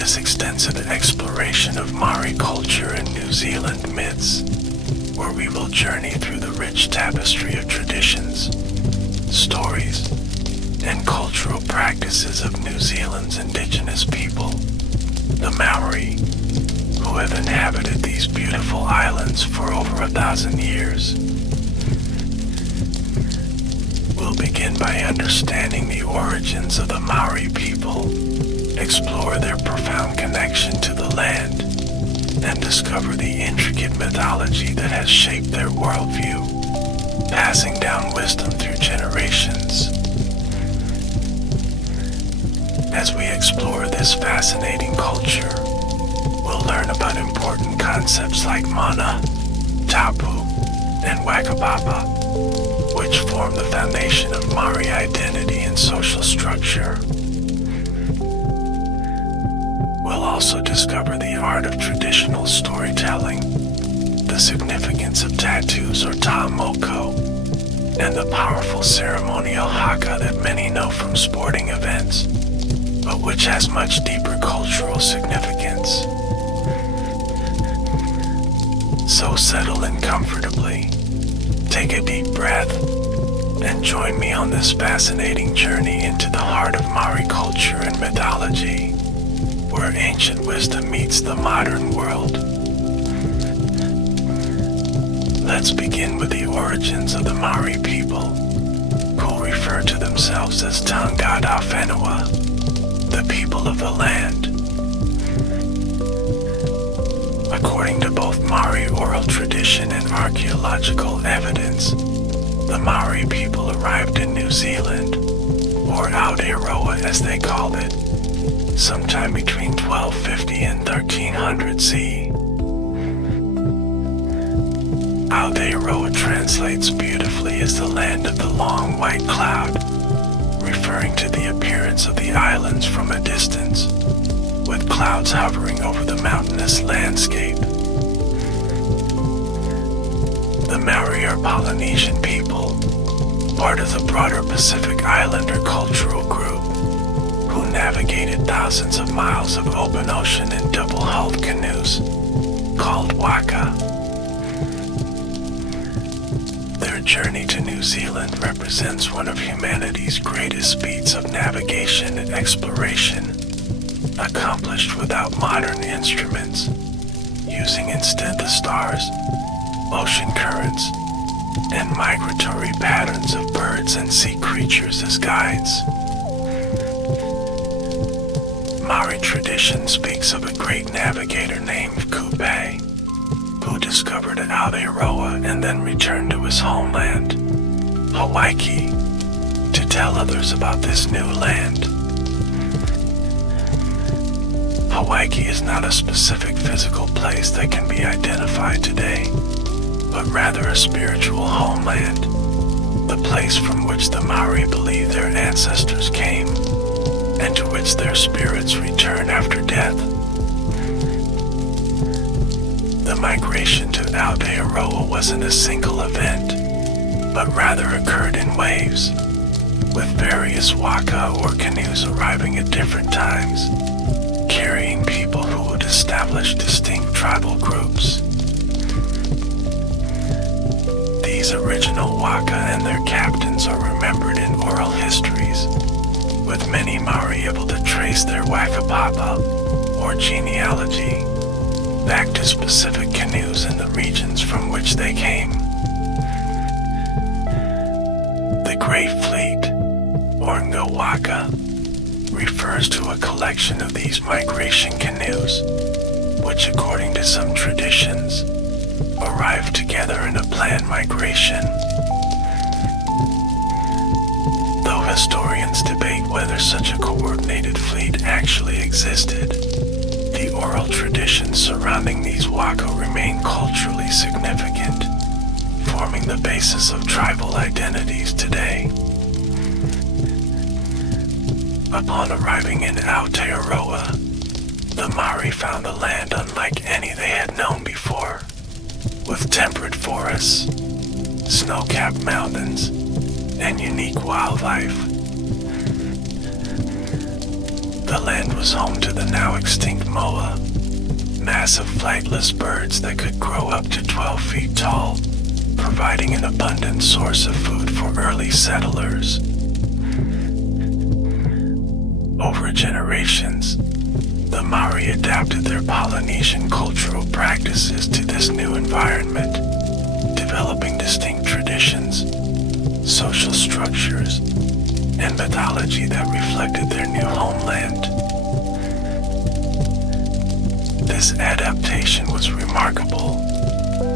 this extensive exploration of Māori culture and New Zealand myths, where we will journey through the rich tapestry of traditions, stories, and cultural practices of New Zealand's indigenous people, the Māori, who have inhabited these beautiful islands for over 1,000 years. We'll begin by understanding the origins of the Māori people, explore their profound connection to the land, and discover the intricate mythology that has shaped their worldview, passing down wisdom through generations. As we explore this fascinating culture, we'll learn about important concepts like mana, tapu, and wakapapa, which form the foundation of Māori identity and social structure. We'll also discover the art of traditional storytelling, the significance of tattoos or ta'amoko, and the powerful ceremonial haka that many know from sporting events, but which has much deeper cultural significance. So settle in comfortably, take a deep breath, and join me on this fascinating journey into the heart of Māori culture and mythology, where ancient wisdom meets the modern world. Let's begin with the origins of the Māori people, who refer to themselves as Tangata Whenua, the people of the land. According to both Māori oral tradition and archaeological evidence, the Māori people arrived in New Zealand, or Aotearoa as they called it, sometime between 1250 and 1300 CE. Aotearoa translates beautifully as the land of the long white cloud, referring to the appearance of the islands from a distance, with clouds hovering over the mountainous landscape. The Māori are Polynesian people, part of the broader Pacific Islander cultural group, who navigated thousands of miles of open ocean in double-hulled canoes, called waka. Their journey to New Zealand represents one of humanity's greatest feats of navigation and exploration, accomplished without modern instruments, using instead the stars, ocean currents, and migratory patterns of birds and sea creatures as guides. Māori tradition speaks of a great navigator named Kupe, who discovered Aotearoa and then returned to his homeland, Hawaii, to tell others about this new land. Hawaii is not a specific physical place that can be identified today, but rather a spiritual homeland, the place from which the Māori believe their ancestors came, and to which their spirits return after death. The migration to Aotearoa wasn't a single event, but rather occurred in waves, with various waka or canoes arriving at different times, carrying people who would establish distinct tribal groups. These original waka and their captains are remembered in oral histories, with many Māori able to trace their wakapapa, or genealogy, back to specific canoes in the regions from which they came. The Great Fleet, or Ngawaka, refers to a collection of these migration canoes, which according to some traditions, arrived together in a planned migration. Though historians debate whether such a coordinated fleet actually existed, the oral traditions surrounding these waka remain culturally significant, forming the basis of tribal identities today. Upon arriving in Aotearoa, the Māori found the land unlike any they had known before, with temperate forests, snow-capped mountains, and unique wildlife. The land was home to the now extinct moa, massive flightless birds that could grow up to 12 feet tall, providing an abundant source of food for early settlers. Over generations, the Māori adapted their Polynesian cultural practices to this new environment, developing distinct traditions, social structures, and mythology that reflected their new homeland. This adaptation was remarkable,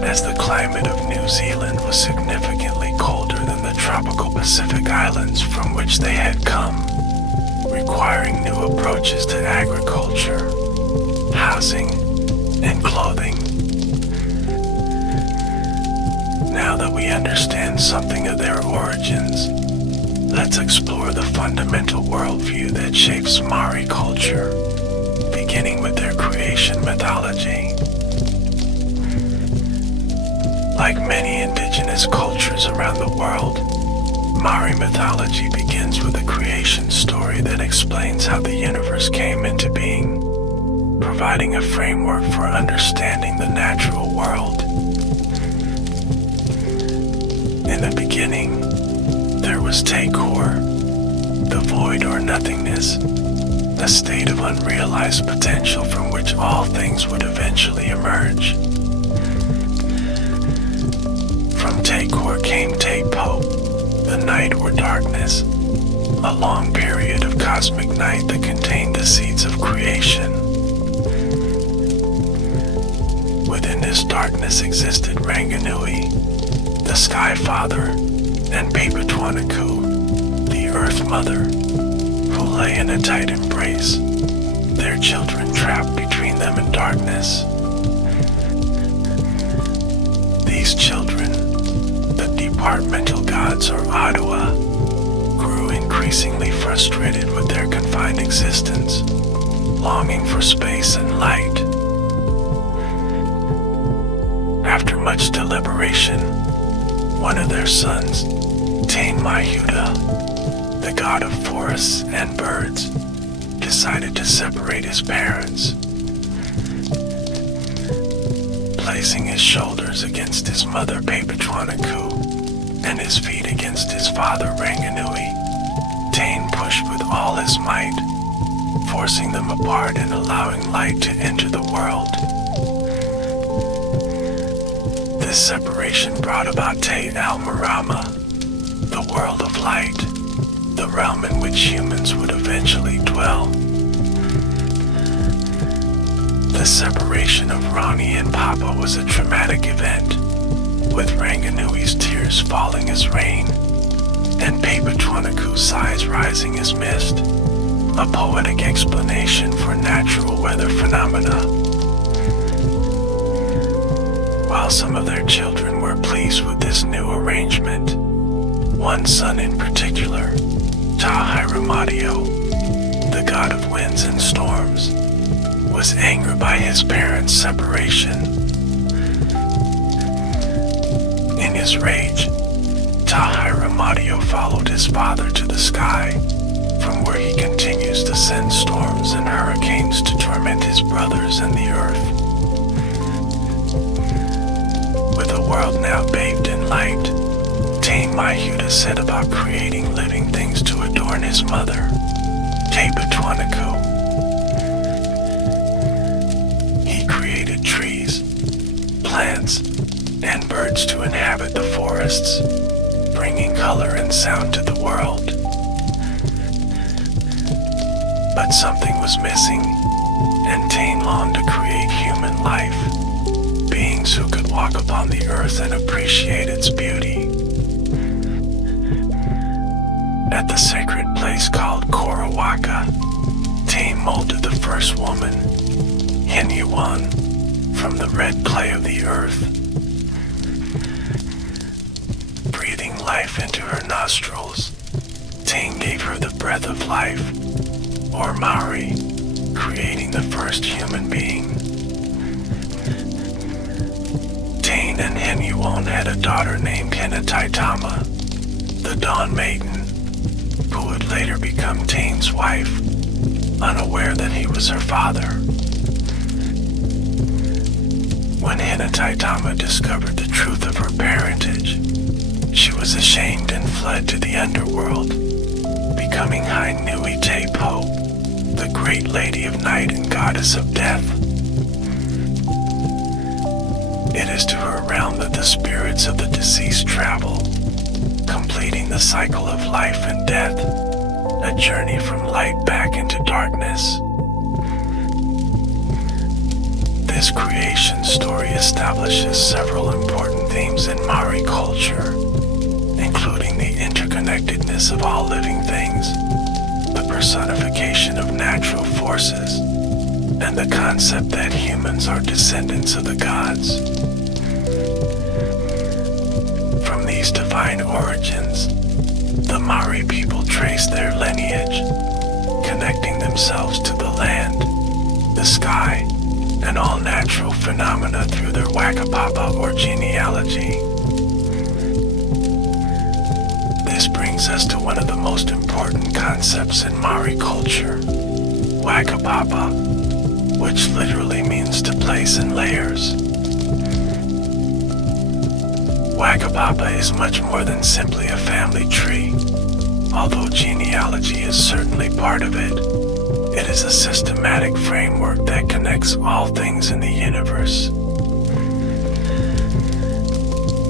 as the climate of New Zealand was significantly colder than the tropical Pacific islands from which they had come, requiring new approaches to agriculture, housing, and clothing. Now that we understand something of their origins, let's explore the fundamental worldview that shapes Māori culture, beginning with their creation mythology. Like many indigenous cultures around the world, Māori mythology begins with a creation story that explains how the universe came into being, providing a framework for understanding the natural world. In the beginning, there was Tekor, the void or nothingness, a state of unrealized potential from which all things would eventually emerge. From Tekor came Tepo, the night or darkness, a long period of cosmic night that contained the seeds of creation. Within this darkness existed Ranginui, the Sky Father, and Papatwanaku, the Earth Mother, who lay in a tight embrace, their children trapped between them in darkness. These children, the departmental gods or Adua, grew increasingly frustrated with their confined existence, longing for space and light. After much deliberation, one of their sons, Tain Mahuta, the god of forests and birds, decided to separate his parents. Placing his shoulders against his mother Papatwanaku and his feet against his father Ranginui, Tain pushed with all his might, forcing them apart and allowing light to enter the world. This separation brought about Te Ao Marama, the world of light, the realm in which humans would eventually dwell. The separation of Rani and Papa was a traumatic event, with Ranginui's tears falling as rain, and Papatwanaku's sighs rising as mist, a poetic explanation for natural weather phenomena. While some of their children were pleased with this new arrangement, one son in particular, Tahiramadio, the god of winds and storms, was angered by his parents' separation. In his rage, Tahiramadio followed his father to the sky, from where he continues to send storms and hurricanes to torment his brothers and the earth. With the world now bathed in light, Tain Mahuta set about creating living things to adorn his mother, Papatwanaku. He created trees, plants, and birds to inhabit the forests, bringing color and sound to the world. But something was missing, and Tain longed to create human life, beings who could walk upon the earth and appreciate its beauty. At the sacred place called Korawaka, Tain molded the first woman, Hinyuan, from the red clay of the earth. Breathing life into her nostrils, Tain gave her the breath of life, or Māori, creating the first human being. Tain and Hinyuan had a daughter named Hinataitama, the Dawn Maiden, who would later become Tain's wife, unaware was her father. When Hinataitama discovered the truth of her parentage, she was ashamed and fled to the underworld, becoming Hainui Te Po, the great lady of night and goddess of death. It is to her realm that the spirits of the deceased travel, completing the cycle of life and death, a journey from light back into darkness. This creation story establishes several important themes in Maori culture, including the interconnectedness of all living things, the personification of natural forces, and the concept that humans are descendants of the gods. From these divine origins, the Maori people trace their lineage, connecting themselves to the land, the sky, and all natural phenomena through their Wakapapa or genealogy. This brings us to one of the most important concepts in Maori culture, Wakapapa, which literally means to place in layers. Wakapapa is much more than simply a family tree. Although genealogy is certainly part of it, it is a systematic framework that connects all things in the universe.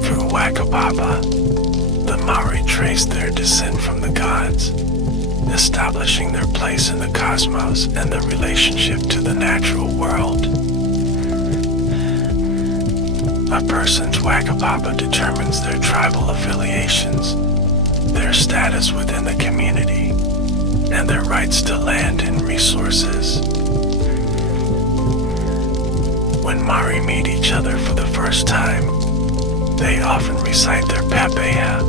Through Wakapapa, the Maori trace their descent from the gods, establishing their place in the cosmos and their relationship to the natural world. A person's Wakapapa determines their tribal affiliations, their status within the community, and their rights to land and resources. When Maori meet each other for the first time, they often recite their pepeha,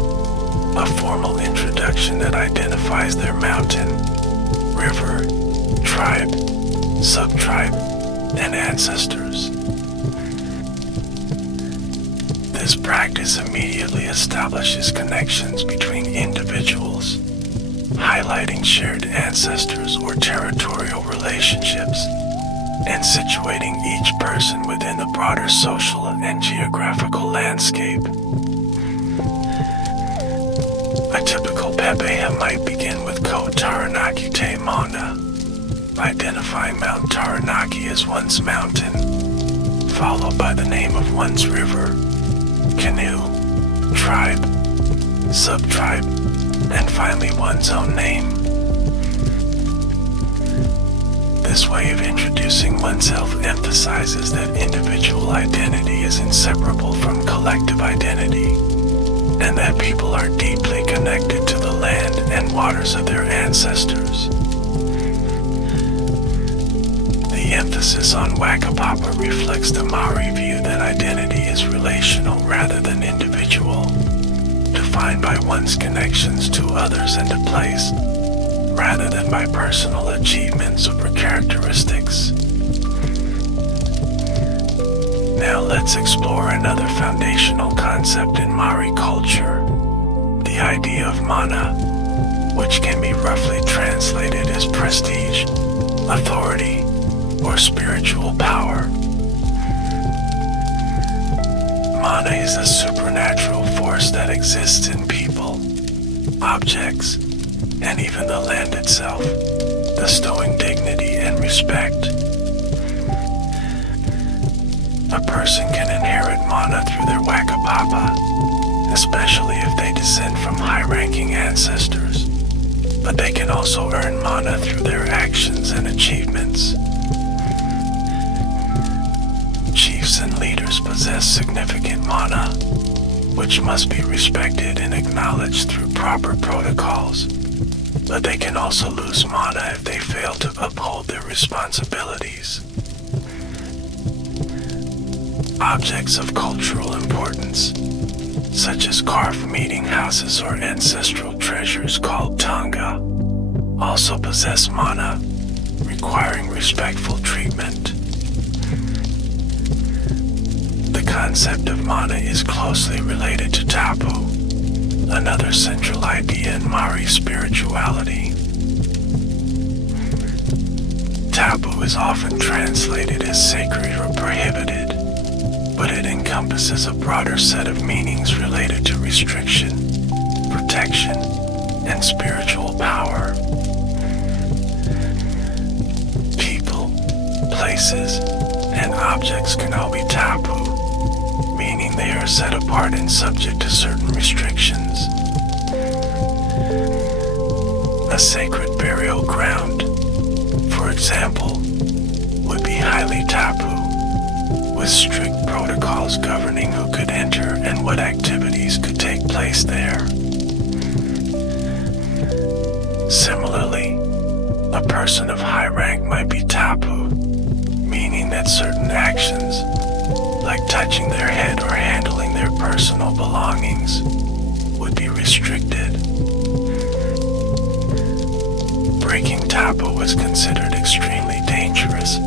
a formal introduction that identifies their mountain, river, tribe, sub-tribe, and ancestors. This practice immediately establishes connections between individuals, highlighting shared ancestors or territorial relationships, and situating each person within the broader social and geographical landscape. A typical pepeha might begin with Ko Taranaki Te Mauna, identifying Mount Taranaki as one's mountain, followed by the name of one's river, canoe, tribe, sub-tribe, and finally one's own name. This way of introducing oneself emphasizes that individual identity is inseparable from collective identity, and that people are deeply connected to the land and waters of their ancestors. The emphasis on Wakapapa reflects the Maori view that identity is relational rather than individual, defined by one's connections to others and to place, rather than by personal achievements or characteristics. Now let's explore another foundational concept in Maori culture, the idea of mana, which can be roughly translated as prestige, authority, or spiritual power. Mana is a supernatural force that exists in people, objects, and even the land itself, bestowing dignity and respect. A person can inherit mana through their Wakapapa, especially if they descend from high-ranking ancestors, but they can also earn mana through their actions and achievements. Chiefs and leaders possess significant mana, which must be respected and acknowledged through proper protocols, but they can also lose mana if they fail to uphold their responsibilities. Objects of cultural importance, such as carved meeting houses or ancestral treasures called tanga, also possess mana, requiring respectful treatment. The concept of mana is closely related to tapu, another central idea in Maori spirituality. taboo is often translated as sacred or prohibited, but it encompasses a broader set of meanings related to restriction, protection, and spiritual power. People, places, and objects can all be taboo, meaning they are set apart and subject to certain restrictions. A sacred burial ground, for example, would be highly taboo, with strict protocols governing who could enter and what activities could take place there. Similarly, a person of high rank might be taboo, meaning that certain actions, like touching their head or handling their personal belongings, would be restricted. Breaking taboo is considered extremely dangerous,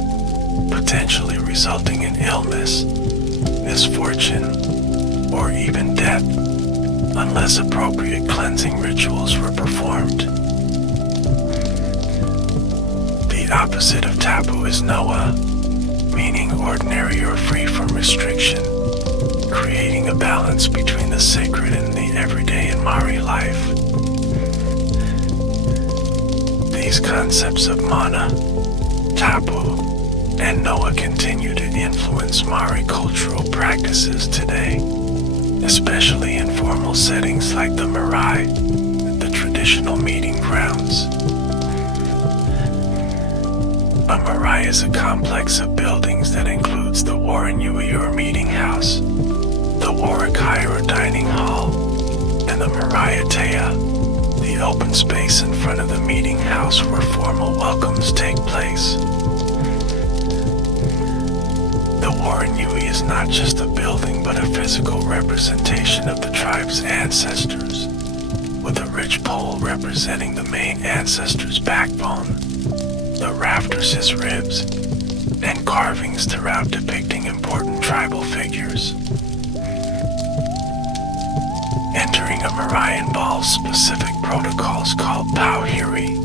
potentially resulting in illness, misfortune, or even death, unless appropriate cleansing rituals were performed. The opposite of taboo is Noah, meaning ordinary or free from restriction, creating a balance between the sacred and the everyday in Māori life. These concepts of mana, taboo, and Noah continue to influence Māori cultural practices today, especially in formal settings like the marae, the traditional meeting grounds. A marae is a complex of buildings that includes the Waranui or meeting house, the Warakai or dining hall, and the Maraiatea, the open space in front of the meeting house where formal welcomes take place. The Waranui is not just a building but a physical representation of the tribe's ancestors, with a rich pole representing the main ancestor's backbone, the rafters his ribs, and carvings throughout depicting important tribal figures. Entering a marae involves specific protocols called pauhiri,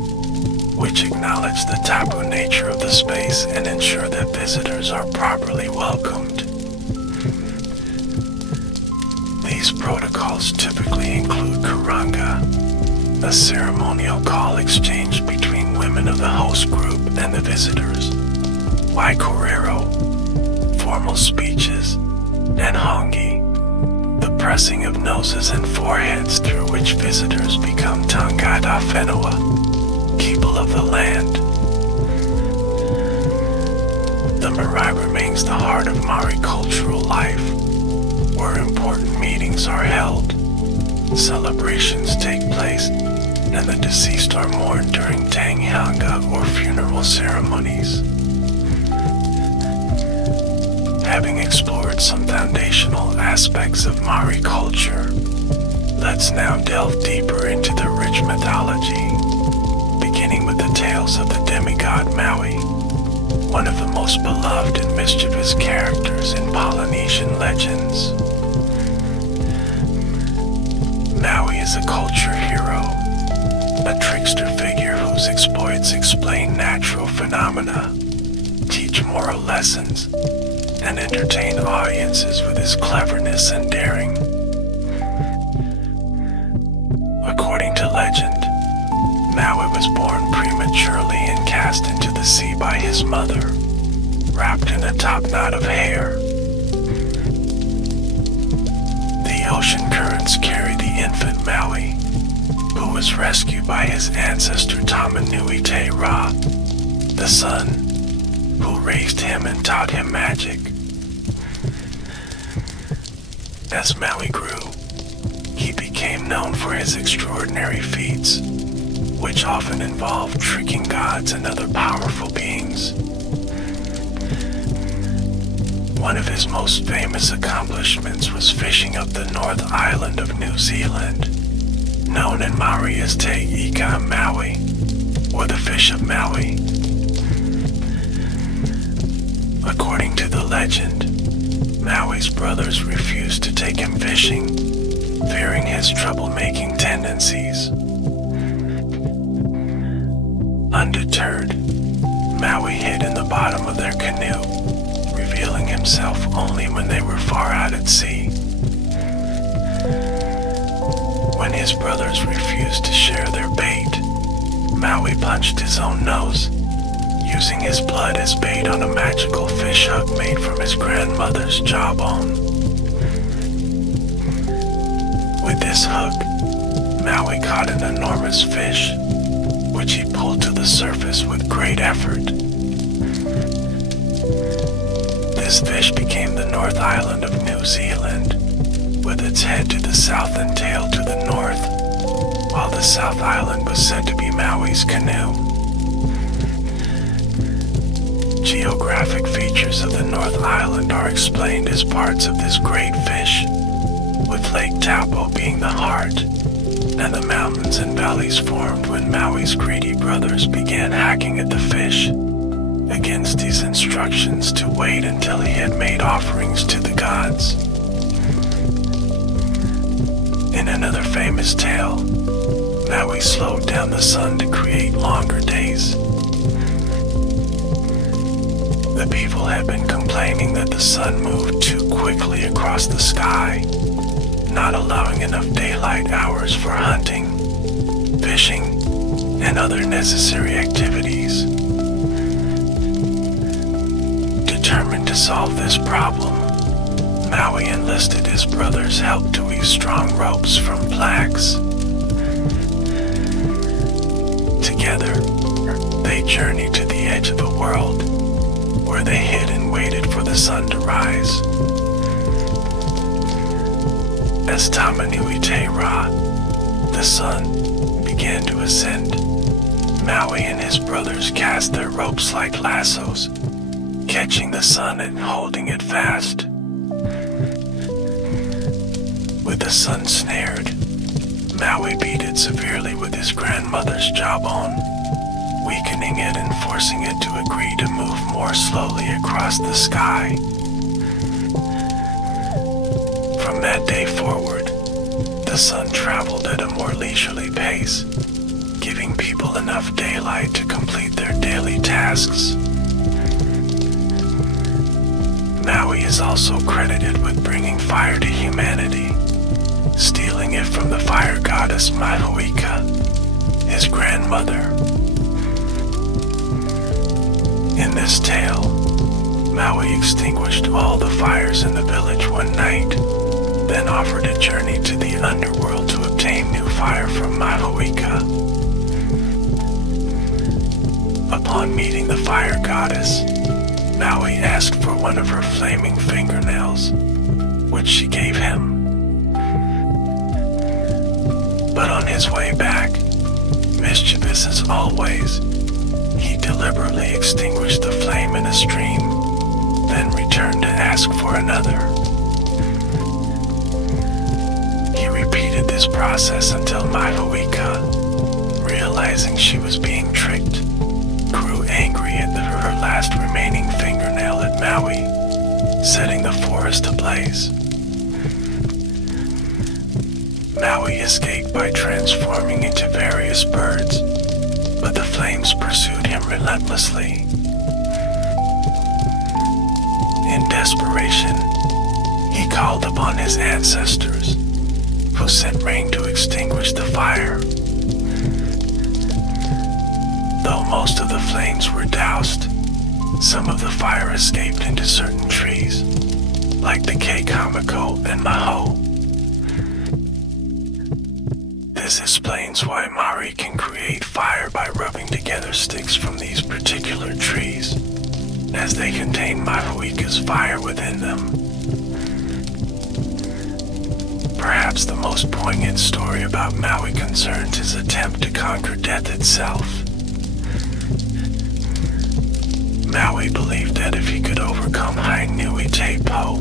which acknowledge the taboo nature of the space and ensure that visitors are properly welcomed. These protocols typically include karanga, a ceremonial call exchanged between women of the host group and the visitors, waikorero, formal speeches, and hongi, the pressing of noses and foreheads through which visitors become tangata whenua, people of the land. The marae remains the heart of Māori cultural life, where important meetings are held, celebrations take place, and the deceased are mourned during tanghanga or funeral ceremonies. Having explored some foundational aspects of Māori culture, let's now delve deeper into the rich mythology, beginning with the tales of the demigod Maui, one of the most beloved and mischievous characters in Polynesian legends. Maui is a culture hero, a trickster figure whose exploits explain natural phenomena, teach moral lessons, and entertain audiences with his cleverness and daring. According to legend, Maui was born prematurely and cast into the sea by his mother, wrapped in a topknot of hair. The ocean currents carried the infant Maui, who was rescued by his ancestor Tamanui Te Ra, the sun, who raised him and taught him magic. As Maui grew, he became known for his extraordinary feats, which often involved tricking gods and other powerful beings. One of his most famous accomplishments was fishing up the North Island of New Zealand, known in Māori as Te Ika Maui, or the Fish of Maui. According to the legend, Maui's brothers refused to take him fishing, fearing his troublemaking tendencies. Undeterred, Maui hid bottom of their canoe, revealing himself only when they were far out at sea. When his brothers refused to share their bait, Maui punched his own nose, using his blood as bait on a magical fish hook made from his grandmother's jawbone. With this hook, Maui caught an enormous fish, which he pulled to the surface with great effort. This fish became the North Island of New Zealand, with its head to the south and tail to the north, while the South Island was said to be Maui's canoe. Geographic features of the North Island are explained as parts of this great fish, with Lake Taupo being the heart, and the mountains and valleys formed when Maui's greedy brothers began hacking at the fish, against his instructions to wait until he had made offerings to the gods. In another famous tale, Maui slowed down the sun to create longer days. The people had been complaining that the sun moved too quickly across the sky, not allowing enough daylight hours for hunting, fishing, and other necessary activities. Determined to solve this problem, Maui enlisted his brothers' help to weave strong ropes from flax. Together, they journeyed to the edge of the world, where they hid and waited for the sun to rise. As Tamanui Te Ra, the sun, began to ascend, Maui and his brothers cast their ropes like lassos, catching the sun and holding it fast. With the sun snared, Maui beat it severely with his grandmother's jawbone, weakening it and forcing it to agree to move more slowly across the sky. From that day forward, the sun traveled at a more leisurely pace, giving people enough daylight to complete their daily tasks. Maui is also credited with bringing fire to humanity, stealing it from the fire goddess Mahuika, his grandmother. In this tale, Maui extinguished all the fires in the village one night, then offered a journey to the underworld to obtain new fire from Mahuika. Upon meeting the fire goddess, Maui asked for one of her flaming fingernails, which she gave him. But on his way back, mischievous as always, he deliberately extinguished the flame in a stream, then returned to ask for another. He repeated this process until Mahuika, realizing she was being tricked, grew angry at her last remaining fingernail at Maui, setting the forest ablaze. Maui escaped by transforming into various birds, but the flames pursued him relentlessly. In desperation, he called upon his ancestors, who sent rain to extinguish the fire. Though most of the flames were doused, some of the fire escaped into certain trees, like the Keikamako and Maho. This explains why Māori can create fire by rubbing together sticks from these particular trees, as they contain Mahuika's fire within them. Perhaps the most poignant story about Maui concerns his attempt to conquer death itself. Maui believed that if he could overcome Hainui Te Po,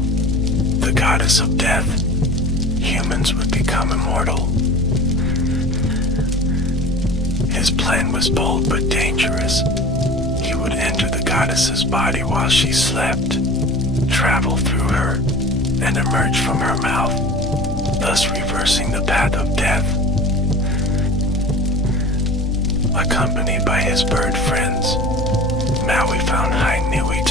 the goddess of death, humans would become immortal. His plan was bold but dangerous. He would enter the goddess's body while she slept, travel through her, and emerge from her mouth, thus reversing the path of death. Accompanied by his bird friends, Maui found Hainui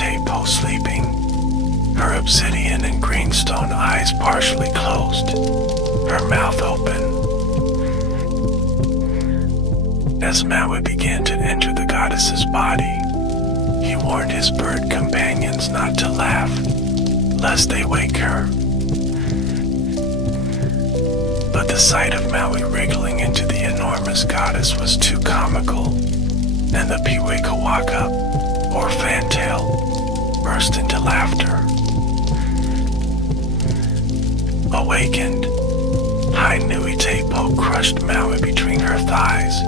obsidian and greenstone eyes partially closed, her mouth open. As Maui began to enter the goddess's body, he warned his bird companions not to laugh, lest they wake her. But the sight of Maui wriggling into the enormous goddess was too comical, and the Piwekawaka, or fantail, burst into laughter. Awakened, Nui Tepo crushed Maui between her thighs,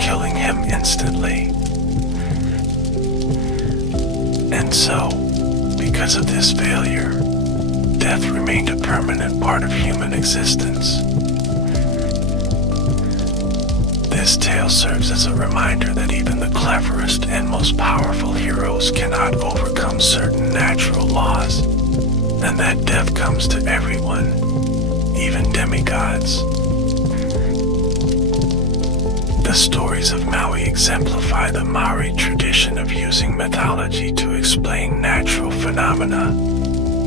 killing him instantly. And so, because of this failure, death remained a permanent part of human existence. This tale serves as a reminder that even the cleverest and most powerful heroes cannot overcome certain natural laws, and that death comes to everyone, even demigods. The stories of Maui exemplify the Māori tradition of using mythology to explain natural phenomena,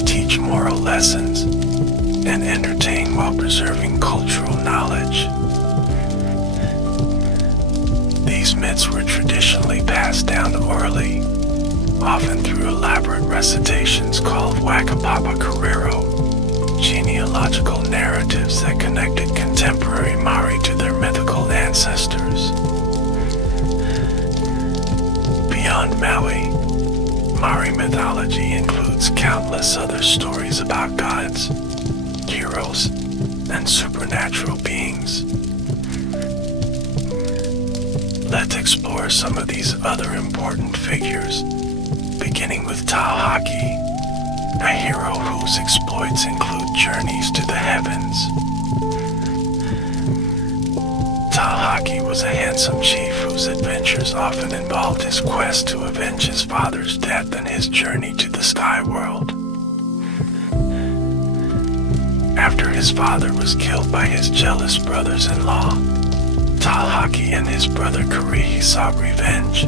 teach moral lessons, and entertain while preserving cultural knowledge. These myths were traditionally passed down orally, often through elaborate recitations called Wakapapa Karero, genealogical narratives that connected contemporary Māori to their mythical ancestors. Beyond Maui, Māori mythology includes countless other stories about gods, heroes, and supernatural beings. Let's explore some of these other important figures, beginning with Tauhaki, a hero whose exploits include journeys to the heavens. Tauhaki was a handsome chief whose adventures often involved his quest to avenge his father's death and his journey to the sky world. After his father was killed by his jealous brothers-in-law, Tauhaki and his brother Karihi sought revenge,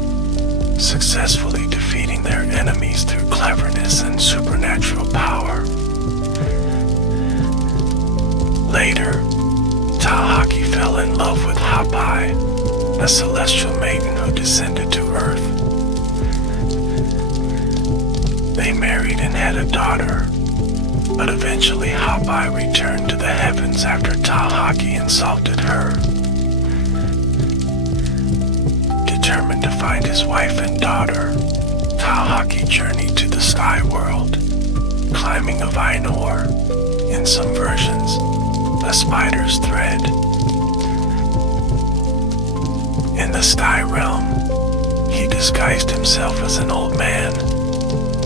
successfully defeating their enemies through cleverness and supernatural power. Later, Tauhaki fell in love with Hapai, a celestial maiden who descended to Earth. They married and had a daughter, but eventually Hapai returned to the heavens after Tauhaki insulted her. Determined to find his wife and daughter, Tauhaki journeyed to the sky world, climbing a Vainor, in some versions, a spider's thread. In the sky realm, he disguised himself as an old man,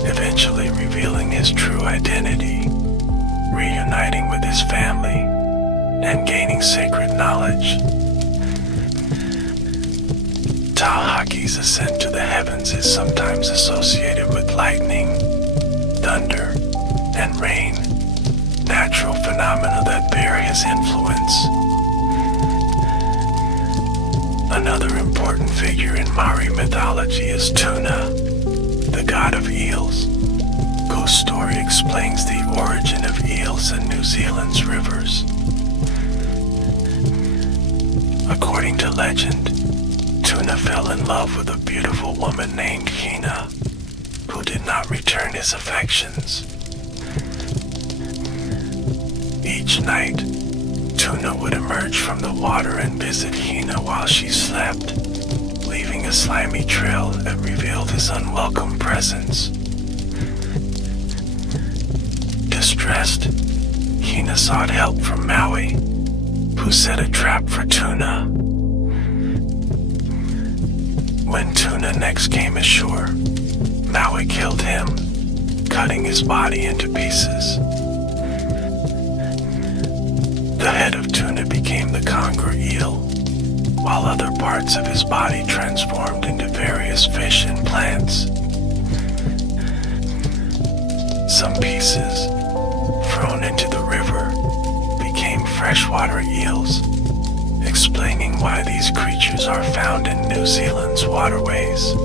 eventually revealing his true identity, reuniting with his family, and gaining sacred knowledge. Tauhaki's ascent to the heavens is sometimes associated with lightning, thunder, and rain, natural phenomena that bear his influence. Another important figure in Māori mythology is Tuna, the god of eels, whose story explains the origin of eels in New Zealand's rivers. According to legend, Tuna fell in love with a beautiful woman named Hina, who did not return his affections. Each night, Tuna would emerge from the water and visit Hina while she slept, leaving a slimy trail that revealed his unwelcome presence. Distressed, Hina sought help from Maui, who set a trap for Tuna. When Tuna next came ashore, Maui killed him, cutting his body into pieces. The head of Tuna became the conger eel, while other parts of his body transformed into various fish and plants. Some pieces, thrown into the river, became freshwater eels, explaining why these creatures are found in New Zealand's waterways.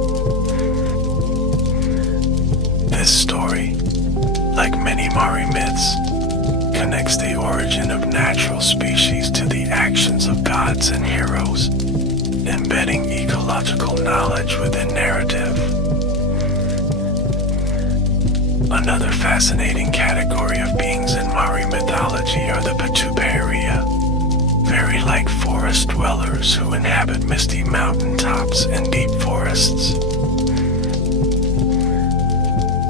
This story, like like many Māori myths, connects the origin of natural species to the actions of gods and heroes, embedding ecological knowledge within narrative. Another fascinating category of beings in Māori mythology are the Patuperia, fairy-like forest dwellers who inhabit misty mountain tops and deep forests.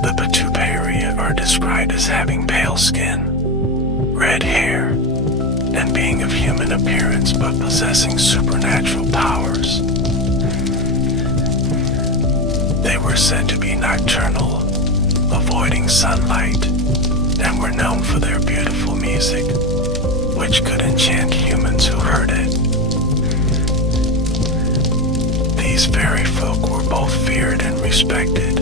The Patuperia are described as having pale skin, red hair, and being of human appearance but possessing supernatural powers. They were said to be nocturnal, avoiding sunlight, and were known for their beautiful music, which could enchant humans who heard it. These fairy folk were both feared and respected,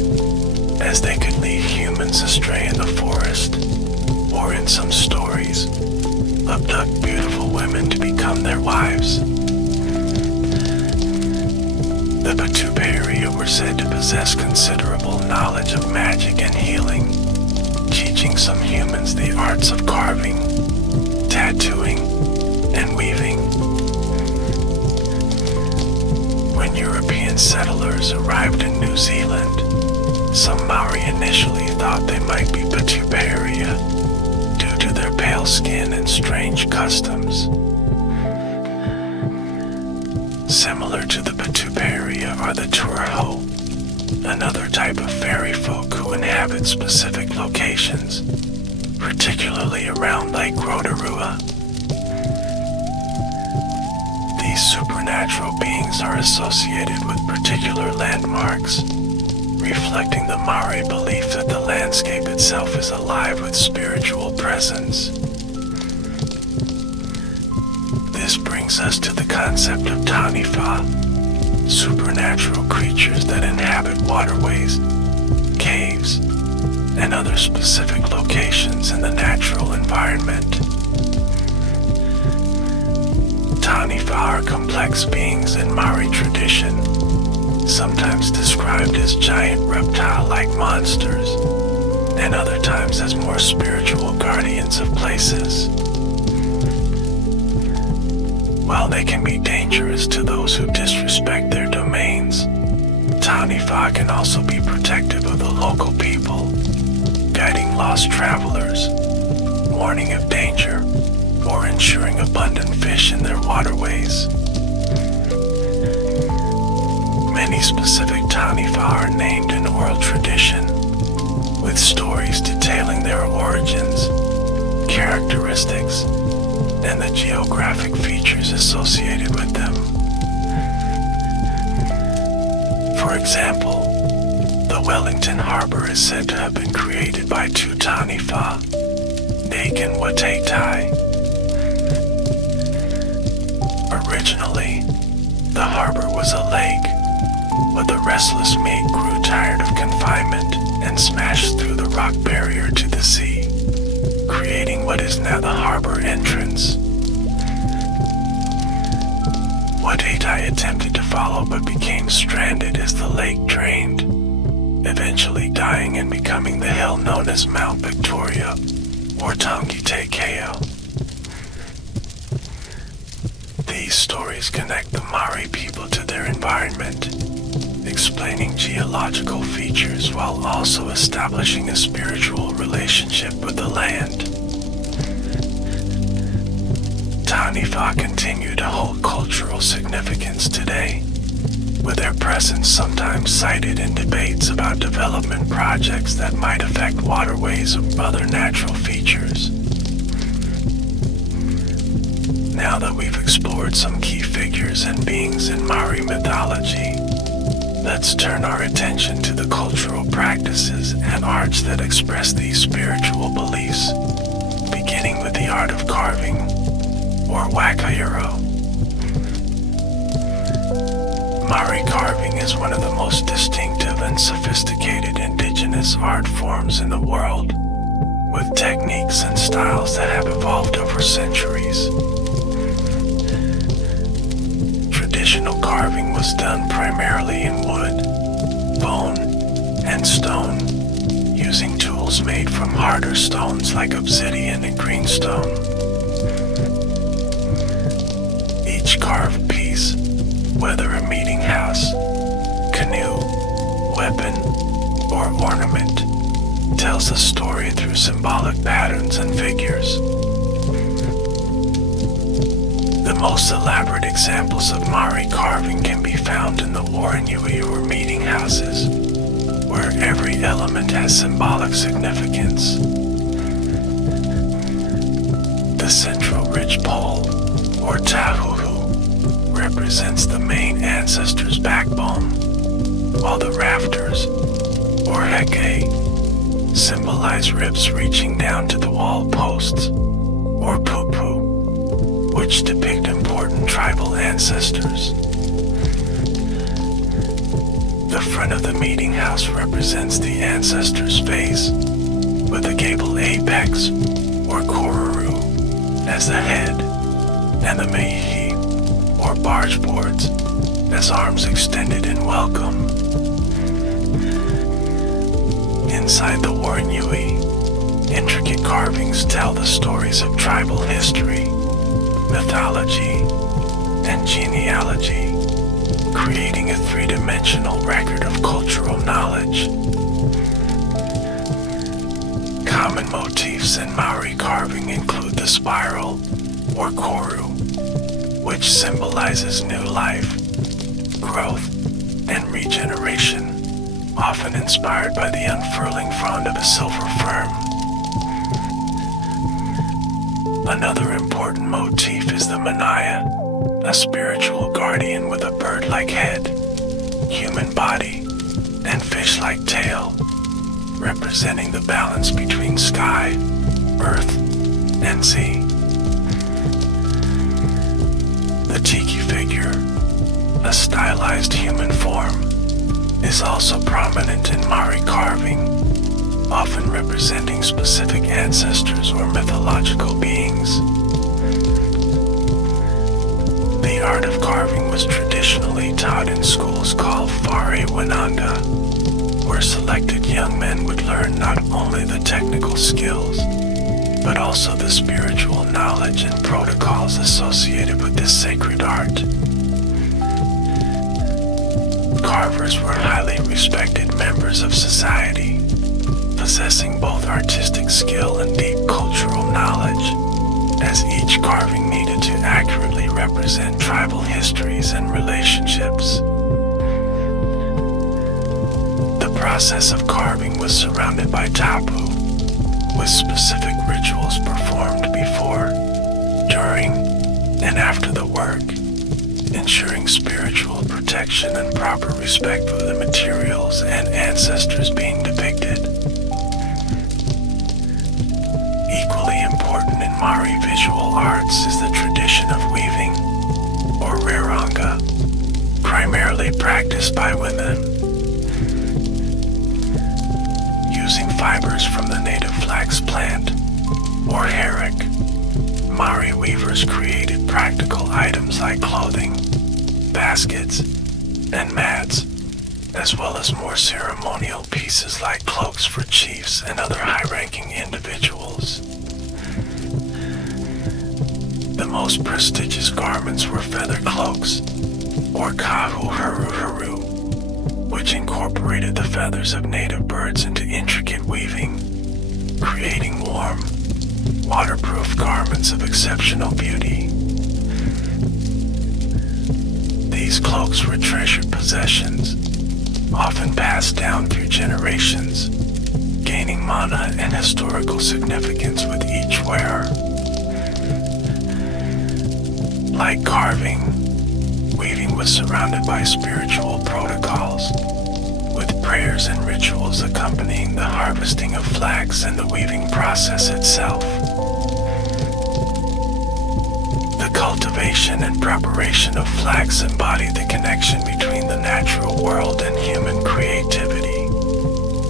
as they could lead humans astray in the forest, or in some stories, abduct beautiful women to become their wives. The Patuperia were said to possess considerable knowledge of magic and healing, teaching some humans the arts of carving, tattooing, and weaving. When European settlers arrived in New Zealand, some Māori initially thought they might be Patuperia due to their pale skin and strange customs. Similar to the Patuperia are the Turaho, another type of fairy folk who inhabit specific locations, particularly around Lake Rotorua. These supernatural beings are associated with particular landmarks, reflecting the Māori belief that the landscape itself is alive with spiritual presence. This brings us to the concept of Taniwha, supernatural creatures that inhabit waterways, caves, and other specific locations in the natural environment. Taniwha are complex beings in Māori tradition, sometimes described as giant reptile-like monsters, and other times as more spiritual guardians of places. While they can be dangerous to those who disrespect their domains, Taniwha can also be protective of the local people, guiding lost travelers, warning of danger, or ensuring abundant fish in their waterways. Many specific Taniwha are named in oral tradition, with stories detailing their origins, characteristics, and the geographic features associated with them. For example, the Wellington Harbor is said to have been created by two Taniwha, Nake and Watetai. Originally, the harbor was a lake, but the restless mate grew tired of confinement and smashed through the rock barrier to the sea, creating what is now the harbor entrance. Watetai attempted to follow but became stranded as the lake drained, eventually dying and becoming the hill known as Mount Victoria or Tangite Keo. These stories connect the Māori people to their environment, explaining geological features while also establishing a spiritual relationship with the land. Taniwha continue to hold cultural significance today, with their presence sometimes cited in debates about development projects that might affect waterways or other natural features. Now that we've explored some key figures and beings in Māori mythology, let's turn our attention to the cultural practices and arts that express these spiritual beliefs, beginning with the art of carving, or wakairo. Māori carving is one of the most distinctive and sophisticated indigenous art forms in the world, with techniques and styles that have evolved over centuries. Traditional carving was done primarily in wood, bone, and stone, using tools those made from harder stones like obsidian and greenstone. Each carved piece, whether a meeting house, canoe, weapon, or ornament, tells a story through symbolic patterns and figures. The most elaborate examples of Māori carving can be found in the Wāranui or meeting houses, where every element has symbolic significance. The central ridge pole, or tahuhu, represents the main ancestor's backbone, while the rafters, or heke, symbolize ribs reaching down to the wall posts, or pupu, which depict important tribal ancestors. The front of the meeting house represents the ancestor's face, with the gable apex, or kororo, as the head, and the meihi, or barge boards, as arms extended in welcome. Inside the Wāranui, intricate carvings tell the stories of tribal history, mythology, and genealogy, creating a three-dimensional record of cultural knowledge. Common motifs in Māori carving include the spiral, or koru, which symbolizes new life, growth, and regeneration, often inspired by the unfurling frond of a silver fern. Another important motif is the manaya, a spiritual guardian with a bird-like head, human body, and fish-like tail, representing the balance between sky, earth, and sea. The tiki figure, a stylized human form, is also prominent in Māori carving, often representing specific ancestors or mythological beings. The art of carving was traditionally taught in schools called whare winanga, where selected young men would learn not only the technical skills, but also the spiritual knowledge and protocols associated with this sacred art. Carvers were highly respected members of society, possessing both artistic skill and deep cultural knowledge, as each carving needed to accurately represent tribal histories and relationships. The process of carving was surrounded by tapu, with specific rituals performed before, during, and after the work, ensuring spiritual protection and proper respect for the materials and ancestors being depicted. Equally important in Māori visual arts is the tradition of weaving, or reronga, primarily practiced by women. Using fibers from the native flax plant, or herrick, Māori weavers created practical items like clothing, baskets, and mats, as well as more ceremonial pieces like cloaks for chiefs and other high-ranking individuals. The most prestigious garments were feather cloaks, or kahuharuharu, which incorporated the feathers of native birds into intricate weaving, creating warm, waterproof garments of exceptional beauty. These cloaks were treasured possessions, often passed down through generations, gaining mana and historical significance with each wearer. Like carving, weaving was surrounded by spiritual protocols, with prayers and rituals accompanying the harvesting of flax and the weaving process itself. The cultivation and preparation of flax embodied the connection between the natural world and human creativity,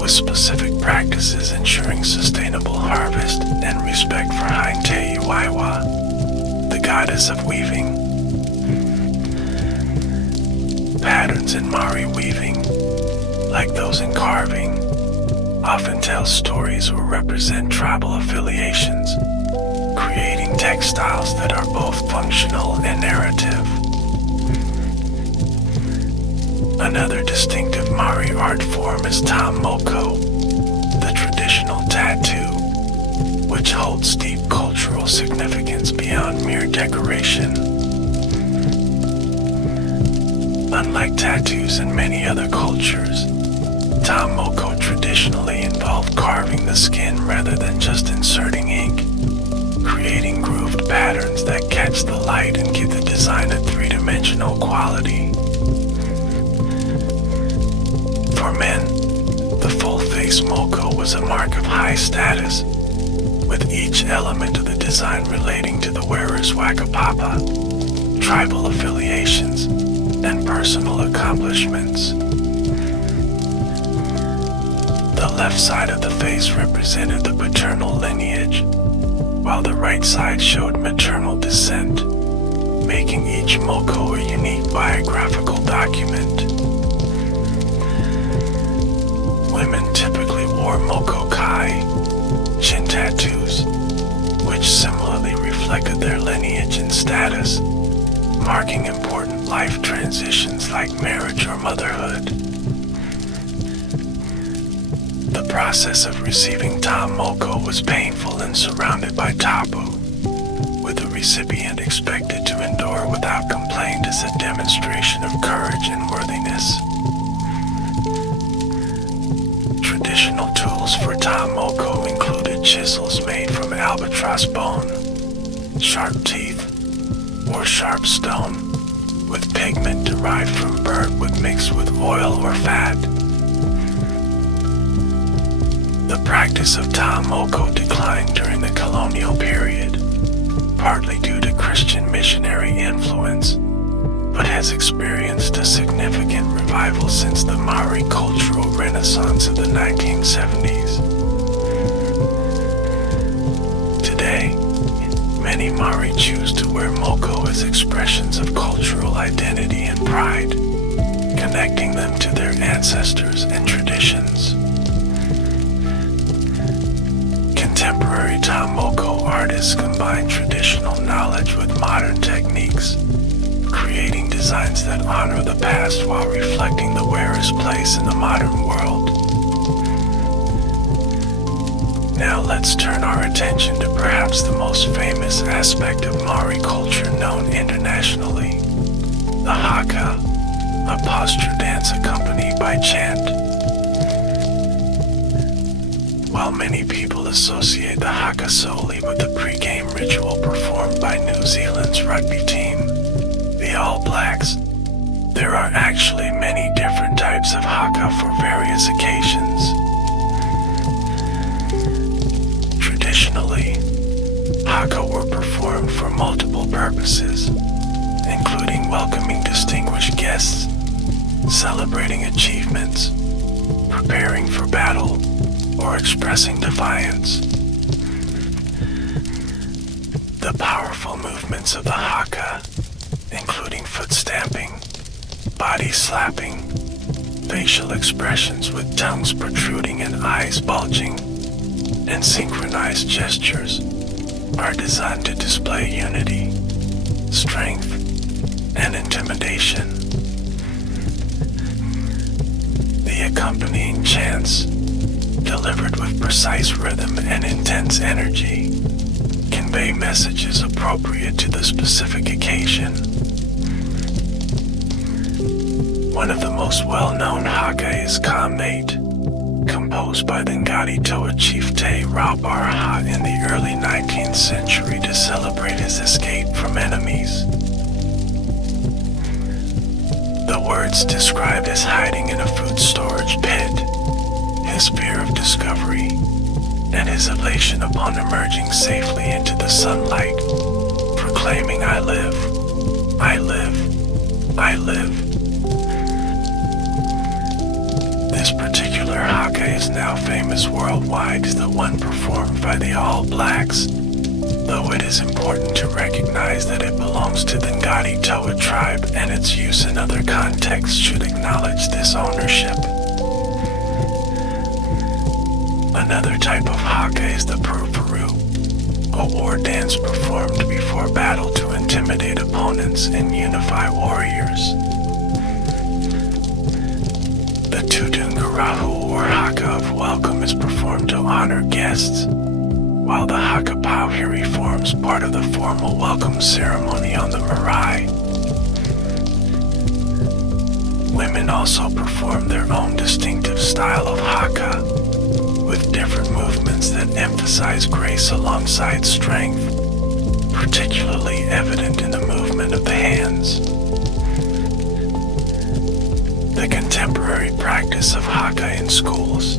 with specific practices ensuring sustainable harvest and respect for Hainte Iwaiwa, the goddess of weaving. Patterns in Māori weaving, like those in carving, often tell stories or represent tribal affiliations, creating textiles that are both functional and narrative. Another distinctive Māori art form is tā moko, the traditional tattoo, which holds deep cultural significance beyond mere decoration. Unlike tattoos in many other cultures, tā moko traditionally involved carving the skin rather than just inserting ink, creating grooved patterns that catch the light and give the design a three-dimensional quality. For men, the full-face moko was a mark of high status, with each element of the design relating to the wearer's wakapapa, tribal affiliations, and personal accomplishments. The left side of the face represented the paternal lineage, while the right side showed maternal descent, making each moko a unique biographical document. Women typically wore moko kai, chin tattoos, which similarly reflected their lineage and status, marking important life transitions like marriage or motherhood. The process of receiving tā moko was painful and surrounded by tabu, with the recipient expected to endure without complaint as a demonstration of courage and worthiness. Traditional tools for tā moko included chisels made from albatross bone, sharp teeth, or sharp stone, with pigment derived from bird wood mixed with oil or fat. The practice of tā moko declined during the colonial period, partly due to Christian missionary influence, but has experienced a significant revival since the Māori cultural renaissance of the 1970s. Today, many Māori choose to wear moko as expressions of cultural identity and pride, connecting them to their ancestors and traditions. Contemporary tā moko artists combine traditional knowledge with modern techniques, creating designs that honor the past while reflecting the wearer's place in the modern world. Now let's turn our attention to perhaps the most famous aspect of Māori culture known internationally, the haka, a posture dance accompanied by chant. While many people associate the haka solely with the pre-game ritual performed by New Zealand's rugby team, the All Blacks, there are actually many different types of haka for various occasions. Traditionally, haka were performed for multiple purposes, including welcoming distinguished guests, celebrating achievements, preparing for battle, or expressing defiance. The powerful movements of the haka, including foot stamping, body slapping, facial expressions with tongues protruding and eyes bulging, and synchronized gestures, are designed to display unity, strength, and intimidation. The accompanying chants, delivered with precise rhythm and intense energy, convey messages appropriate to the specific occasion. One of the most well-known haka is Ka Mate, composed by the Ngāti Toa chief Te Rauparaha in the early 19th century to celebrate his escape from enemies. The words describe his hiding in a food storage pit, his fear of discovery, and his elation upon emerging safely into the sunlight, proclaiming, "I live, I live, I live." This particular haka is now famous worldwide as the one performed by the All Blacks, though it is important to recognize that it belongs to the Ngāti Toa tribe and its use in other contexts should acknowledge this ownership. Another type of haka is the purpuru, a war dance performed before battle to intimidate opponents and unify warriors. The Tudungarahu or haka of welcome is performed to honor guests, while the haka pauhiri forms part of the formal welcome ceremony on the marae. Women also perform their own distinctive style of haka, with different movements that emphasize grace alongside strength, particularly evident in the movement of the hands. The contemporary practice of haka in schools,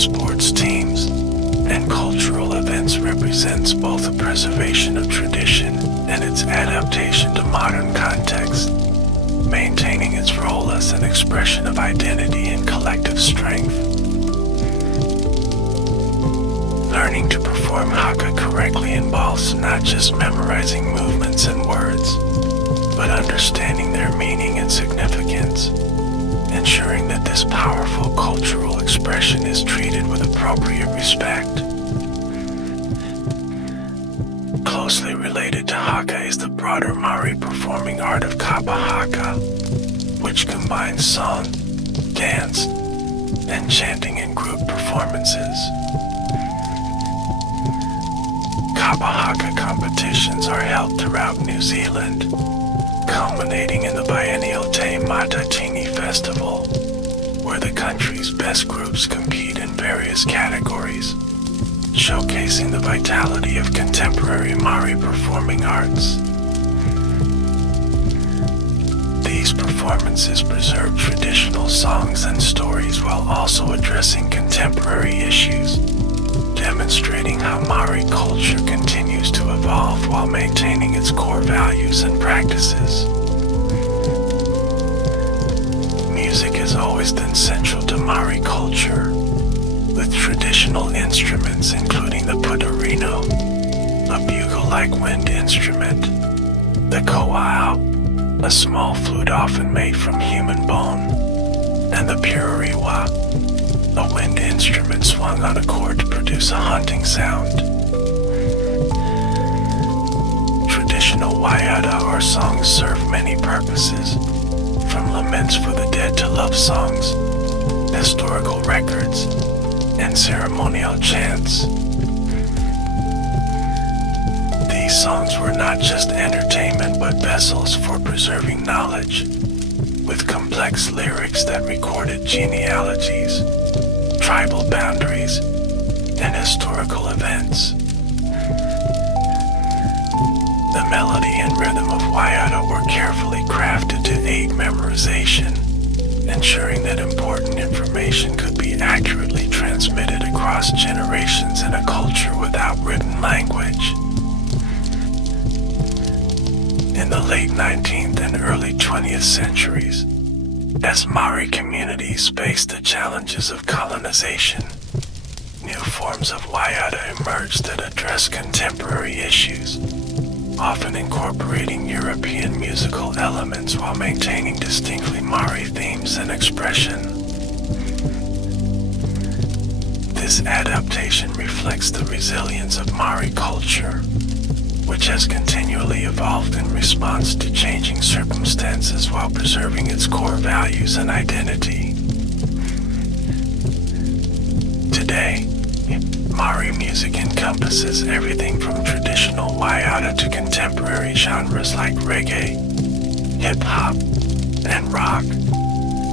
sports teams, and cultural events represents both a preservation of tradition and its adaptation to modern context, maintaining its role as an expression of identity and collective strength. Learning to perform haka correctly involves not just memorizing movements and words, but understanding their meaning and significance, ensuring that this powerful cultural expression is treated with appropriate respect. Closely related to haka is the broader Māori performing art of kapa haka, which combines song, dance, and chanting in group performances. Kapa haka competitions are held throughout New Zealand, culminating in the biennial Te Matatini Festival, where the country's best groups compete in various categories, showcasing the vitality of contemporary Māori performing arts. These performances preserve traditional songs and stories while also addressing contemporary issues, demonstrating how Māori culture continues to evolve while maintaining its core values and practices. Music has always been central to Māori culture, with traditional instruments including the pudorino, a bugle-like wind instrument, the koa'au, a small flute often made from human bone, and the pururiwa, a wind instrument swung on a cord to produce a haunting sound. Traditional waiata or songs serve many purposes, from laments for the dead to love songs, historical records, and ceremonial chants. These songs were not just entertainment but vessels for preserving knowledge, with complex lyrics that recorded genealogies, tribal boundaries, and historical events. The melody and rhythm of waiata were carefully crafted to aid memorization, ensuring that important information could be accurately transmitted across generations in a culture without written language. In the late 19th and early 20th centuries, as Māori communities faced the challenges of colonization, new forms of waiata emerged that addressed contemporary issues, often incorporating European musical elements while maintaining distinctly Māori themes and expression. This adaptation reflects the resilience of Māori culture, which has continually evolved in response to changing circumstances while preserving its core values and identity. Today, Māori music encompasses everything from traditional waiata to contemporary genres like reggae, hip-hop, and rock,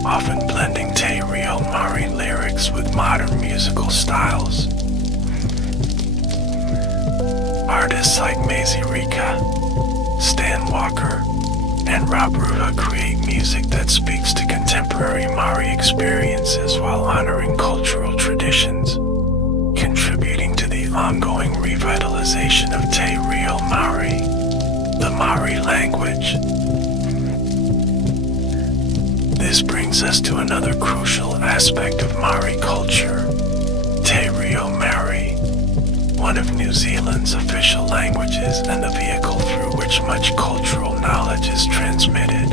often blending te reo Māori lyrics with modern musical styles. Artists like Maisie Rika, Stan Walker, and Rob Ruha create music that speaks to contemporary Māori experiences while honoring cultural traditions, contributing to the ongoing revitalization of Te Reo Māori, the Māori language. This brings us to another crucial aspect of Māori culture, Te Reo Māori, one of New Zealand's official languages and the vehicle through which much cultural knowledge is transmitted.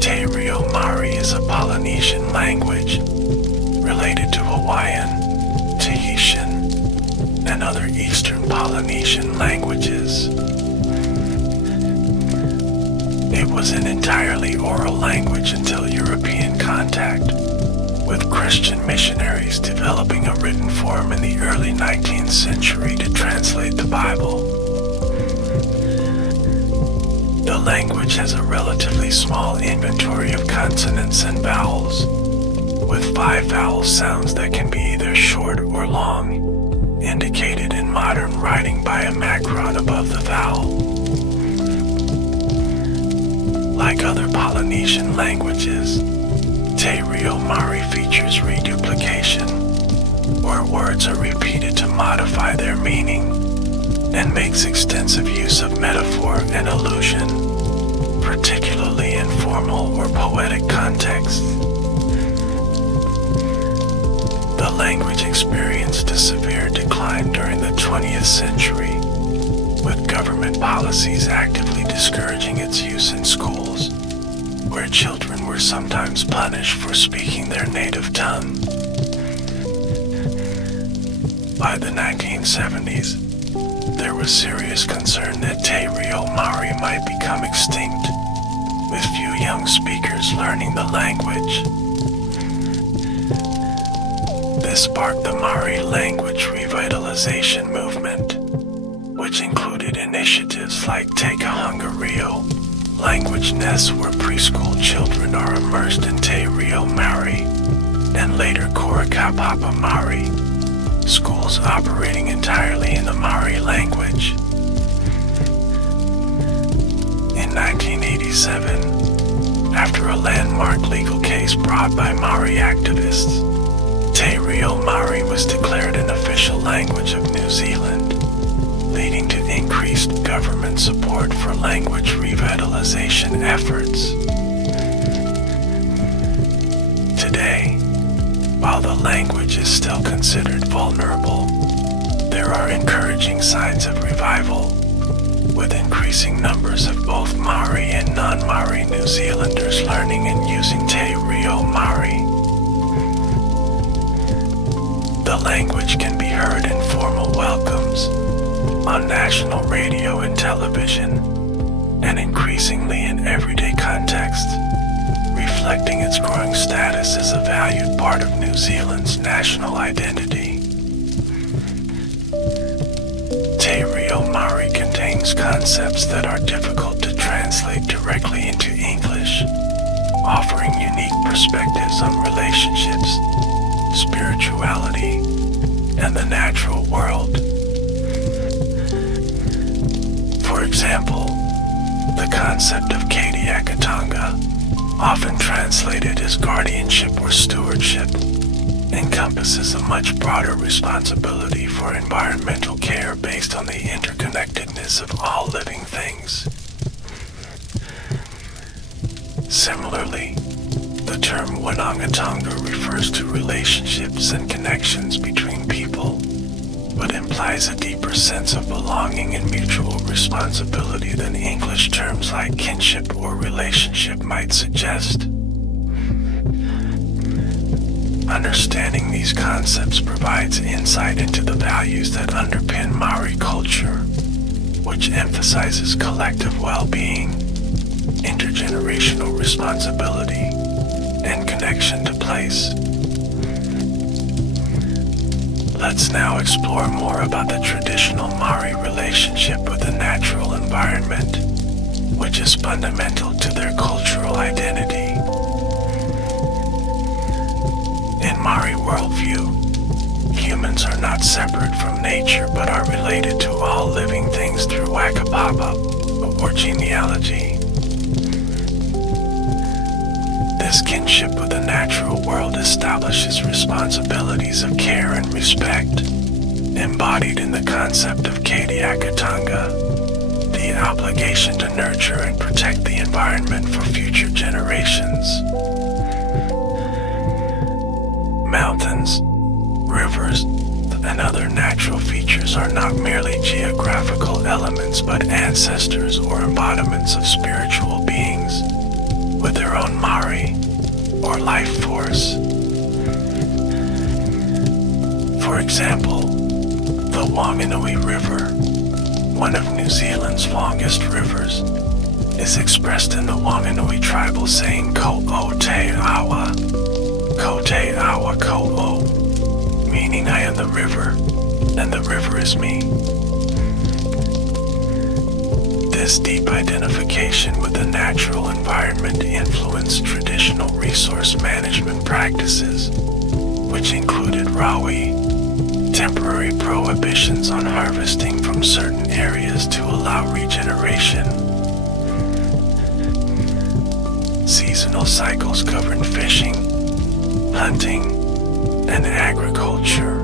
Te Reo Māori is a Polynesian language, related to Hawaiian, Tahitian, and other Eastern Polynesian languages. It was an entirely oral language until European contact, with Christian missionaries developing a written form in the early 19th century to translate the Bible. The language has a relatively small inventory of consonants and vowels, with 5 vowel sounds that can be either short or long, indicated in modern writing by a macron above the vowel. Like other Polynesian languages, Te Reo Māori features reduplication, where words are repeated to modify their meaning, and makes extensive use of metaphor and allusion, particularly in formal or poetic contexts. The language experienced a severe decline during the 20th century, with government policies actively discouraging its use in schools, where children were sometimes punished for speaking their native tongue. By the 1970s, there was serious concern that Te Reo Māori might become extinct, with few young speakers learning the language. This sparked the Māori language revitalization movement, which included initiatives like Te Kahanga Reo, language nests where preschool children are immersed in Te Reo Māori, and later Kora Kaupapa Māori, schools operating entirely in the Māori language. In 1987, after a landmark legal case brought by Māori activists, Te Reo Māori was declared an official language of New Zealand, leading to increased government support for language revitalization efforts. Today, while the language is still considered vulnerable, there are encouraging signs of revival, with increasing numbers of both Māori and non-Māori New Zealanders learning and using Te Reo Māori. The language can be heard in formal welcomes, on national radio and television, and increasingly in everyday contexts, reflecting its growing status as a valued part of New Zealand's national identity. Te Reo Māori contains concepts that are difficult to translate directly into English, offering unique perspectives on relationships, spirituality, and the natural world. For example, the concept of Kadiakatanga, often translated as guardianship or stewardship, encompasses a much broader responsibility for environmental care based on the interconnectedness of all living things. Similarly, the term Wanangatanga refers to relationships and connections between people, but implies a deeper sense of belonging and mutual responsibility than English terms like kinship or relationship might suggest. Understanding these concepts provides insight into the values that underpin Māori culture, which emphasizes collective well-being, intergenerational responsibility, and connection to place. Let's now explore more about the traditional Māori relationship with the natural environment, which is fundamental to their cultural identity. In Māori worldview, humans are not separate from nature but are related to all living things through whakapapa, or genealogy. This kinship with the natural world establishes responsibilities of care and respect, embodied in the concept of Kadiakatanga, the obligation to nurture and protect the environment for future generations. Mountains, rivers, and other natural features are not merely geographical elements but ancestors or embodiments of spiritual beings with their own Māori, or life force. For example, the Wanganui River, one of New Zealand's longest rivers, is expressed in the Wanganui tribal saying ko o te awa ko o, meaning I am the river, and the river is me. This deep identification with the natural environment influenced traditional resource management practices, which included rawi, temporary prohibitions on harvesting from certain areas to allow regeneration. Seasonal cycles govern fishing, hunting, and agriculture,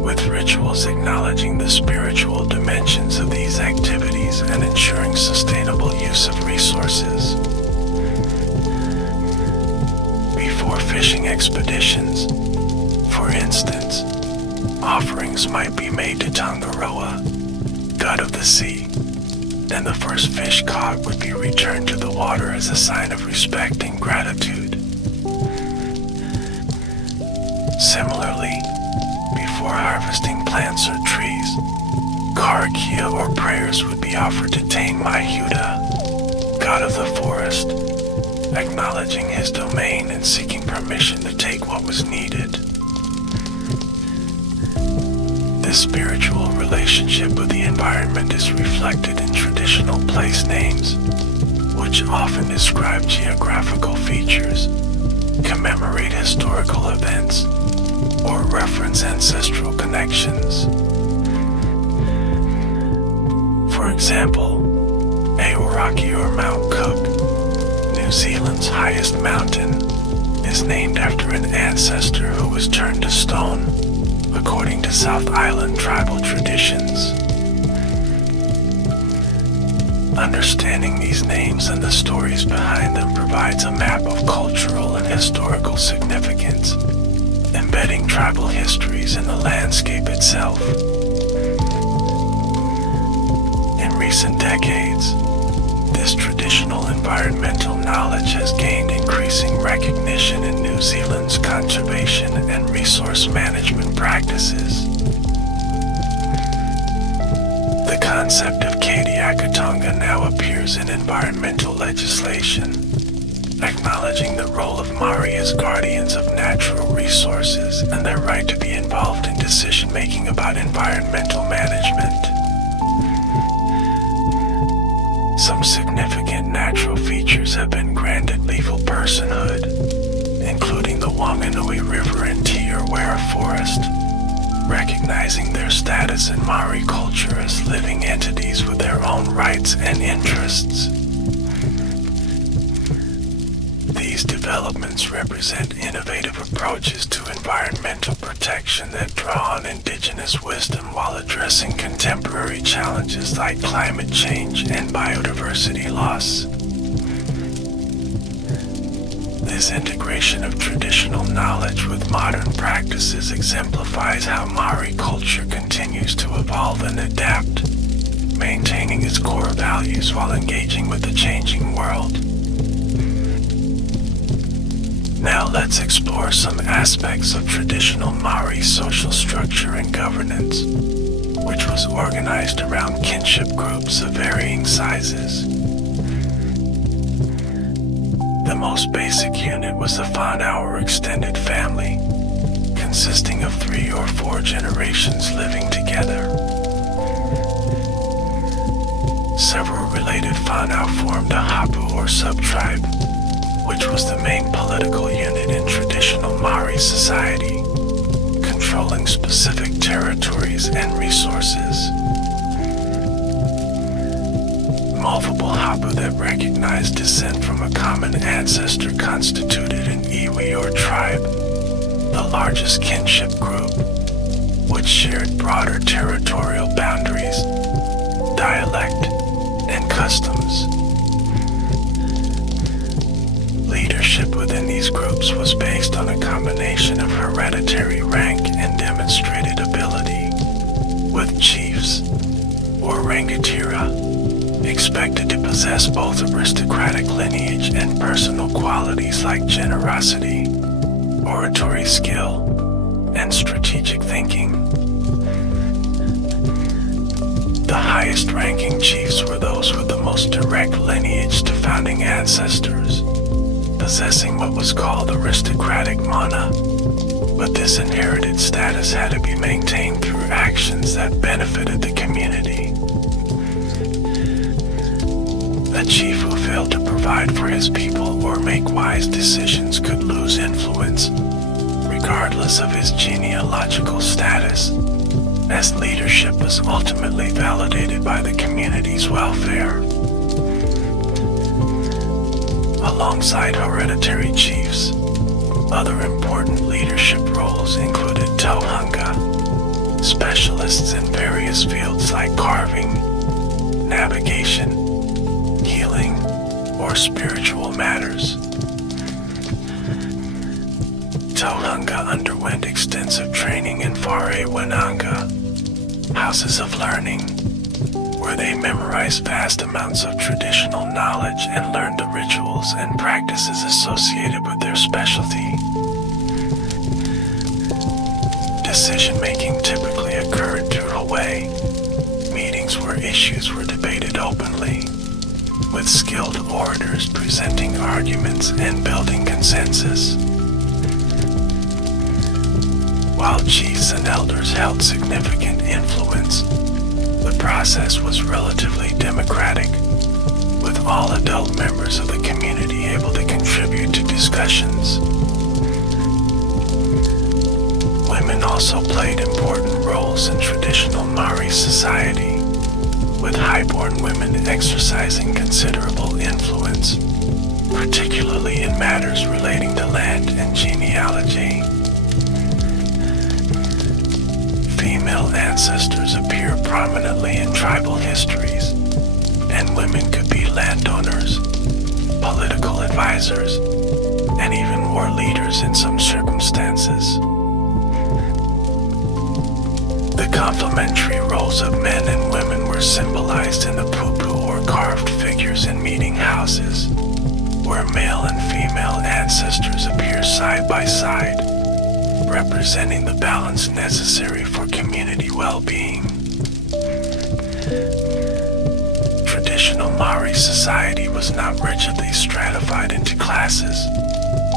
with rituals acknowledging the spiritual dimensions of these activities and ensuring sustainable use of resources. Before fishing expeditions, for instance, offerings might be made to Tangaroa, god of the sea, and the first fish caught would be returned to the water as a sign of respect and gratitude. Similarly, before harvesting plants or trees, karakia or prayers would be offered to Tain Maihuda, god of the forest, acknowledging his domain and seeking permission to take what was needed. This spiritual relationship with the environment is reflected in traditional place names, which often describe geographical features, commemorate historical events, or reference ancestral connections. For example, Aoraki or Mount Cook, New Zealand's highest mountain, is named after an ancestor who was turned to stone, according to South Island tribal traditions. Understanding these names and the stories behind them provides a map of cultural and historical significance, embedding tribal histories in the landscape itself. In recent decades, this traditional environmental knowledge has gained increasing recognition in New Zealand's conservation and resource management practices. The concept of Kadiakatonga now appears in environmental legislation, acknowledging the role of Māori as guardians of natural resources and their right to be involved in decision-making about environmental management. Some significant natural features have been granted legal personhood, including the Wanganui River and Tiawara Forest, recognizing their status in Māori culture as living entities with their own rights and interests. These developments represent innovative approaches to environmental protection that draw on indigenous wisdom while addressing contemporary challenges like climate change and biodiversity loss. This integration of traditional knowledge with modern practices exemplifies how Māori culture continues to evolve and adapt, maintaining its core values while engaging with the changing world. Now let's explore some aspects of traditional Māori social structure and governance, which was organized around kinship groups of varying sizes. The most basic unit was the whānau or extended family, consisting of 3 or 4 generations living together. Several related whānau formed a hapu or sub-tribe, which was the main political unit in traditional Māori society, controlling specific territories and resources. Multiple hapu that recognized descent from a common ancestor constituted an iwi or tribe, the largest kinship group, which shared broader territorial boundaries, dialect, and customs. Leadership within these groups was based on a combination of hereditary rank and demonstrated ability, with chiefs, or rangatira, expected to possess both aristocratic lineage and personal qualities like generosity, oratory skill, and strategic thinking. The highest-ranking chiefs were those with the most direct lineage to founding ancestors, possessing what was called aristocratic mana, but this inherited status had to be maintained through actions that benefited the community. A chief who failed to provide for his people or make wise decisions could lose influence, regardless of his genealogical status, as leadership was ultimately validated by the community's welfare. Alongside hereditary chiefs, other important leadership roles included tohunga, specialists in various fields like carving, navigation, healing, or spiritual matters. Tohunga underwent extensive training in Whare Wenanga, houses of learning, where they memorized vast amounts of traditional knowledge and learned the rituals and practices associated with their specialty. Decision-making typically occurred through Hawaii, meetings where issues were debated openly, with skilled orators presenting arguments and building consensus. While chiefs and elders held significant influence, the process was relatively democratic, with all adult members of the community able to contribute to discussions. Women also played important roles in traditional Māori society, with highborn women exercising considerable influence, particularly in matters relating to land and genealogy. Female ancestors appear prominently in tribal histories, and women could be landowners, political advisors, and even war leaders in some circumstances. The complementary roles of men and women were symbolized in the pupu or carved figures in meeting houses, where male and female ancestors appear side by side, representing the balance necessary for community well-being. Traditional Māori society was not rigidly stratified into classes,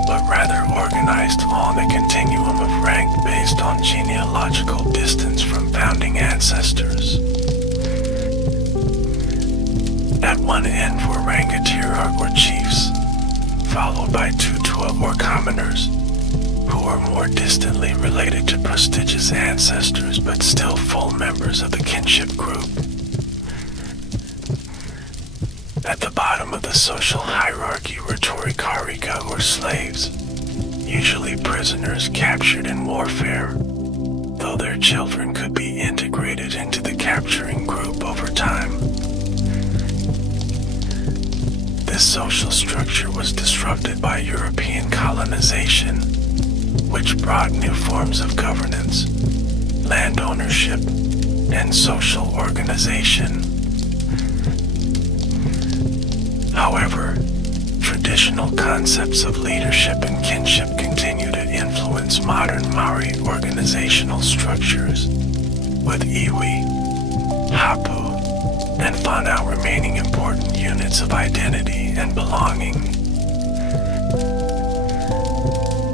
but rather organized on a continuum of rank based on genealogical distance from founding ancestors. At one end were rangatira or chiefs, followed by tutua or commoners, who were more distantly related to prestigious ancestors but still full members of the kinship group. At the bottom of the social hierarchy were torikarika or slaves, usually prisoners captured in warfare, though their children could be integrated into the capturing group over time. This social structure was disrupted by European colonization, which brought new forms of governance, land ownership, and social organization. However, traditional concepts of leadership and kinship continue to influence modern Māori organizational structures, with iwi, hapu, and whānau remaining important units of identity and belonging.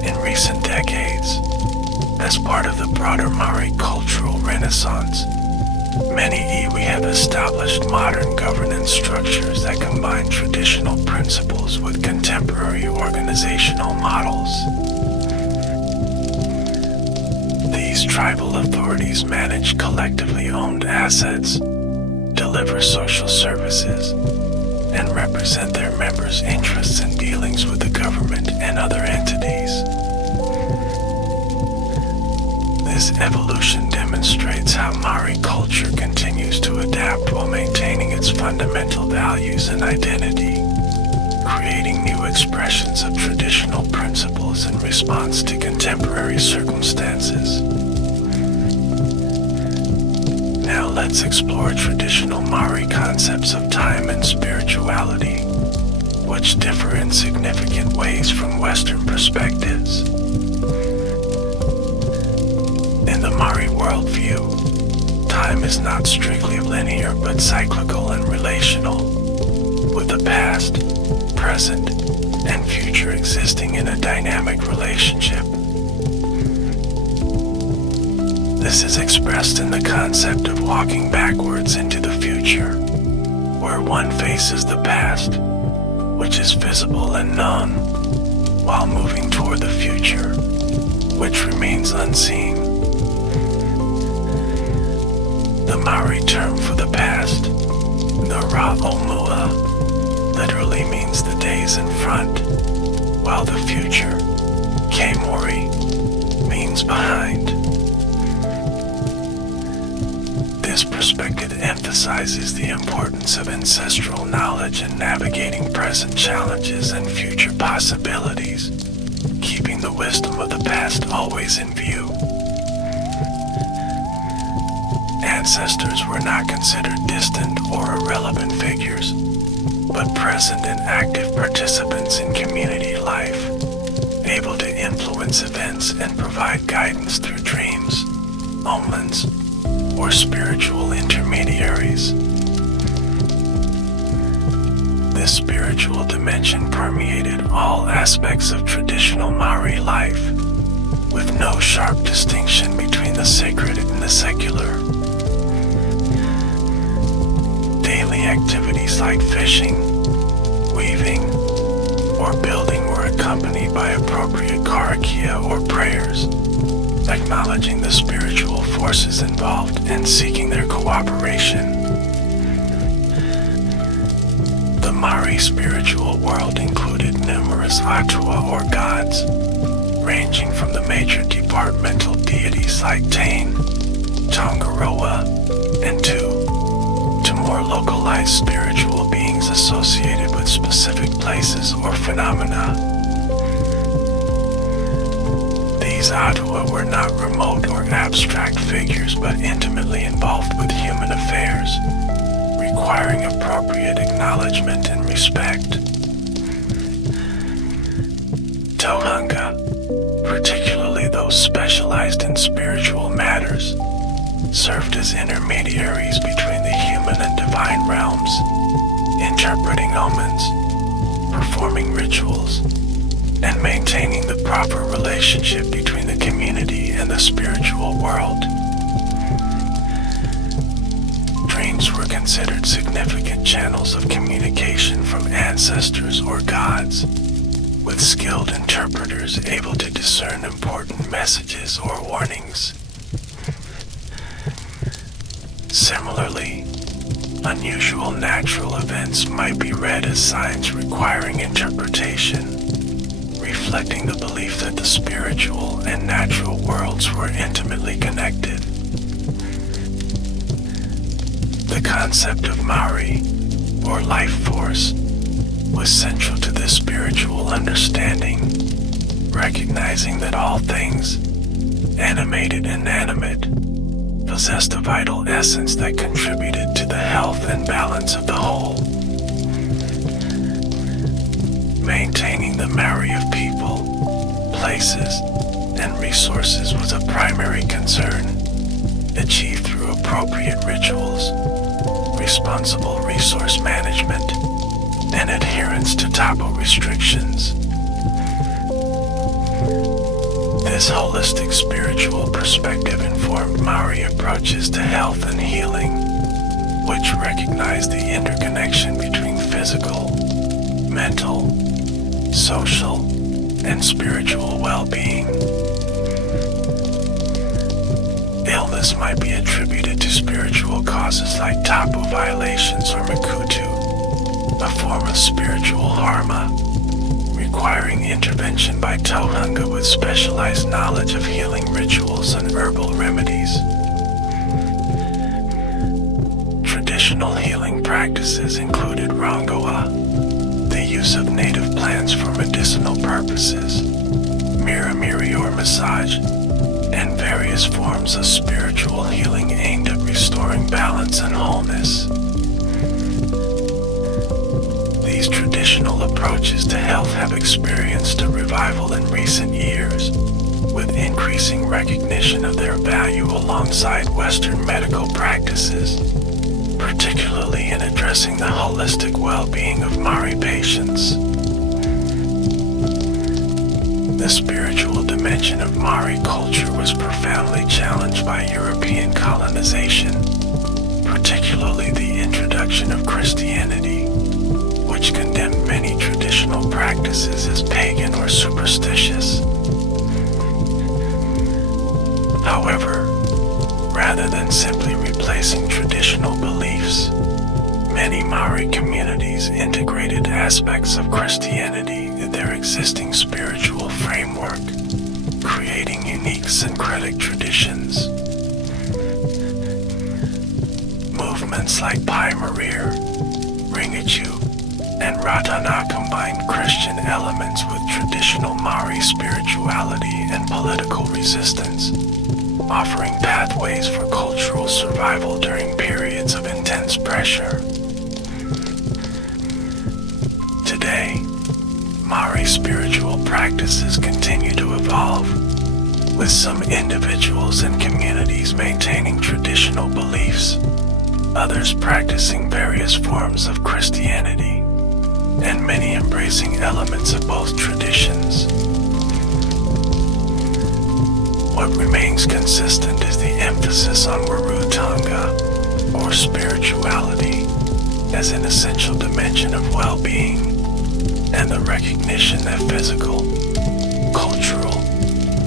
In recent decades, as part of the broader Māori cultural renaissance, many iwi have established modern governance structures that combine traditional principles with contemporary organizational models. These tribal authorities manage collectively owned assets, deliver social services, and represent their members' interests in dealings with the government and other entities. This evolution demonstrates how Māori culture continues to adapt while maintaining its fundamental values and identity, creating new expressions of traditional principles in response to contemporary circumstances. Now let's explore traditional Māori concepts of time and spirituality, which differ in significant ways from Western perspectives. time is not strictly linear but cyclical and relational, with the past, present, and future existing in a dynamic relationship. This is expressed in the concept of walking backwards into the future, where one faces the past, which is visible and known, while moving toward the future, which remains unseen. The Maori term for the past, Nara-o-mua, literally means the days in front, while the future, Ke-mori, means behind. This perspective emphasizes the importance of ancestral knowledge in navigating present challenges and future possibilities, keeping the wisdom of the past always in view. Ancestors were not considered distant or irrelevant figures, but present and active participants in community life, able to influence events and provide guidance through dreams, omens, or spiritual intermediaries. This spiritual dimension permeated all aspects of traditional Maori life, with no sharp distinction between the sacred and the secular. Daily activities like fishing, weaving, or building were accompanied by appropriate karakia or prayers, acknowledging the spiritual forces involved and seeking their cooperation. The Maori spiritual world included numerous atua or gods, ranging from the major departmental deities like Tain, Tongaroa, and Tu, to more localized spiritual beings associated with specific places or phenomena. These atua were not remote or abstract figures but intimately involved with human affairs, requiring appropriate acknowledgement and respect. Tohunga, particularly those specialized in spiritual matters, served as intermediaries between the human and divine realms, interpreting omens, performing rituals, and maintaining the proper relationship between the community and the spiritual world. Dreams were considered significant channels of communication from ancestors or gods, with skilled interpreters able to discern important messages or warnings. Similarly, unusual natural events might be read as signs requiring interpretation, reflecting the belief that the spiritual and natural worlds were intimately connected. The concept of Maori, or life force, was central to this spiritual understanding, recognizing that all things, animated and inanimate, possessed a vital essence that contributed to the health and balance of the whole. Maintaining the Maori of people, places, and resources was a primary concern, achieved through appropriate rituals, responsible resource management, and adherence to tapu restrictions. This holistic spiritual perspective informed Maori approaches to health and healing, which recognized the interconnection between physical, mental, social, and spiritual well-being. Illness might be attributed to spiritual causes like tapu violations or makutu, a form of spiritual harma, requiring intervention by Tohunga with specialized knowledge of healing rituals and herbal remedies. Traditional healing practices included rongoa, the use of native plants for medicinal purposes, miramiri or massage, and various forms of spiritual healing aimed at restoring balance and wholeness. These traditional approaches to health have experienced a revival in recent years, with increased embracing recognition of their value alongside Western medical practices, particularly in addressing the holistic well-being of Māori patients. The spiritual dimension of Māori culture was profoundly challenged by European colonization, particularly the introduction of Christianity, which condemned many traditional practices as pagan or superstitious. However, rather than simply replacing traditional beliefs, many Māori communities integrated aspects of Christianity in their existing spiritual framework, creating unique syncretic traditions. Movements like Pai Marir, Ringachu, and Ratana combined Christian elements with traditional Māori spirituality and political resistance, offering pathways for cultural survival during periods of intense pressure. Today, Māori spiritual practices continue to evolve, with some individuals and communities maintaining traditional beliefs, others practicing various forms of Christianity, and many embracing elements of both traditions. What remains consistent is the emphasis on Warutanga, or spirituality, as an essential dimension of well-being, and the recognition that physical, cultural,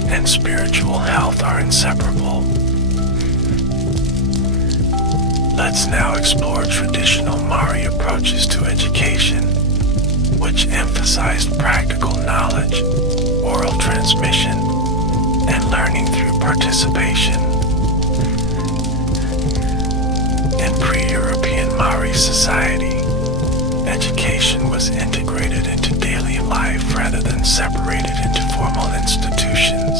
and spiritual health are inseparable. Let's now explore traditional Māori approaches to education, which emphasized practical knowledge, oral transmission, and learning through participation. In pre-European Māori society, education was integrated into daily life rather than separated into formal institutions.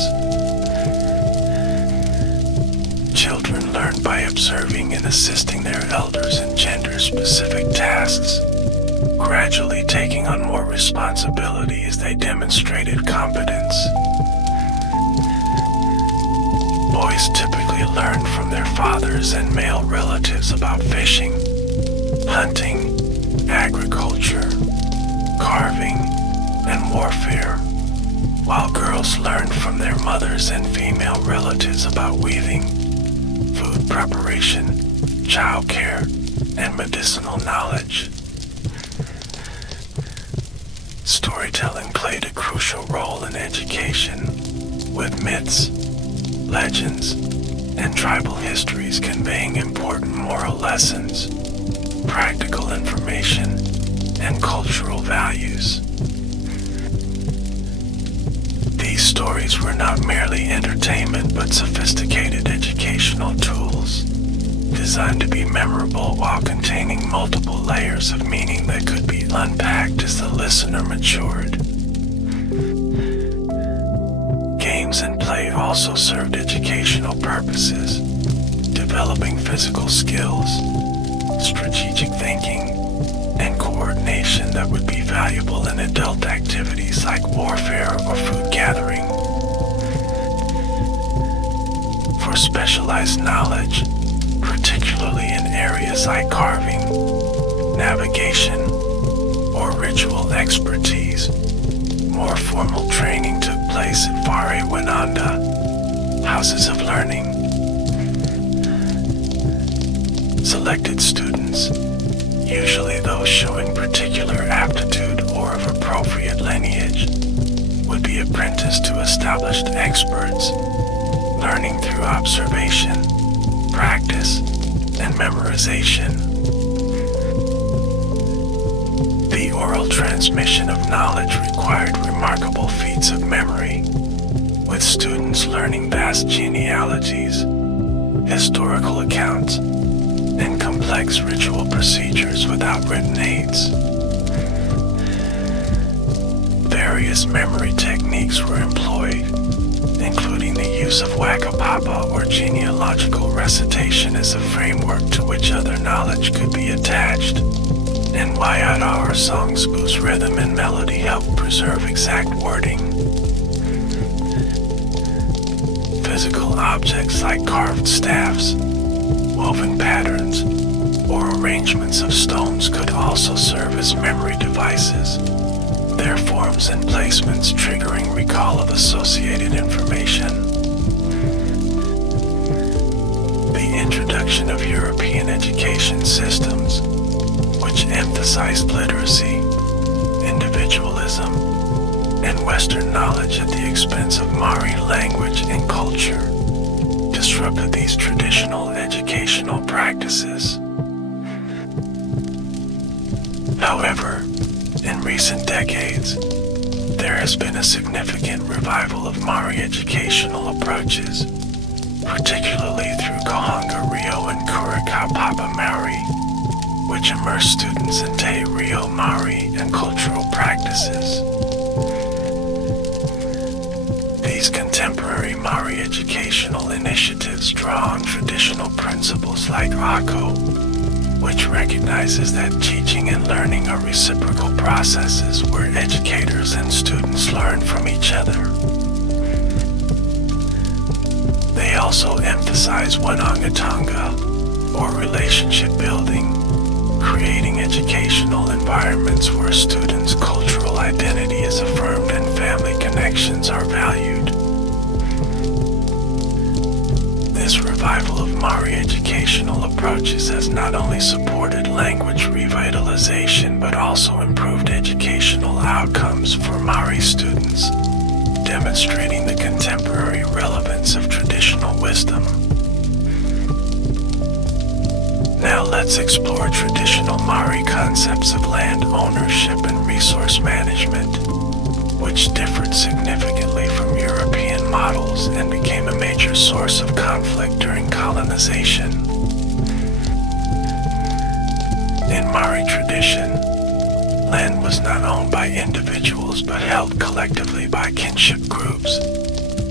Children learned by observing and assisting their elders in gender-specific tasks, gradually taking on more responsibility as they demonstrated competence. Boys typically learned from their fathers and male relatives about fishing, hunting, agriculture, carving, and warfare, while girls learned from their mothers and female relatives about weaving, food preparation, childcare, and medicinal knowledge. Storytelling played a crucial role in education, with myths, legends, and tribal histories conveying important moral lessons, practical information, and cultural values. These stories were not merely entertainment but sophisticated educational tools, designed to be memorable while containing multiple layers of meaning that could be unpacked as the listener matured. Games and play also served educational purposes, developing physical skills, strategic thinking, and coordination that would be valuable in adult activities like warfare or food gathering. For specialized knowledge, particularly in areas like carving, navigation, or ritual expertise, more formal training took place at Whare Winanda, houses of learning. Selected students, usually those showing particular aptitude or of appropriate lineage, would be apprenticed to established experts, learning through observation, practice, and memorization. The oral transmission of knowledge required remarkable feats of memory, with students learning vast genealogies, historical accounts, and complex ritual procedures without written aids. Various memory techniques were employed, including the use of Wakapapa or genealogical recitation as a framework to which other knowledge could be attached, and Waiara or songs whose rhythm and melody helped preserve exact wording. physical objects like carved staffs, woven patterns, or arrangements of stones could also serve as memory devices, their forms and placements triggering recall of associated information. The introduction of European education systems, which emphasized literacy, individualism, and Western knowledge at the expense of Māori language and culture, disrupted these traditional educational practices. However, in recent decades, there has been a significant revival of Māori educational approaches, particularly through Kohanga Rio and Kurakaupapa Māori, which immerse students in Te Reo Māori and cultural practices. These contemporary Māori educational initiatives draw on traditional principles like ako, which recognizes that teaching and learning are reciprocal processes where educators and students learn from each other. They also emphasize wanangatanga, or relationship building, creating educational environments where students' cultural identity is affirmed and family connections are valued. This revival of Māori educational approaches has not only supported language revitalization but also improved educational outcomes for Māori students, demonstrating the contemporary relevance of traditional wisdom. Now let's explore traditional Māori concepts of land ownership and resource management, which differed significantly from European models and became a major source of conflict during colonization. In Māori tradition, land was not owned by individuals but held collectively by kinship groups,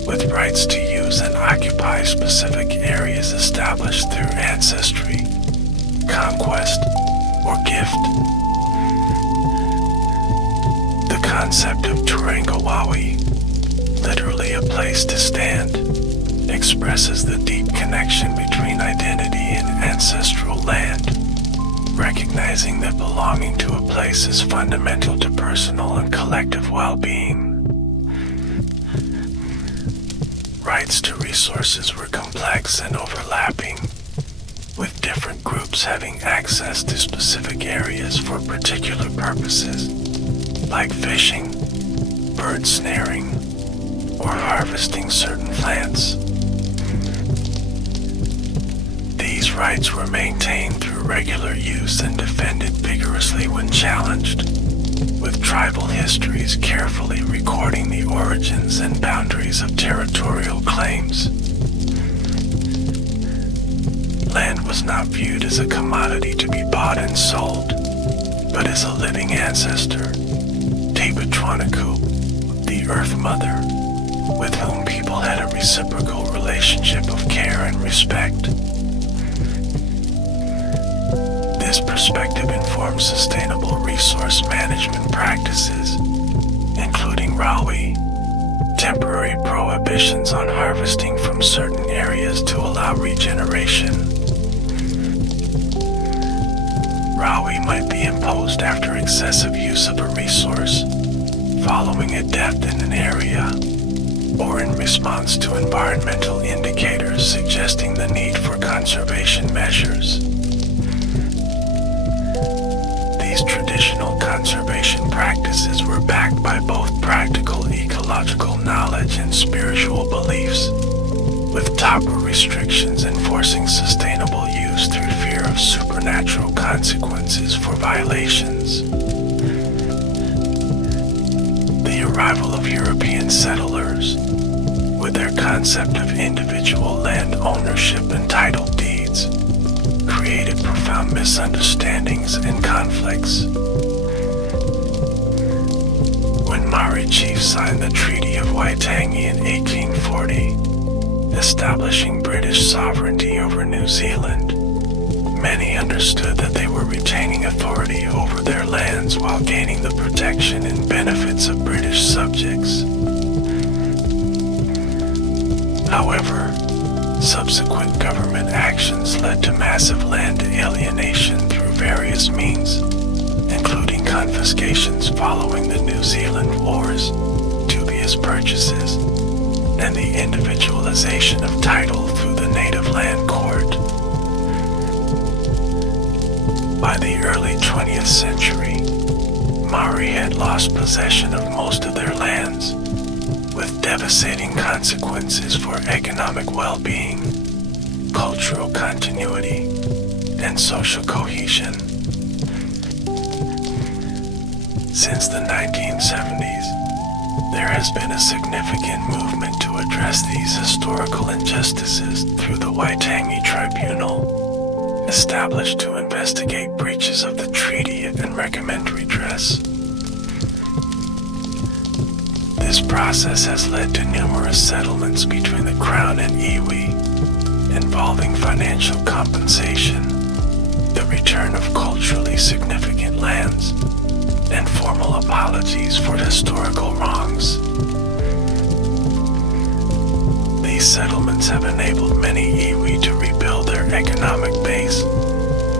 with rights to use and occupy specific areas established through ancestry, conquest, or gift. The concept of Turangawawi, literally a place to stand, expresses the deep connection between identity and ancestral land, recognizing that belonging to a place is fundamental to personal and collective well-being. Rights to resources were complex and overlapping, with different groups having access to specific areas for particular purposes, like fishing, bird snaring, or harvesting certain plants. These rights were maintained through regular use and defended vigorously when challenged, with tribal histories carefully recording the origins and boundaries of territorial claims. Land was not viewed as a commodity to be bought and sold, but as a living ancestor, Te Patwanaku, the Earth Mother, with whom people had a reciprocal relationship of care and respect. This perspective informs sustainable resource management practices, including Rawi, temporary prohibitions on harvesting from certain areas to allow regeneration. Rawi might be imposed after excessive use of a resource, following a death in an area, or in response to environmental indicators suggesting the need for conservation measures. These traditional conservation practices were backed by both practical ecological knowledge and spiritual beliefs, with tapa restrictions enforcing sustainable use through fear of supernatural consequences for violations. The arrival of European settlers, with their concept of individual land ownership and title deeds, created profound misunderstandings and conflicts. When Māori chiefs signed the Treaty of Waitangi in 1840, establishing British sovereignty over New Zealand, many understood that they were retaining authority over their lands while gaining the protection and benefits of British subjects. However, subsequent government actions led to massive land alienation through various means, including confiscations following the New Zealand Wars, dubious purchases, and the individualization of title through the native land court. By the early 20th century, Māori had lost possession of most of their lands, with devastating consequences for economic well-being, cultural continuity, and social cohesion. Since the 1970s, there has been a significant movement to address these historical injustices through the Waitangi Tribunal, established to investigate breaches of the treaty and recommend redress. This process has led to numerous settlements between the Crown and iwi, involving financial compensation, the return of culturally significant lands, and formal apologies for historical wrongs. These settlements have enabled many iwi to rebuild their economic base,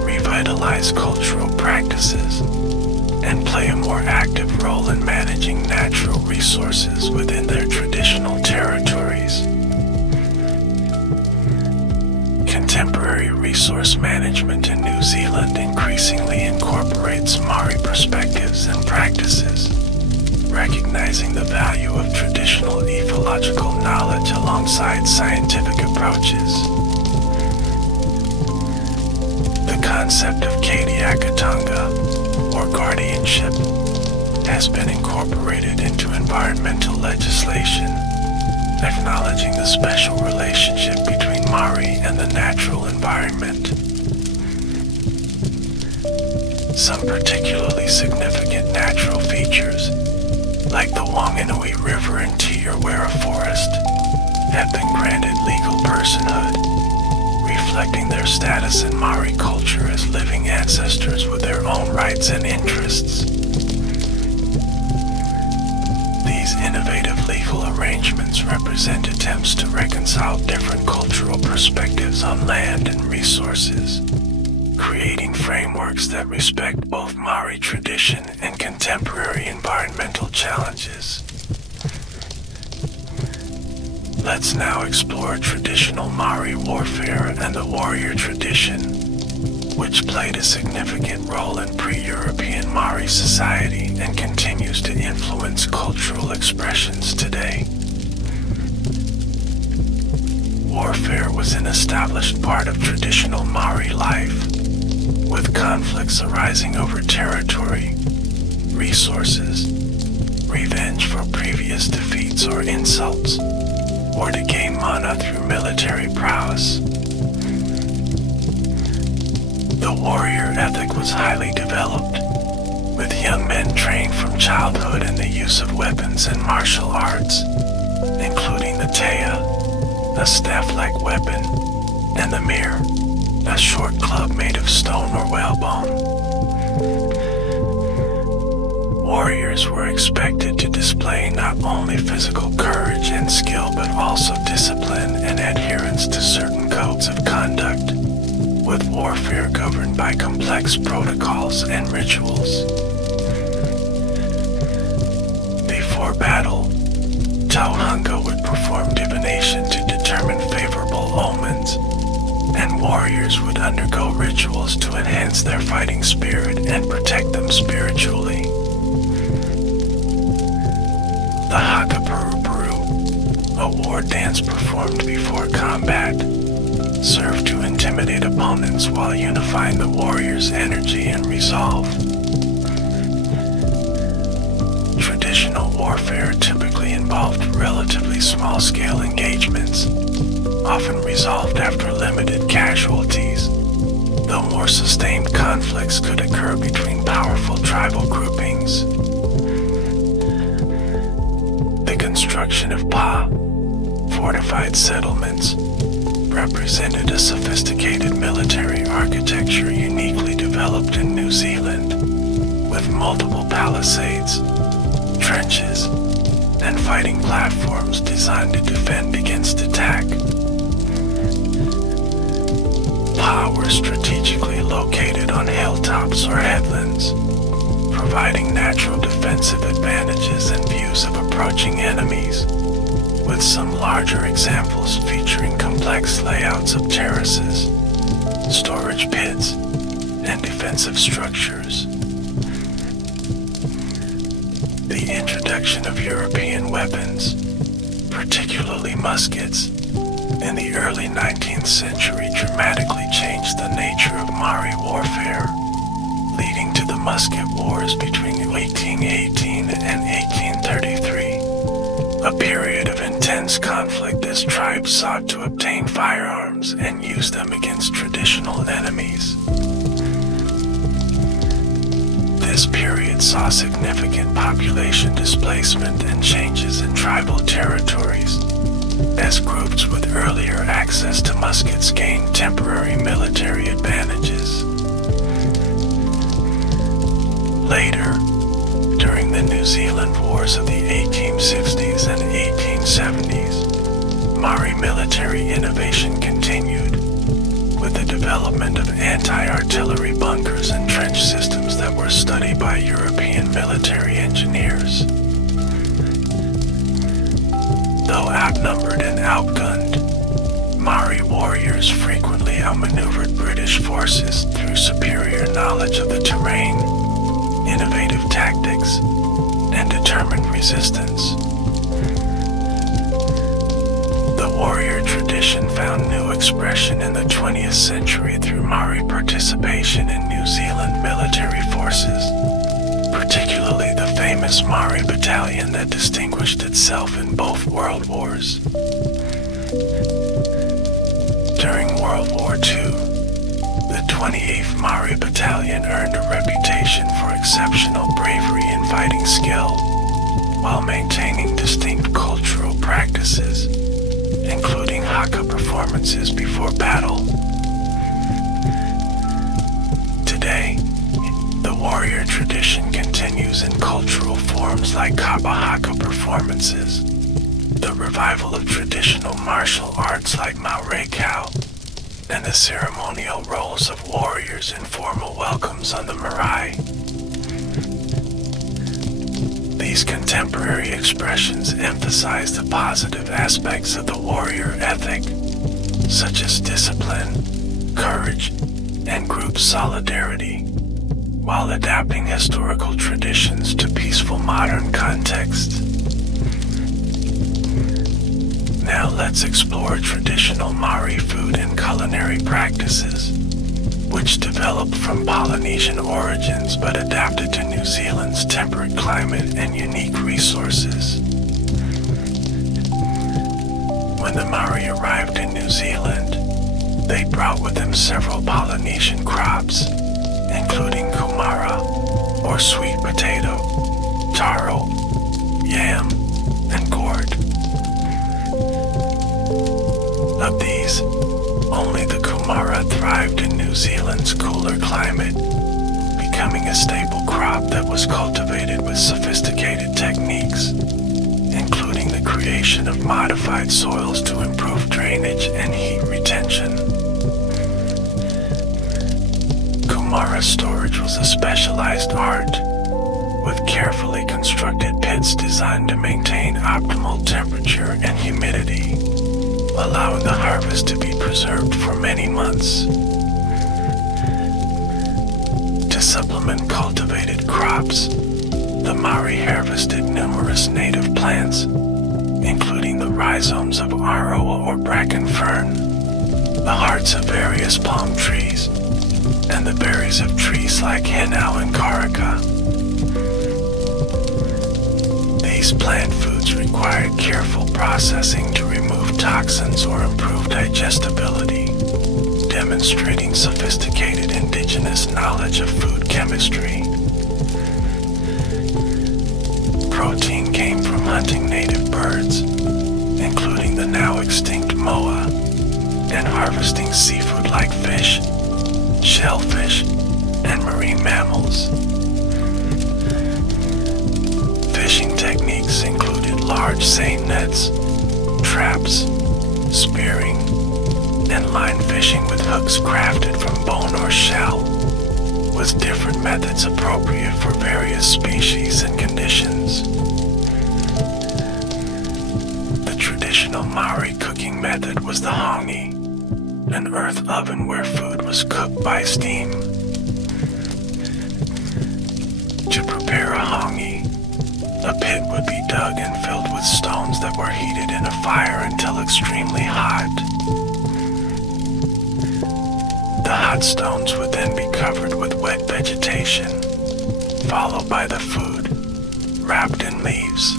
revitalize cultural practices, and play a more active role in managing natural resources within their traditional territories. Contemporary resource management in New Zealand increasingly incorporates Māori perspectives and practices, recognizing the value of traditional ecological knowledge alongside scientific approaches. The concept of Kadiakatanga, or guardianship, has been incorporated into environmental legislation, acknowledging the special relationship between Māori and the natural environment. Some particularly significant natural features, like the Wanganui River and Tiawera Forest, have been granted legal personhood, reflecting their status in Māori culture as living ancestors with their own rights and interests. These innovative legal arrangements represent attempts to reconcile different cultural perspectives on land and resources, creating frameworks that respect both Māori tradition and contemporary environmental challenges. Let's now explore traditional Māori warfare and the warrior tradition, which played a significant role in pre-European Māori society and continues to influence cultural expressions today. Warfare was an established part of traditional Māori life, with conflicts arising over territory, resources, revenge for previous defeats or insults, or to gain mana through military prowess. The warrior ethic was highly developed, with young men trained from childhood in the use of weapons and martial arts, including the teia, a staff-like weapon, and the mir, a short club made of stone or whalebone. Warriors were expected to display not only physical courage and skill, but also discipline and adherence to certain codes of conduct, with warfare governed by complex protocols and rituals. Before battle, Tauhanga would perform divination to determine favorable omens, and warriors would undergo rituals to enhance their fighting spirit and protect them spiritually. The Hakapurupuru, a war dance performed before combat, served to intimidate opponents while unifying the warrior's energy and resolve. Traditional warfare typically involved relatively small-scale engagements, often resolved after limited casualties, though more sustained conflicts could occur between powerful tribal groupings. The construction of fortified settlements, represented a sophisticated military architecture uniquely developed in New Zealand, with multiple palisades, trenches, and fighting platforms designed to defend against attack. were strategically located on hilltops or headlands, providing natural defensive advantages and views of approaching enemies, with some larger examples featuring complex layouts of terraces, storage pits, and defensive structures. The introduction of European weapons, particularly muskets, in the early 19th century dramatically changed the nature of Māori warfare, leading to the musket wars between 1818 and 1833, a period of intense conflict as tribes sought to obtain firearms and use them against traditional enemies. This period saw significant population displacement and changes in tribal territories, as groups with earlier access to muskets gained temporary military advantages. Later, during the New Zealand Wars of the 1860s and 1870s, Māori military innovation continued, with the development of anti-artillery bunkers and trench systems that were studied by European military engineers. Though outnumbered and outgunned, Māori warriors frequently outmaneuvered British forces through superior knowledge of the terrain, innovative tactics, and determined resistance. The warrior tradition found new expression in the 20th century through Māori participation in New Zealand military forces, particularly the famous Māori battalion that distinguished itself in both World Wars. During World War II, the 28th Māori Battalion earned a reputation for exceptional bravery and fighting skill, while maintaining distinct cultural practices, including haka performances before battle. Today, the warrior tradition continues in cultural forms like kapa haka performances, the revival of traditional martial arts like Māorekau, and the ceremonial roles of warriors in formal welcomes on the marae. These contemporary expressions emphasize the positive aspects of the warrior ethic, such as discipline, courage, and group solidarity, while adapting historical traditions to peaceful modern contexts. Now let's explore traditional Māori food and culinary practices, which developed from Polynesian origins but adapted to New Zealand's temperate climate and unique resources. When the Māori arrived in New Zealand, they brought with them several Polynesian crops, including kumara, or sweet potato, taro, yam, and gourd. Of these, only the kumara thrived in New Zealand's cooler climate, becoming a staple crop that was cultivated with sophisticated techniques, including the creation of modified soils to improve drainage and heat retention. Kumara storage was a specialized art, with carefully constructed pits designed to maintain optimal temperature and humidity, allowing the harvest to be preserved for many months. To supplement cultivated crops, the Māori harvested numerous native plants, including the rhizomes of aroa or bracken fern, the hearts of various palm trees, and the berries of trees like henau and karaka. These plant foods required careful processing to remove toxins or improve digestibility, demonstrating sophisticated indigenous knowledge of food chemistry. Protein came from hunting native birds, including the now extinct moa, and harvesting seafood like fish, shellfish, and marine mammals. Fishing techniques included large seine nets, traps, spearing, and line fishing with hooks crafted from bone or shell, with different methods appropriate for various species and conditions. The traditional Maori cooking method was the hongi, an earth oven where food was cooked by steam. To prepare a hongi, a pit would be dug and filled with stones that were heated in a fire until extremely hot. The hot stones would then be covered with wet vegetation, followed by the food, wrapped in leaves.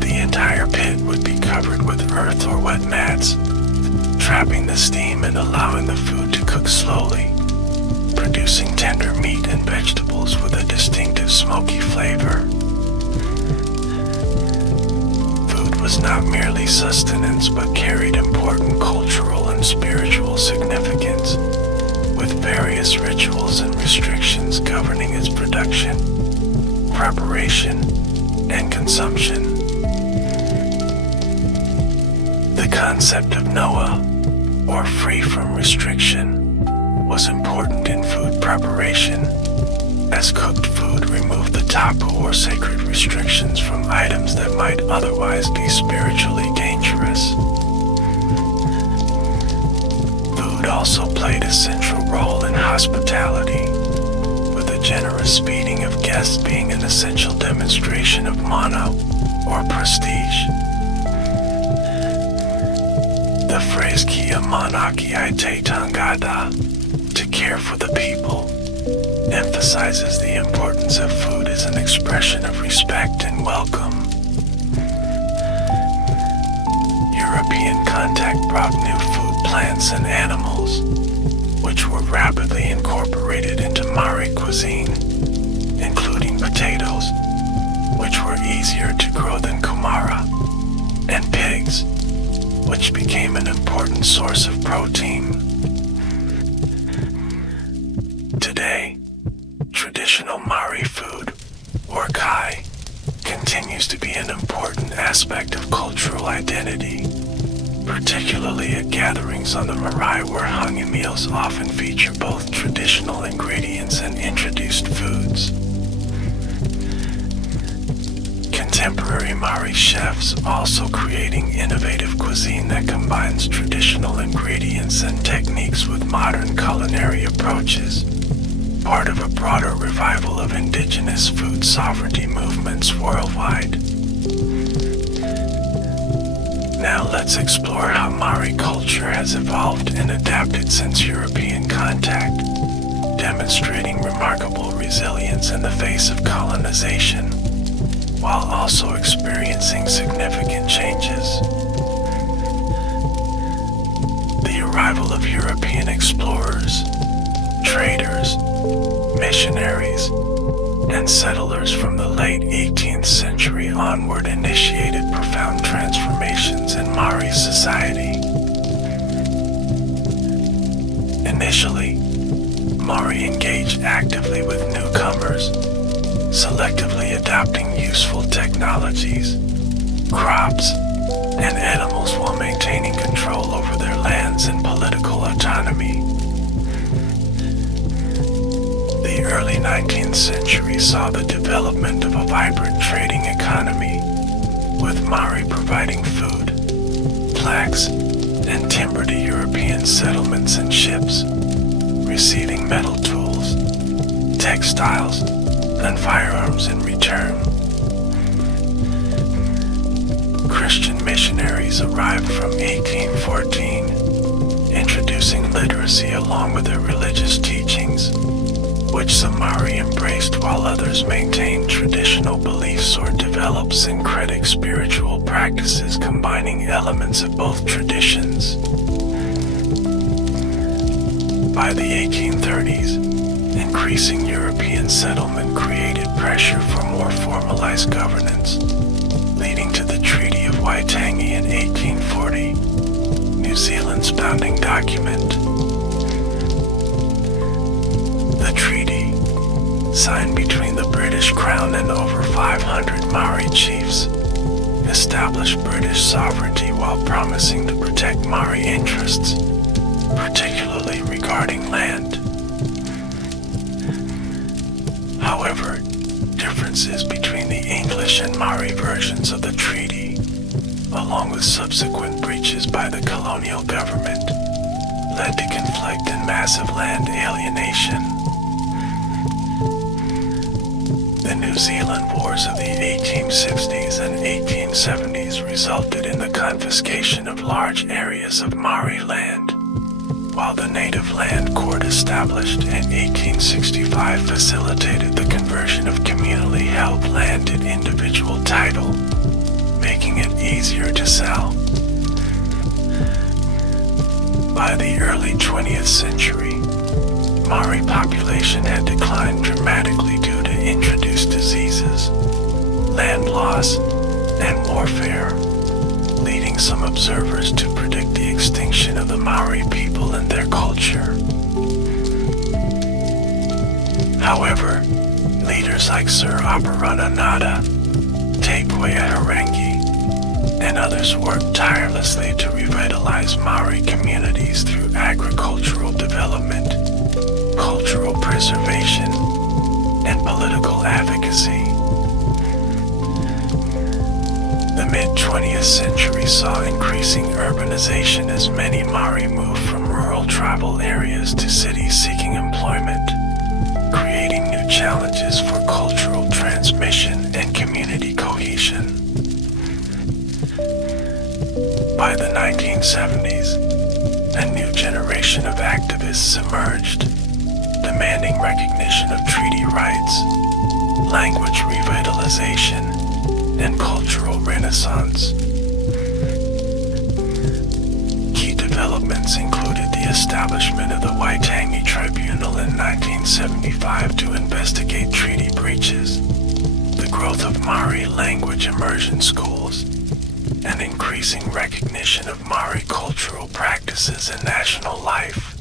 The entire pit would be covered with earth or wet mats, trapping the steam and allowing the food to cook slowly, producing tender meat and vegetables with a distinctive smoky flavor. Food was not merely sustenance but carried important cultural and spiritual significance, with various rituals and restrictions governing its production, preparation, and consumption. The concept of Noah, or free from restriction, was important in food preparation, as cooked food removed the taboo or sacred restrictions from items that might otherwise be spiritually dangerous. Food also played a central role in hospitality, with a generous feeding of guests being an essential demonstration of mana or prestige. The phrase kia manaki ai te tangata, to care for the people, emphasizes the importance of food as an expression of respect and welcome. European contact brought new food plants and animals, which were rapidly incorporated into Maori cuisine, including potatoes, which were easier to grow than kumara, and pigs, which became an important source of protein. Today, traditional Maori food, or kai, continues to be an important aspect of cultural identity, particularly at gatherings on the marae where hongi meals often feature both traditional ingredients and introduced foods. Contemporary Maori chefs also creating innovative cuisine that combines traditional ingredients and techniques with modern culinary approaches, part of a broader revival of indigenous food sovereignty movements worldwide. Now let's explore how Maori culture has evolved and adapted since European contact, demonstrating remarkable resilience in the face of colonization, while also experiencing significant changes. The arrival of European explorers, traders, missionaries, and settlers from the late 18th century onward initiated profound transformations in Maori society. Initially, Maori engaged actively with newcomers, selectively adopting useful technologies, crops, and animals while maintaining control over their lands and political autonomy. The early 19th century saw the development of a vibrant trading economy, with Maori providing food, flax, and timber to European settlements and ships, receiving metal tools, textiles, and firearms in return. Christian missionaries arrived from 1814, introducing literacy along with their religious teachings, which some Maori embraced while others maintained traditional beliefs or developed syncretic spiritual practices combining elements of both traditions. By the 1830s, increasing European settlement created pressure for more formalized governance, leading to the Treaty of Waitangi in 1840, New Zealand's founding document. The treaty, signed between the British Crown and over 500 Maori chiefs, established British sovereignty sovereignty while promising to protect Māori interests, particularly regarding land. However, differences between the English and Māori versions of the treaty, along with subsequent breaches by the colonial government, led to conflict and massive land alienation. The New Zealand Wars of the 1860s and 1870s resulted in the confiscation of large areas of Māori land, while the Native Land Court established in 1865 facilitated the conversion of communally held land to individual title, making it easier to sell. By the early 20th century, Māori population had declined dramatically due to introduced diseases, land loss, and warfare, leading some observers to predict the extinction of the Māori people and their culture. However, leaders like Sir Aparana Nada, Te Puea Harangi, and others worked tirelessly to revitalize Māori communities through agricultural development, cultural preservation, and political advocacy. The mid-20th century saw increasing urbanization as many Māori moved from rural tribal areas to cities seeking employment, creating new challenges for cultural transmission and community cohesion. By the 1970s, a new generation of activists emerged, demanding recognition of treaty rights, language revitalization, and cultural renaissance. Key developments included the establishment of the Waitangi Tribunal in 1975 to investigate treaty breaches, the growth of Māori language immersion schools, and increasing recognition of Māori cultural practices in national life.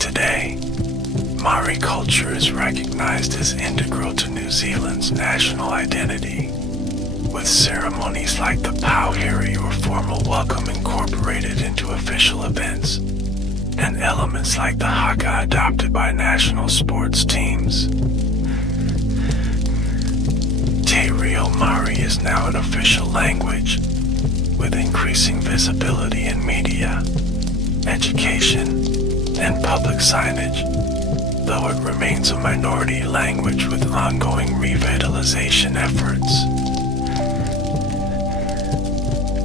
Today, Māori culture is recognized as integral to New Zealand's national identity, with ceremonies like the Pauhiri or formal welcome incorporated into official events, and elements like the haka adopted by national sports teams. Te Reo Māori is now an official language, with increasing visibility in media, education, and public signage, though it remains a minority language with ongoing revitalization efforts.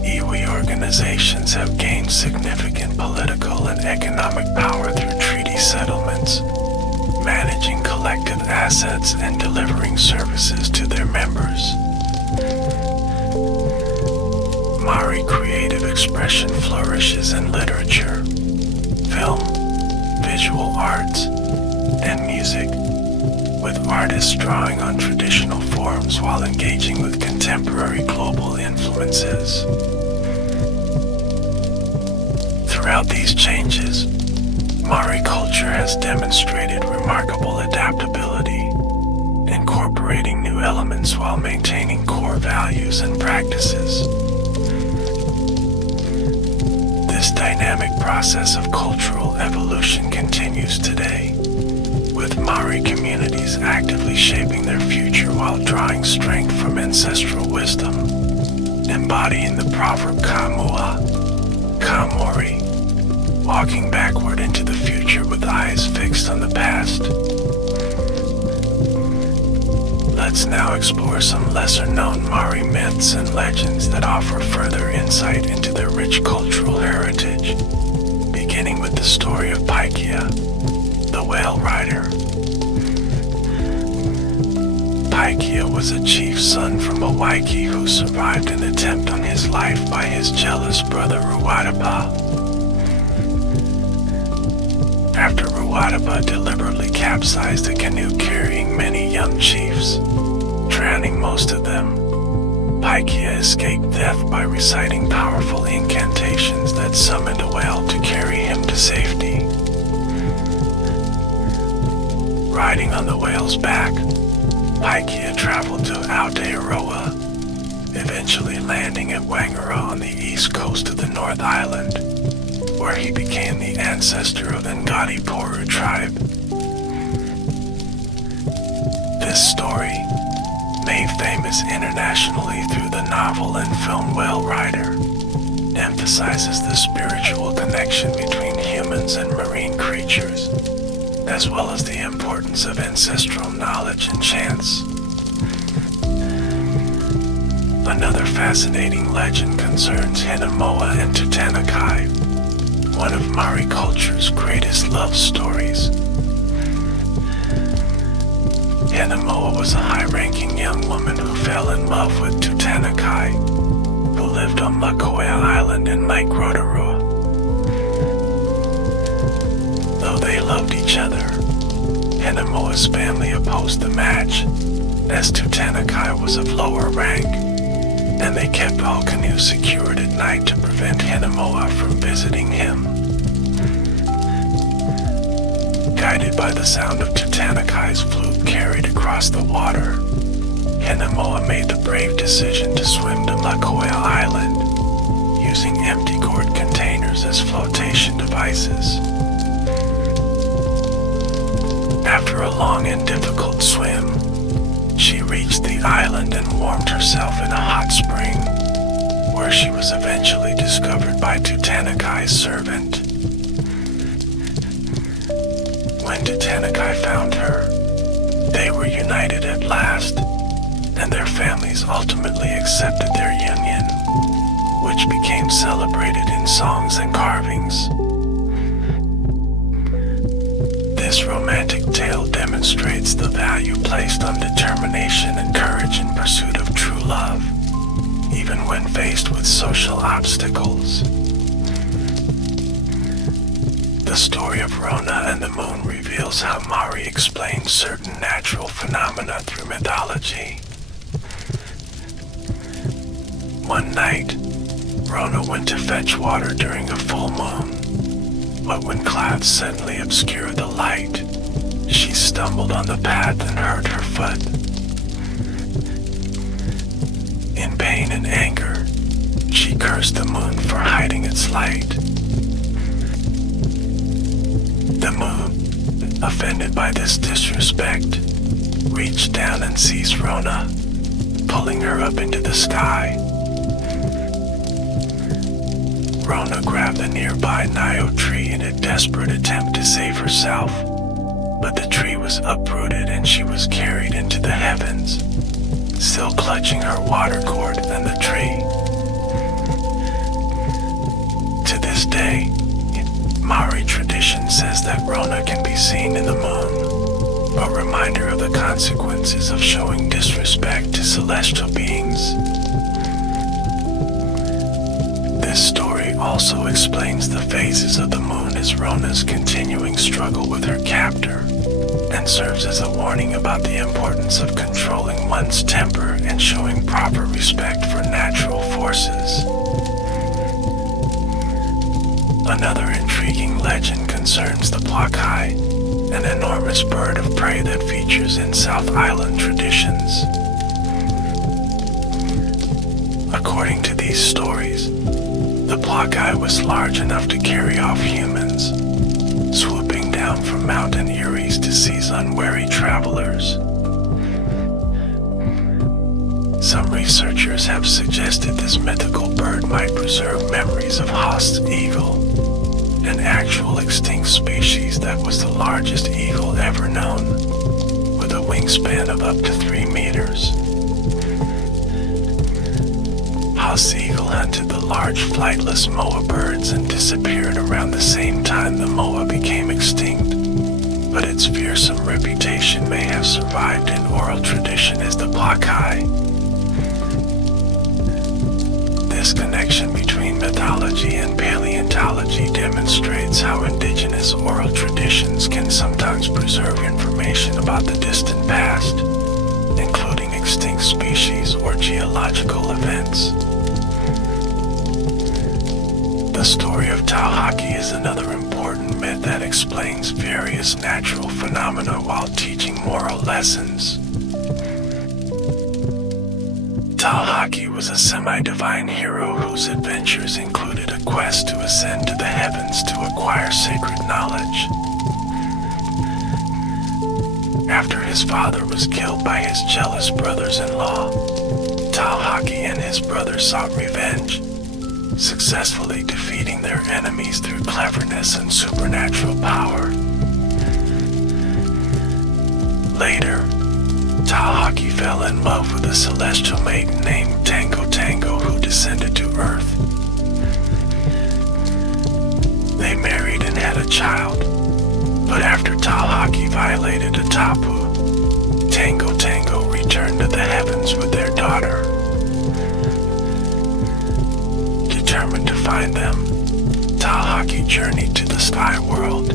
Iwi organizations have gained significant political and economic power through treaty settlements, managing collective assets and delivering services to their members. Māori creative expression flourishes in literature, film, visual arts, and music, with artists drawing on traditional forms while engaging with contemporary global influences. Throughout these changes, Māori culture has demonstrated remarkable adaptability, incorporating new elements while maintaining core values and practices. This dynamic process of cultural evolution continues today, with Māori communities actively shaping their future while drawing strength from ancestral wisdom, embodying the proverb ka mua, ka mori, walking backward into the future with eyes fixed on the past. Let's now explore some lesser-known Māori myths and legends that offer further insight into their rich cultural heritage, beginning with the story of Paikea, the whale rider. Paikea was a chief's son from Hawaii who survived an attempt on his life by his jealous brother Ruatapa. After Ruatapa deliberately capsized a canoe carrying many young chiefs, drowning most of them, Paikea escaped death by reciting powerful incantations that summoned a whale to carry him to safety. Riding on the whale's back, Paikea traveled to Aotearoa, eventually landing at Wangara on the east coast of the North Island, where he became the ancestor of the Ngati Porou tribe. This story, made famous internationally through the novel and film Whale Rider, emphasizes the spiritual connection between humans and marine creatures, as well as the importance of ancestral knowledge and chants. Another fascinating legend concerns Hinemoa and Tutanakai, one of Māori culture's greatest love stories. Hinemoa was a high-ranking young woman who fell in love with Tutanakai, who lived on Makoea Island in Lake Rotorua. Though they loved each other, Hinemoa's family opposed the match, as Tutanakai was of lower rank, and they kept all canoes secured at night to prevent Hinemoa from visiting him. Guided by the sound of Tutanakai's flute carried across the water, Hinemoa made the brave decision to swim to Makoea Island, using empty gourd containers as flotation devices. After a long and difficult swim, she reached the island and warmed herself in a hot spring, where she was eventually discovered by Tutanakai's servant. When Tutanakai found her, they were united at last, and their families ultimately accepted their union, which became celebrated in songs and carvings. This romantic tale demonstrates the value placed on determination and courage in pursuit of true love, even when faced with social obstacles. The story of Rona and the moon reveals how Māori explain certain natural phenomena through mythology. One night, Rona went to fetch water during a full moon, but when clouds suddenly obscured the light, she stumbled on the path and hurt her foot. In pain and anger, she cursed the moon for hiding its light. The moon, offended by this disrespect, reached down and seized Rona, pulling her up into the sky. Rona grabbed the nearby Nio tree in a desperate attempt to save herself, but the tree was uprooted and she was carried into the heavens, still clutching her water gourd and the tree. To this day, Māori tradition says that Rona can be seen in the moon, a reminder of the consequences of showing disrespect to celestial beings. This story also explains the phases of the moon as Rona's continuing struggle with her captor, and serves as a warning about the importance of controlling one's temper and showing proper respect for natural forces. Another intriguing legend concerns the plakai, an enormous bird of prey that features in South Island traditions. According to these stories, the plakai was large enough to carry off humans, swooping down from Mountain Eries to seize unwary travelers. Some researchers have suggested this mythical bird might preserve memories of Haast's eagle, an actual extinct species that was the largest eagle ever known, with a wingspan of up to 3 meters. Haast's eagle hunted the large flightless moa birds and disappeared around the same time the moa became extinct, but its fearsome reputation may have survived in oral tradition as the plakai. This connection between mythology and paleontology demonstrates how indigenous oral traditions can sometimes preserve information about the distant past, including extinct species or geological events. The story of Tauhaki is another important myth that explains various natural phenomena while teaching moral lessons. Talhaki was a semi-divine hero whose adventures included a quest to ascend to the heavens to acquire sacred knowledge. After his father was killed by his jealous brothers-in-law, Talhaki and his brother sought revenge, successfully defeating their enemies through cleverness and supernatural power. Later, Talhaki fell in love with a celestial maiden named Tango Tango who descended to Earth. They married and had a child, but after Talhaki violated a tapu, Tango Tango returned to the heavens with their daughter. Determined to find them, Talhaki journeyed to the sky world,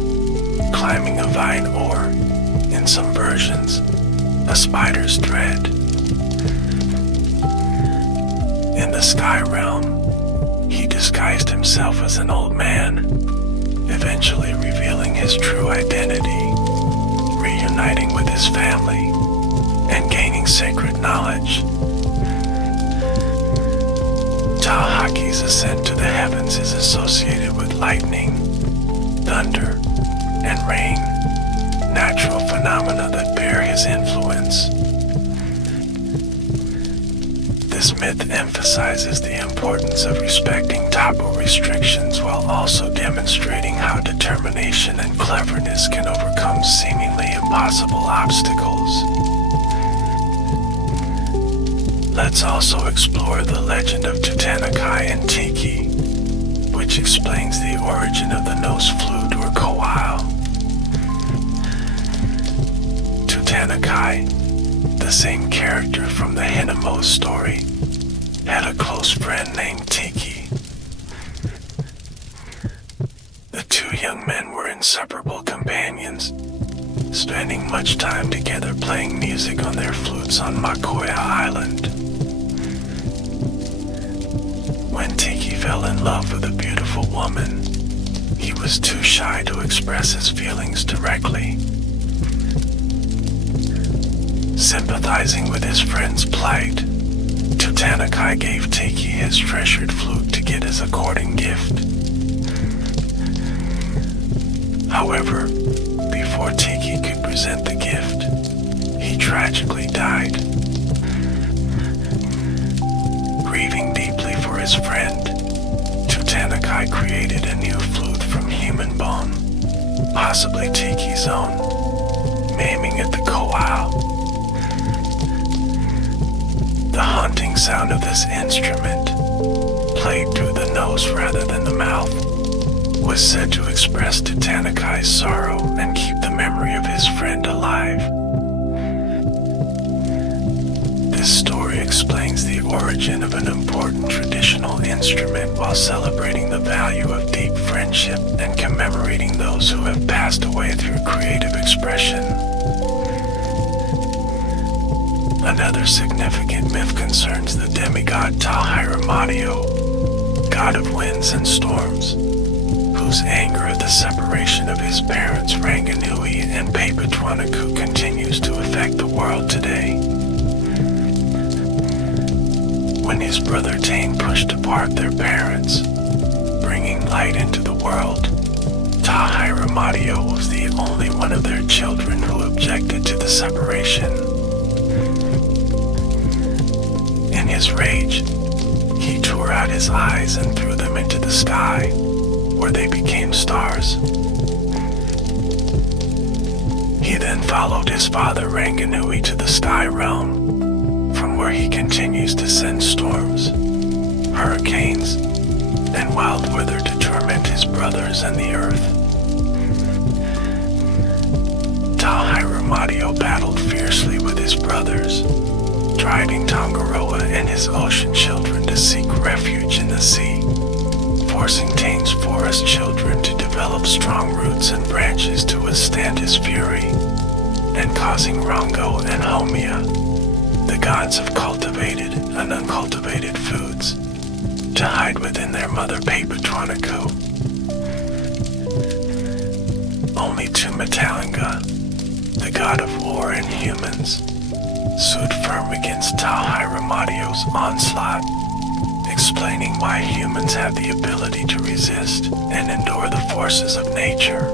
climbing a vine or, in some versions, a spider's thread. In the sky realm, he disguised himself as an old man, eventually revealing his true identity, reuniting with his family, and gaining sacred knowledge. Talhaki's ascent to the heavens is associated with lightning, thunder, and rain, natural phenomena that bear his influence. This myth emphasizes the importance of respecting tapu restrictions while also demonstrating how determination and cleverness can overcome seemingly impossible obstacles. Let's also explore the legend of Tutankhamun and Tiki, which explains the origin of the nose flute or kowal. Tutankhamun, the same character from the Hinamo story, had a close friend named Tiki. The two young men were inseparable companions, spending much time together playing music on their flutes on Makoya Island. When Tiki fell in love with a beautiful woman, he was too shy to express his feelings directly. Sympathizing with his friend's plight, Tutankhamun gave Tiki his treasured flute to get as a courting gift. However, before Tiki could present the gift, he tragically died. Grieving deeply for his friend, Tutankhamun created a new flute from human bone, possibly Tiki's own, naming it the kowal. The haunting sound of this instrument, played through the nose rather than the mouth, was said to express Tutankhamun's sorrow and keep the memory of his friend alive. This story explains the origin of an important traditional instrument while celebrating the value of deep friendship and commemorating those who have passed away through creative expression. Another significant myth concerns the demigod Talhairomadio, god of winds and storms, whose anger at the separation of his parents Ranganui and Papatuanaku continues to affect the world today. When his brother Tane pushed apart their parents, bringing light into the world, Talhairomadio was the only one of their children who objected to the separation. In his rage, he tore out his eyes and threw them into the sky, where they became stars. He then followed his father Ranganui to the sky realm, from where he continues to send storms, hurricanes, and wild weather to torment his brothers and the earth. Talhairomadio battled fiercely with his brothers, driving Tangaroa and his ocean children to seek refuge in the sea, forcing Tane's forest children to develop strong roots and branches to withstand his fury, and causing Rongo and Haumea, the gods of cultivated and uncultivated foods, to hide within their mother Papatuanaku. Only Tumatalanga, the god of war and humans, stood firm against Tauhiramadio's onslaught, explaining why humans have the ability to resist and endure the forces of nature.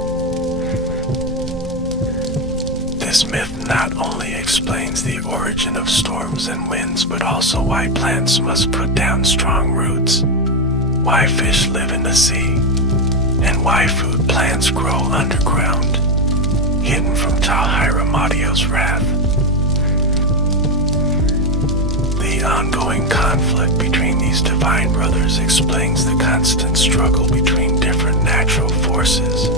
This myth not only explains the origin of storms and winds, but also why plants must put down strong roots, why fish live in the sea, and why food plants grow underground, hidden from Tauhiramadio's wrath. The ongoing conflict between these divine brothers explains the constant struggle between different natural forces,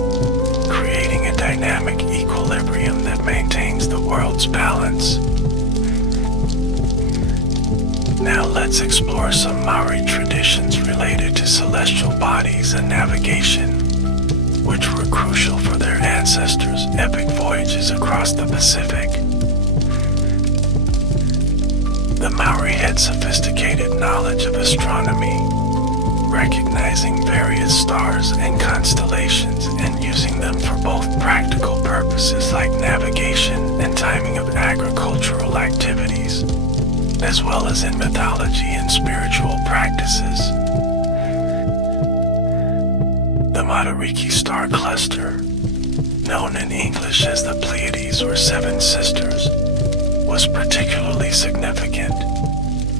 creating a dynamic equilibrium that maintains the world's balance. Now let's explore some Maori traditions related to celestial bodies and navigation, which were crucial for their ancestors' epic voyages across the Pacific. The Maori had sophisticated knowledge of astronomy, recognizing various stars and constellations and using them for both practical purposes like navigation and timing of agricultural activities, as well as in mythology and spiritual practices. The Matariki star cluster, known in English as the Pleiades or Seven Sisters, was particularly significant,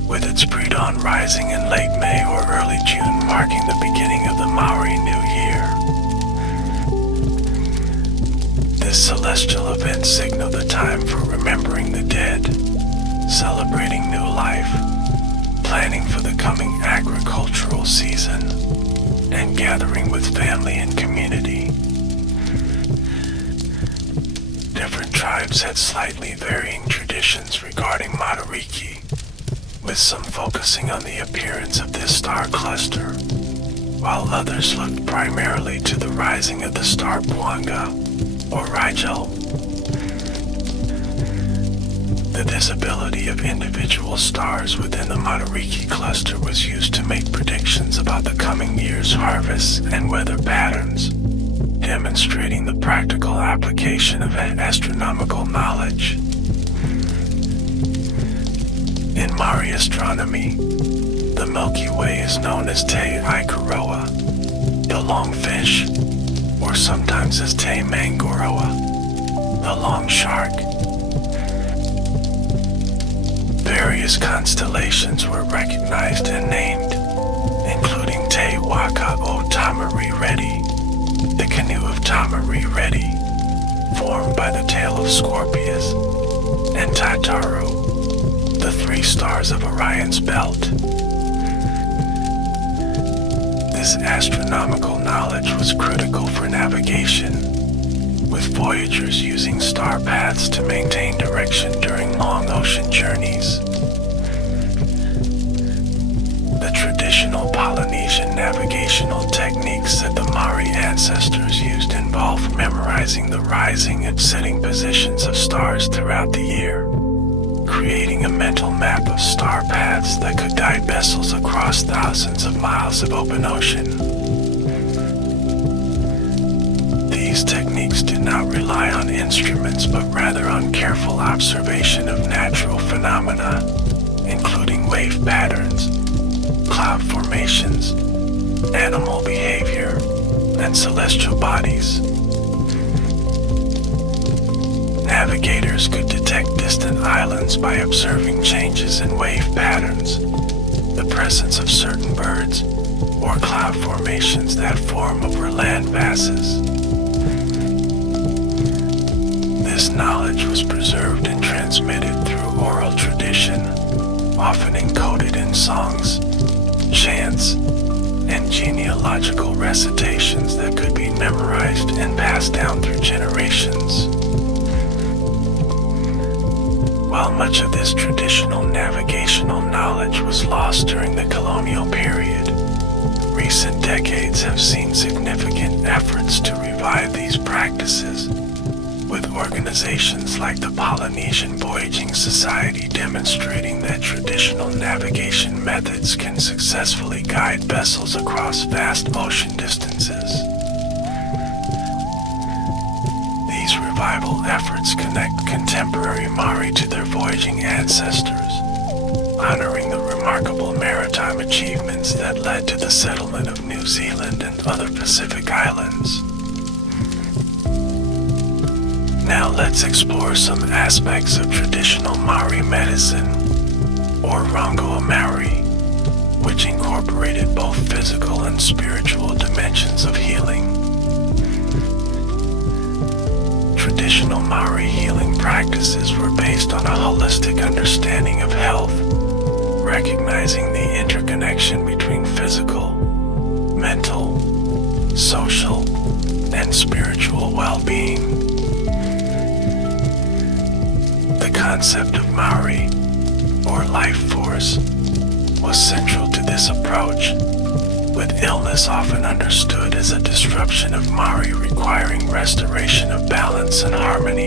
with its pre-dawn rising in late May or early June marking the beginning of the Maori New Year. This celestial event signaled the time for remembering the dead, celebrating new life, planning for the coming agricultural season, and gathering with family and community. Different tribes had slightly varying traditions regarding Matariki, with some focusing on the appearance of this star cluster, while others looked primarily to the rising of the star Puanga, or Rigel. The visibility of individual stars within the Matariki cluster was used to make predictions about the coming year's harvests and weather patterns, demonstrating the practical application of astronomical knowledge. In Maori astronomy, the Milky Way is known as Te Aikaroa, the long fish, or sometimes as Te Mangoroa, the long shark. Various constellations were recognized and named, including Te Waka o Tamari Redi, the canoe of Tamari Redi, formed by the tail of Scorpius, and Taitaru, the three stars of Orion's belt. This astronomical knowledge was critical for navigation, with voyagers using star paths to maintain direction during long ocean journeys. The traditional Polynesian navigational techniques that the Maori ancestors used involved memorizing the rising and setting positions of stars throughout the year, creating a mental map of star paths that could guide vessels across thousands of miles of open ocean. These techniques did not rely on instruments, but rather on careful observation of natural phenomena, including wave patterns, cloud formations, animal behavior, and celestial bodies. Navigators could detect distant islands by observing changes in wave patterns, the presence of certain birds, or cloud formations that form over land masses. This knowledge was preserved and transmitted through oral tradition, often encoded in songs, chants, and genealogical recitations that could be memorized and passed down through generations. While much of this traditional navigational knowledge was lost during the colonial period, recent decades have seen significant efforts to revive these practices, with organizations like the Polynesian Voyaging Society demonstrating that traditional navigation methods can successfully guide vessels across vast ocean distances. These survival efforts connect contemporary Māori to their voyaging ancestors, honoring the remarkable maritime achievements that led to the settlement of New Zealand and other Pacific islands. Now let's explore some aspects of traditional Māori medicine, or Rongoa Māori, which incorporated both physical and spiritual dimensions of healing. Traditional Māori healing practices were based on a holistic understanding of health, recognizing the interconnection between physical, mental, social, and spiritual well-being. The concept of Māori, or life force, was central to this approach, with illness often understood as a disruption of Māori requiring restoration of balance and harmony.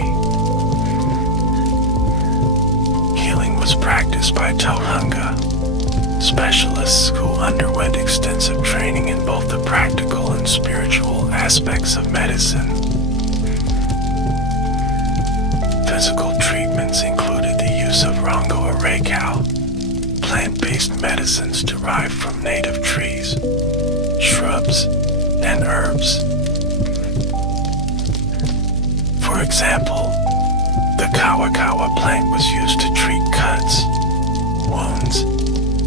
Healing was practiced by tauhanga, specialists who underwent extensive training in both the practical and spiritual aspects of medicine. Physical treatments included the use of Rongoa Reikau, plant-based medicines derived from native trees, shrubs, and herbs. For example, the kawakawa plant was used to treat cuts, wounds,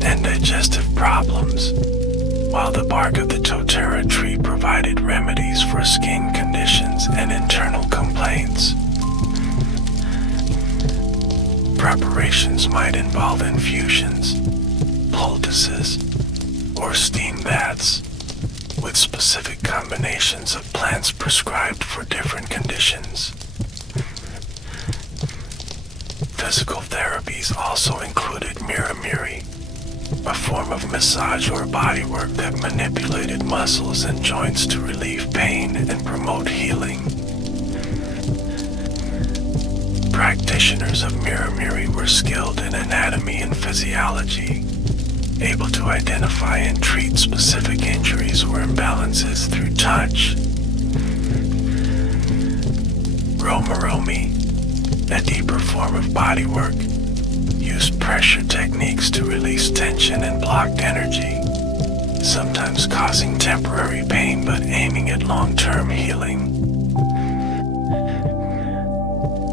and digestive problems, while the bark of the totara tree provided remedies for skin conditions and internal complaints. Preparations might involve infusions, poultices, or steam baths, with specific combinations of plants prescribed for different conditions. Physical therapies also included miramiri, a form of massage or bodywork that manipulated muscles and joints to relieve pain and promote healing. Practitioners of miramiri were skilled in anatomy and physiology, able to identify and treat specific injuries or imbalances through touch. Romaromi, a deeper form of bodywork, used pressure techniques to release tension and blocked energy, sometimes causing temporary pain but aiming at long-term healing.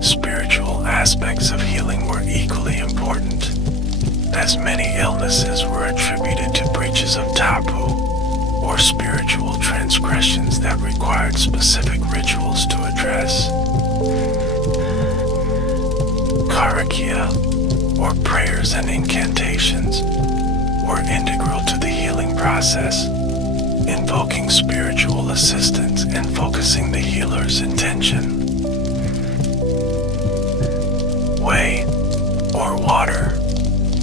Spiritual aspects of healing were equally important, as many illnesses were attributed to breaches of tapu, or spiritual transgressions that required specific rituals to address. Karakia, or prayers and incantations, were integral to the healing process, invoking spiritual assistance and focusing the healer's intention. Whey, or water,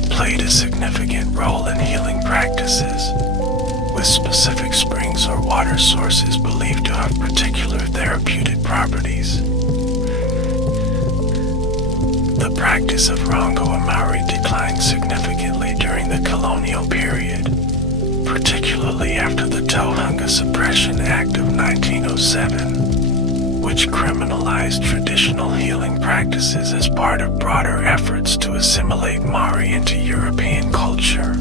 played a significant role in healing practices, with specific springs or water sources believed to have particular therapeutic properties. The practice of Rongoa Māori declined significantly during the colonial period, particularly after the Tauhanga Suppression Act of 1907, which criminalized traditional healing practices as part of broader efforts to assimilate Māori into European culture.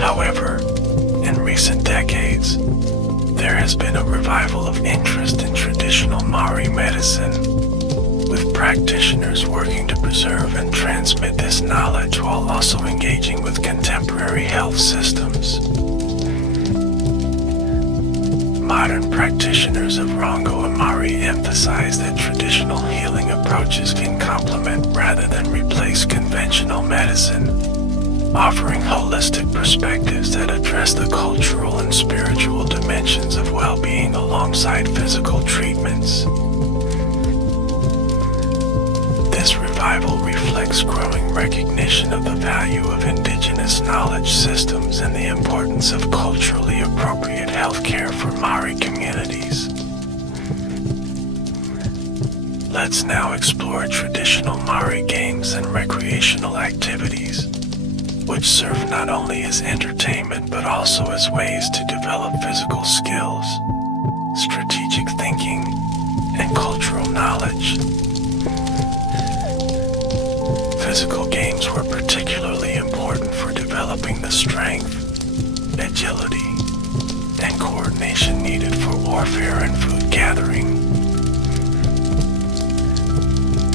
However, in recent decades, there has been a revival of interest in traditional Māori medicine, with practitioners working to preserve and transmit this knowledge while also engaging with contemporary health systems. Modern practitioners of Rongoa Māori emphasize that traditional healing approaches can complement rather than replace conventional medicine, offering holistic perspectives that address the cultural and spiritual dimensions of well-being alongside physical treatments. This revival reflects growing recognition of the value of indigenous knowledge systems and the importance of culturally appropriate healthcare for Māori communities. Let's now explore traditional Māori games and recreational activities, which serve not only as entertainment but also as ways to develop physical skills, strategic thinking, and cultural knowledge. Physical games were particularly important for developing the strength, agility, and coordination needed for warfare and food gathering.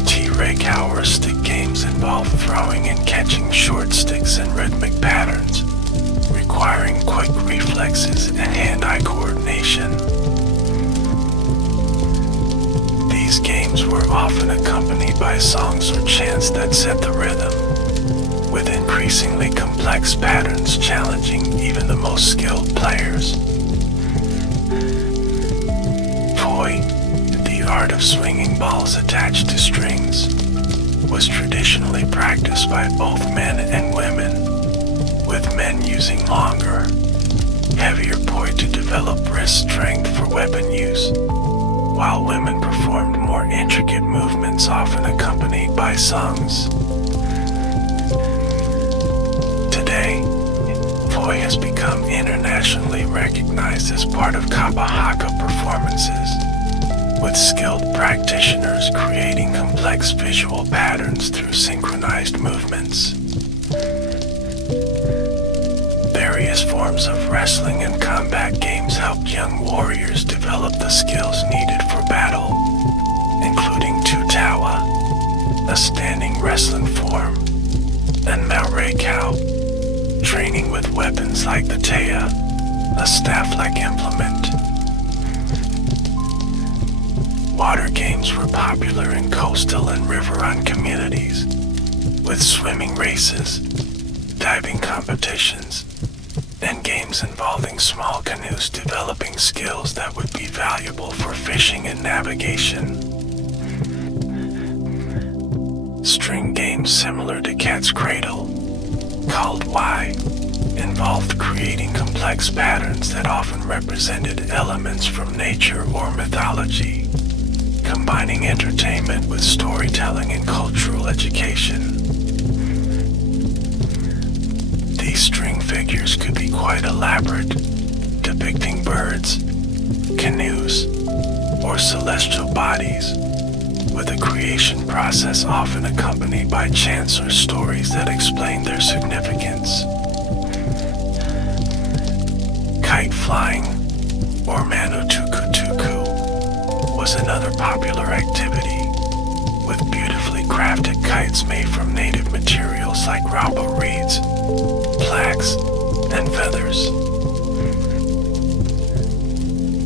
T-Reikau or stick games involve throwing and catching short sticks in rhythmic patterns, requiring quick reflexes and hand-eye coordination. These games were often accompanied by songs or chants that set the rhythm, with increasingly complex patterns challenging even the most skilled players. Toy, the art of swinging balls attached to strings, was traditionally practiced by both men and women, with men using longer, heavier poi to develop wrist strength for weapon use, while women performed more intricate movements often accompanied by songs. Today, poi has become internationally recognized as part of kapa haka performances, with skilled practitioners creating complex visual patterns through synchronized movements. Various forms of wrestling and combat games helped young warriors develop the skills needed for battle, including tutawa, a standing wrestling form, and Māori, training with weapons like the teia, a staff-like implement. Water games were popular in coastal and riverine communities, with swimming races, diving competitions, and games involving small canoes developing skills that would be valuable for fishing and navigation. String games similar to Cat's Cradle, called Y, involved creating complex patterns that often represented elements from nature or mythology, combining entertainment with storytelling and cultural education. These string figures could be quite elaborate, depicting birds, canoes, or celestial bodies, with the creation process often accompanied by chants or stories that explain their significance. Kite flying, or manu tuku was another popular activity, with beautifully crafted kites made from native materials like raupo reeds, flax, and feathers.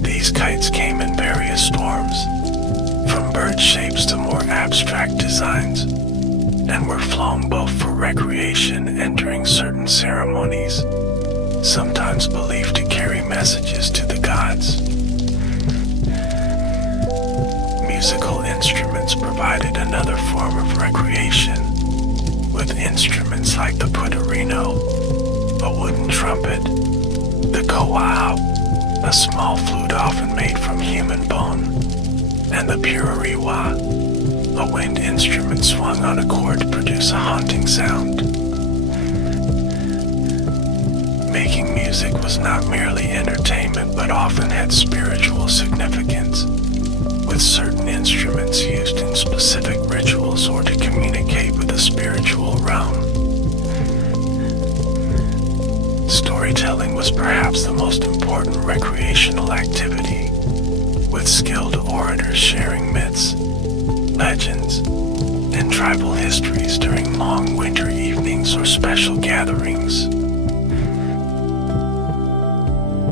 These kites came in various forms, from bird shapes to more abstract designs, and were flown both for recreation and during certain ceremonies, sometimes believed to carry messages to the gods. Musical instruments provided another form of recreation, with instruments like the putarino, a wooden trumpet, the kowao, a small flute often made from human bone, and the purariwa, a wind instrument swung on a cord to produce a haunting sound. Making music was not merely entertainment but often had spiritual significance, with certain instruments used in specific rituals or to communicate with the spiritual realm. Storytelling was perhaps the most important recreational activity, with skilled orators sharing myths, legends, and tribal histories during long winter evenings or special gatherings.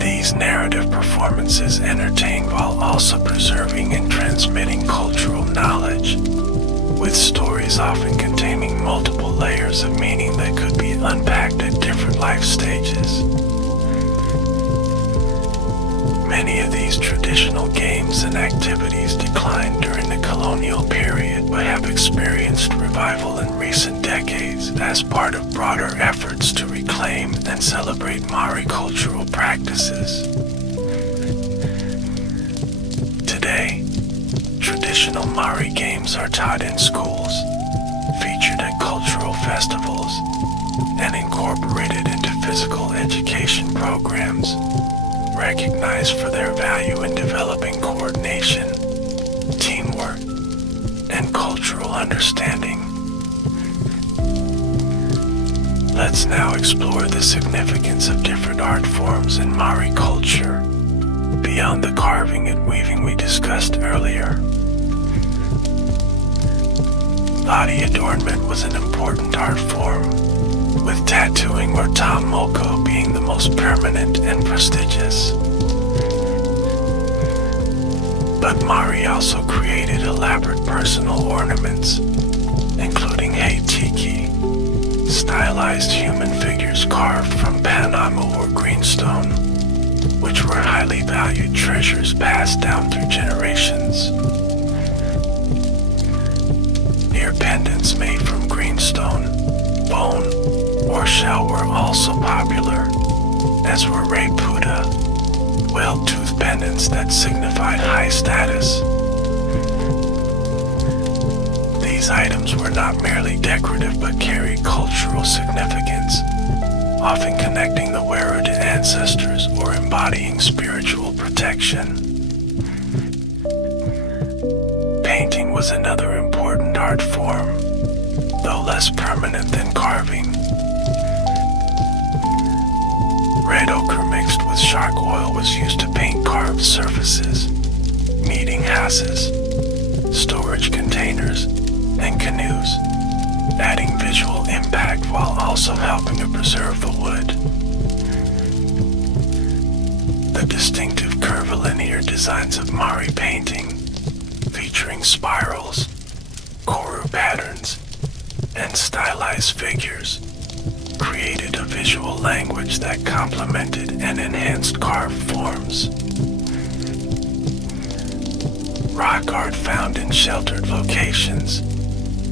These narrative performances entertained while also preserving and transmitting cultural knowledge, with stories often containing multiple layers of meaning that could be unpacked at different life stages. Many of these traditional games and activities declined during the colonial period but have experienced revival in recent decades as part of broader efforts to reclaim and celebrate Māori cultural practices. Today, traditional Māori games are taught in schools, featured at cultural festivals, and incorporated into physical education programs, recognized for their value in developing coordination, teamwork, and cultural understanding. Let's now explore the significance of different art forms in Māori culture, beyond the carving and weaving we discussed earlier. Body adornment was an important art form, with tattooing or tamoko being the most permanent and prestigious. But Māori also created elaborate personal ornaments, including heitiki, stylized human figures carved from panamu or greenstone, which were highly valued treasures passed down through generations. Ear pendants made from greenstone, bone, or shell were also popular, as were reputa, well-toothed pendants that signified high status. These items were not merely decorative but carried cultural significance, often connecting the wearer to ancestors or embodying spiritual protection. Painting was another important art form, though less permanent than carving. Red ochre mixed with shark oil was used to paint carved surfaces, meeting houses, storage containers, and canoes, adding visual impact while also helping to preserve the wood. The distinctive curvilinear designs of Māori painting, featuring spirals, koru patterns, and stylized figures, created a visual language that complemented and enhanced carved forms. Rock art found in sheltered locations,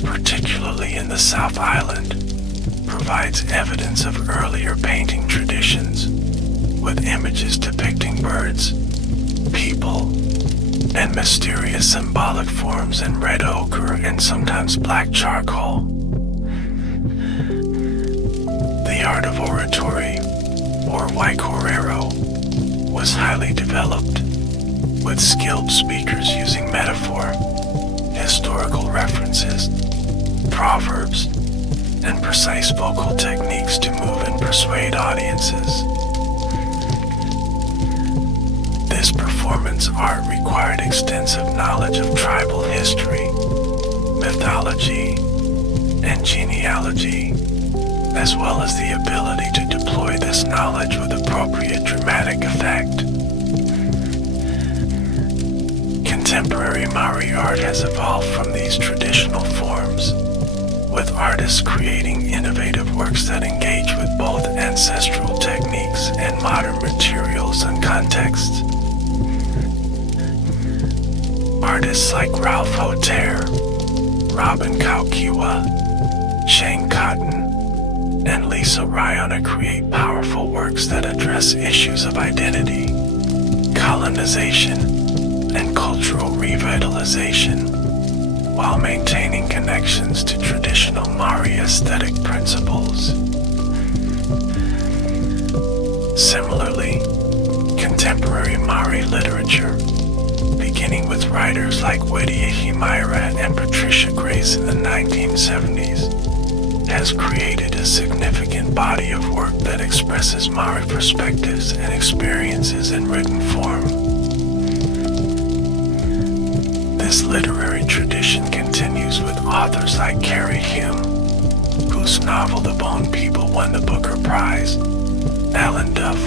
particularly in the South Island, provides evidence of earlier painting traditions, with images depicting birds, people, and mysterious symbolic forms in red ochre and sometimes black charcoal. The art of oratory, or waikorero, was highly developed, with skilled speakers using metaphor, historical references, proverbs, and precise vocal techniques to move and persuade audiences. This performance art required extensive knowledge of tribal history, mythology, and genealogy, as well as the ability to deploy this knowledge with appropriate dramatic effect. Contemporary Māori art has evolved from these traditional forms, with artists creating innovative works that engage with both ancestral techniques and modern materials and contexts. Artists like Ralph Hotere, Robin Kaukiwa, Shane Cotton, and Lisa Riona create powerful works that address issues of identity, colonization, and cultural revitalization, while maintaining connections to traditional Māori aesthetic principles. Similarly, contemporary Māori literature, beginning with writers like Wedia Himaira and Patricia Grace in the 1970s, has created a significant body of work that expresses Māori perspectives and experiences in written form. This literary tradition continues with authors like Carrie Hume, whose novel The Bone People won the Booker Prize, Alan Duff,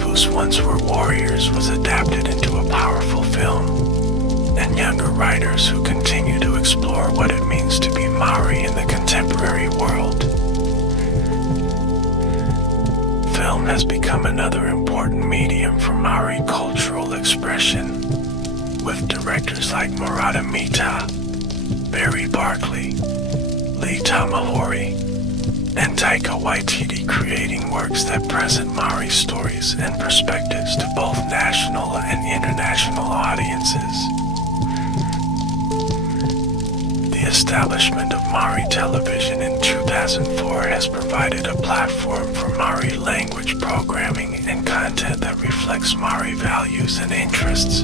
whose Once Were Warriors was adapted into a powerful film, and younger writers who continue to explore what it means to be Māori in the contemporary world. Film has become another important medium for Māori cultural expression, with directors like Murata Mita, Barry Barkley, Lee Tamahori, and Taika Waititi creating works that present Māori stories and perspectives to both national and international audiences. The establishment of Māori television in 2004 has provided a platform for Māori language programming and content that reflects Māori values and interests,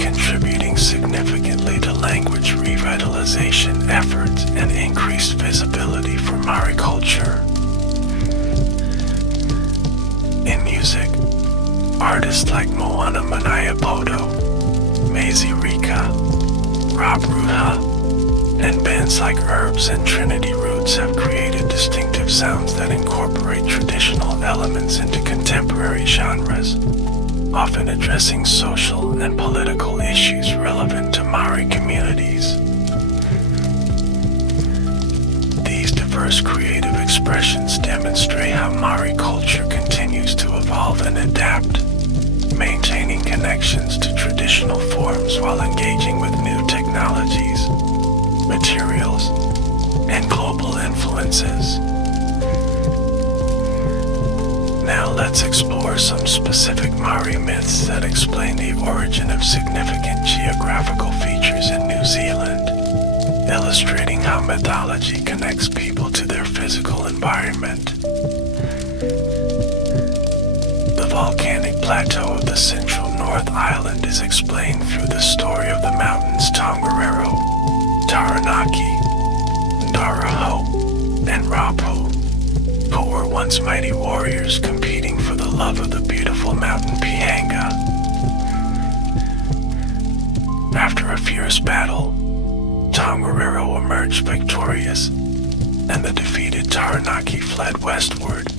contributing significantly to language revitalization efforts and increased visibility for Māori culture. In music, artists like Moana Manaia-Podo, Maisie Rika, Rob Ruha, and bands like Herbs and Trinity Roots have created distinctive sounds that incorporate traditional elements into contemporary genres, often addressing social and political issues relevant to Māori communities. These diverse creative expressions demonstrate how Māori culture continues to evolve and adapt, maintaining connections to traditional forms while engaging with new technologies, materials, and global influences. Now let's explore some specific Māori myths that explain the origin of significant geographical features in New Zealand, illustrating how mythology connects people to their physical environment. The volcanic plateau of the central North Island is explained through the story of the mountains Tongariro, Taranaki, Daraho, and Rapu, who were once mighty warriors competing for the love of the beautiful mountain Pihanga. After a fierce battle, Tongariro emerged victorious, and the defeated Taranaki fled westward,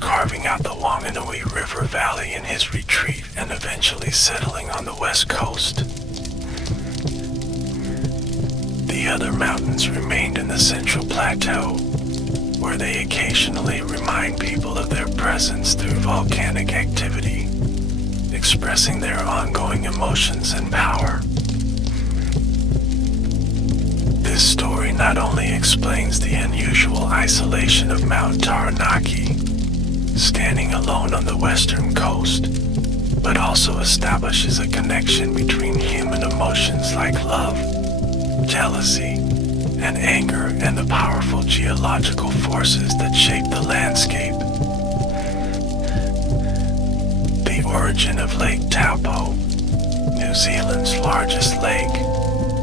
carving out the Wanganui River Valley in his retreat and eventually settling on the west coast. The other mountains remained in the central plateau, where they occasionally remind people of their presence through volcanic activity, expressing their ongoing emotions and power. This story not only explains the unusual isolation of Mount Taranaki, standing alone on the western coast, but also establishes a connection between human emotions like love, jealousy, and anger and the powerful geological forces that shape the landscape. The origin of Lake Taupo, New Zealand's largest lake,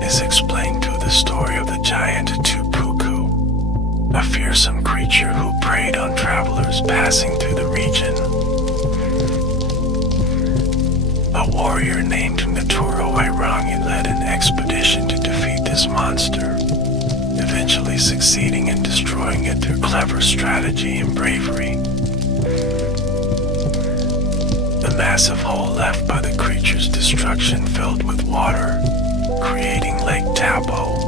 is explained through the story of the giant Tupuku, a fearsome creature who preyed on travelers passing through the region. A warrior named Ngāturo Wairangi led an expedition to defeat this monster, eventually succeeding in destroying it through clever strategy and bravery. The massive hole left by the creature's destruction filled with water, creating Lake Taupo,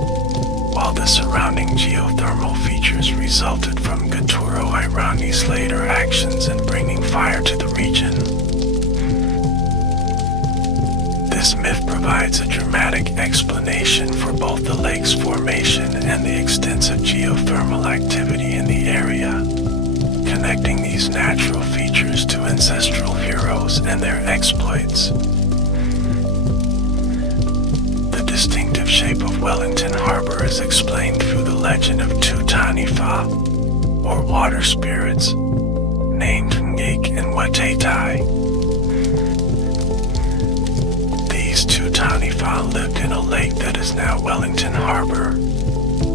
while the surrounding geothermal features resulted from Ngāturo Wairangi's later actions in bringing fire to the region. This myth provides a dramatic explanation for both the lake's formation and the extensive geothermal activity in the area, connecting these natural features to ancestral heroes and their exploits. The distinctive shape of Wellington Harbor is explained through the legend of two Taniwha, or water spirits, named Ngik and Watetai. These two Taniwha lived in a lake that is now Wellington Harbor,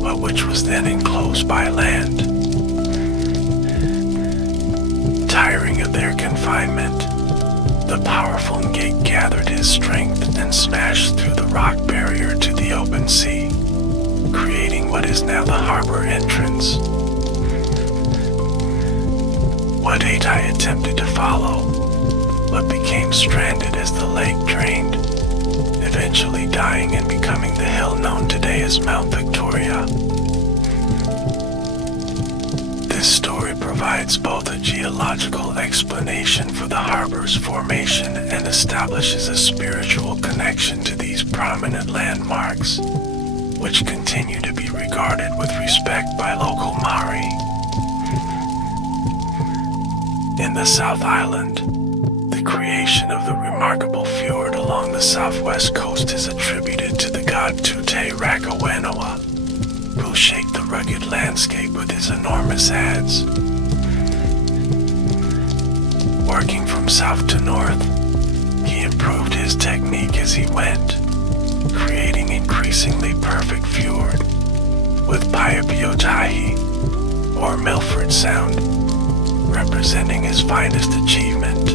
but which was then enclosed by land. Tiring of their confinement, the powerful Ngik gathered his strength and smashed through the rock barrier to the open sea, creating what is now the harbor entrance. Watetai attempted to follow, but became stranded as the lake drained, eventually dying and becoming the hill known today as Mount Victoria. This story provides both a geological explanation for the harbor's formation and establishes a spiritual connection to these prominent landmarks, which continue to be regarded with respect by local Māori. In the South Island, the creation of the remarkable fjord along the southwest coast is attributed to the god Tute Rakawenoa, who shaped the rugged landscape with his enormous adze. Working from from south to north. He improved his technique as he went, creating increasingly perfect fjord with Paiapiotahi, or Milford Sound, representing his finest achievement.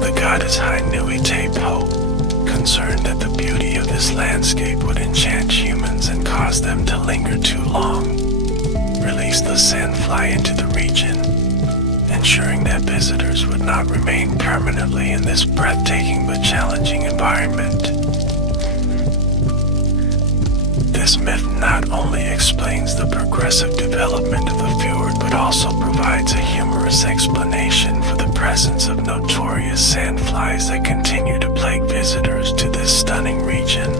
The goddess Hainui Te Po, concerned that the beauty of this landscape would enchant humans and cause them to linger too long, released the sandfly into the region, ensuring that visitors would not remain permanently in this breathtaking but challenging environment. This myth not only explains the progressive development of the fjord, but also provides a humorous explanation for the presence of notorious sandflies that continue to plague visitors to this stunning region.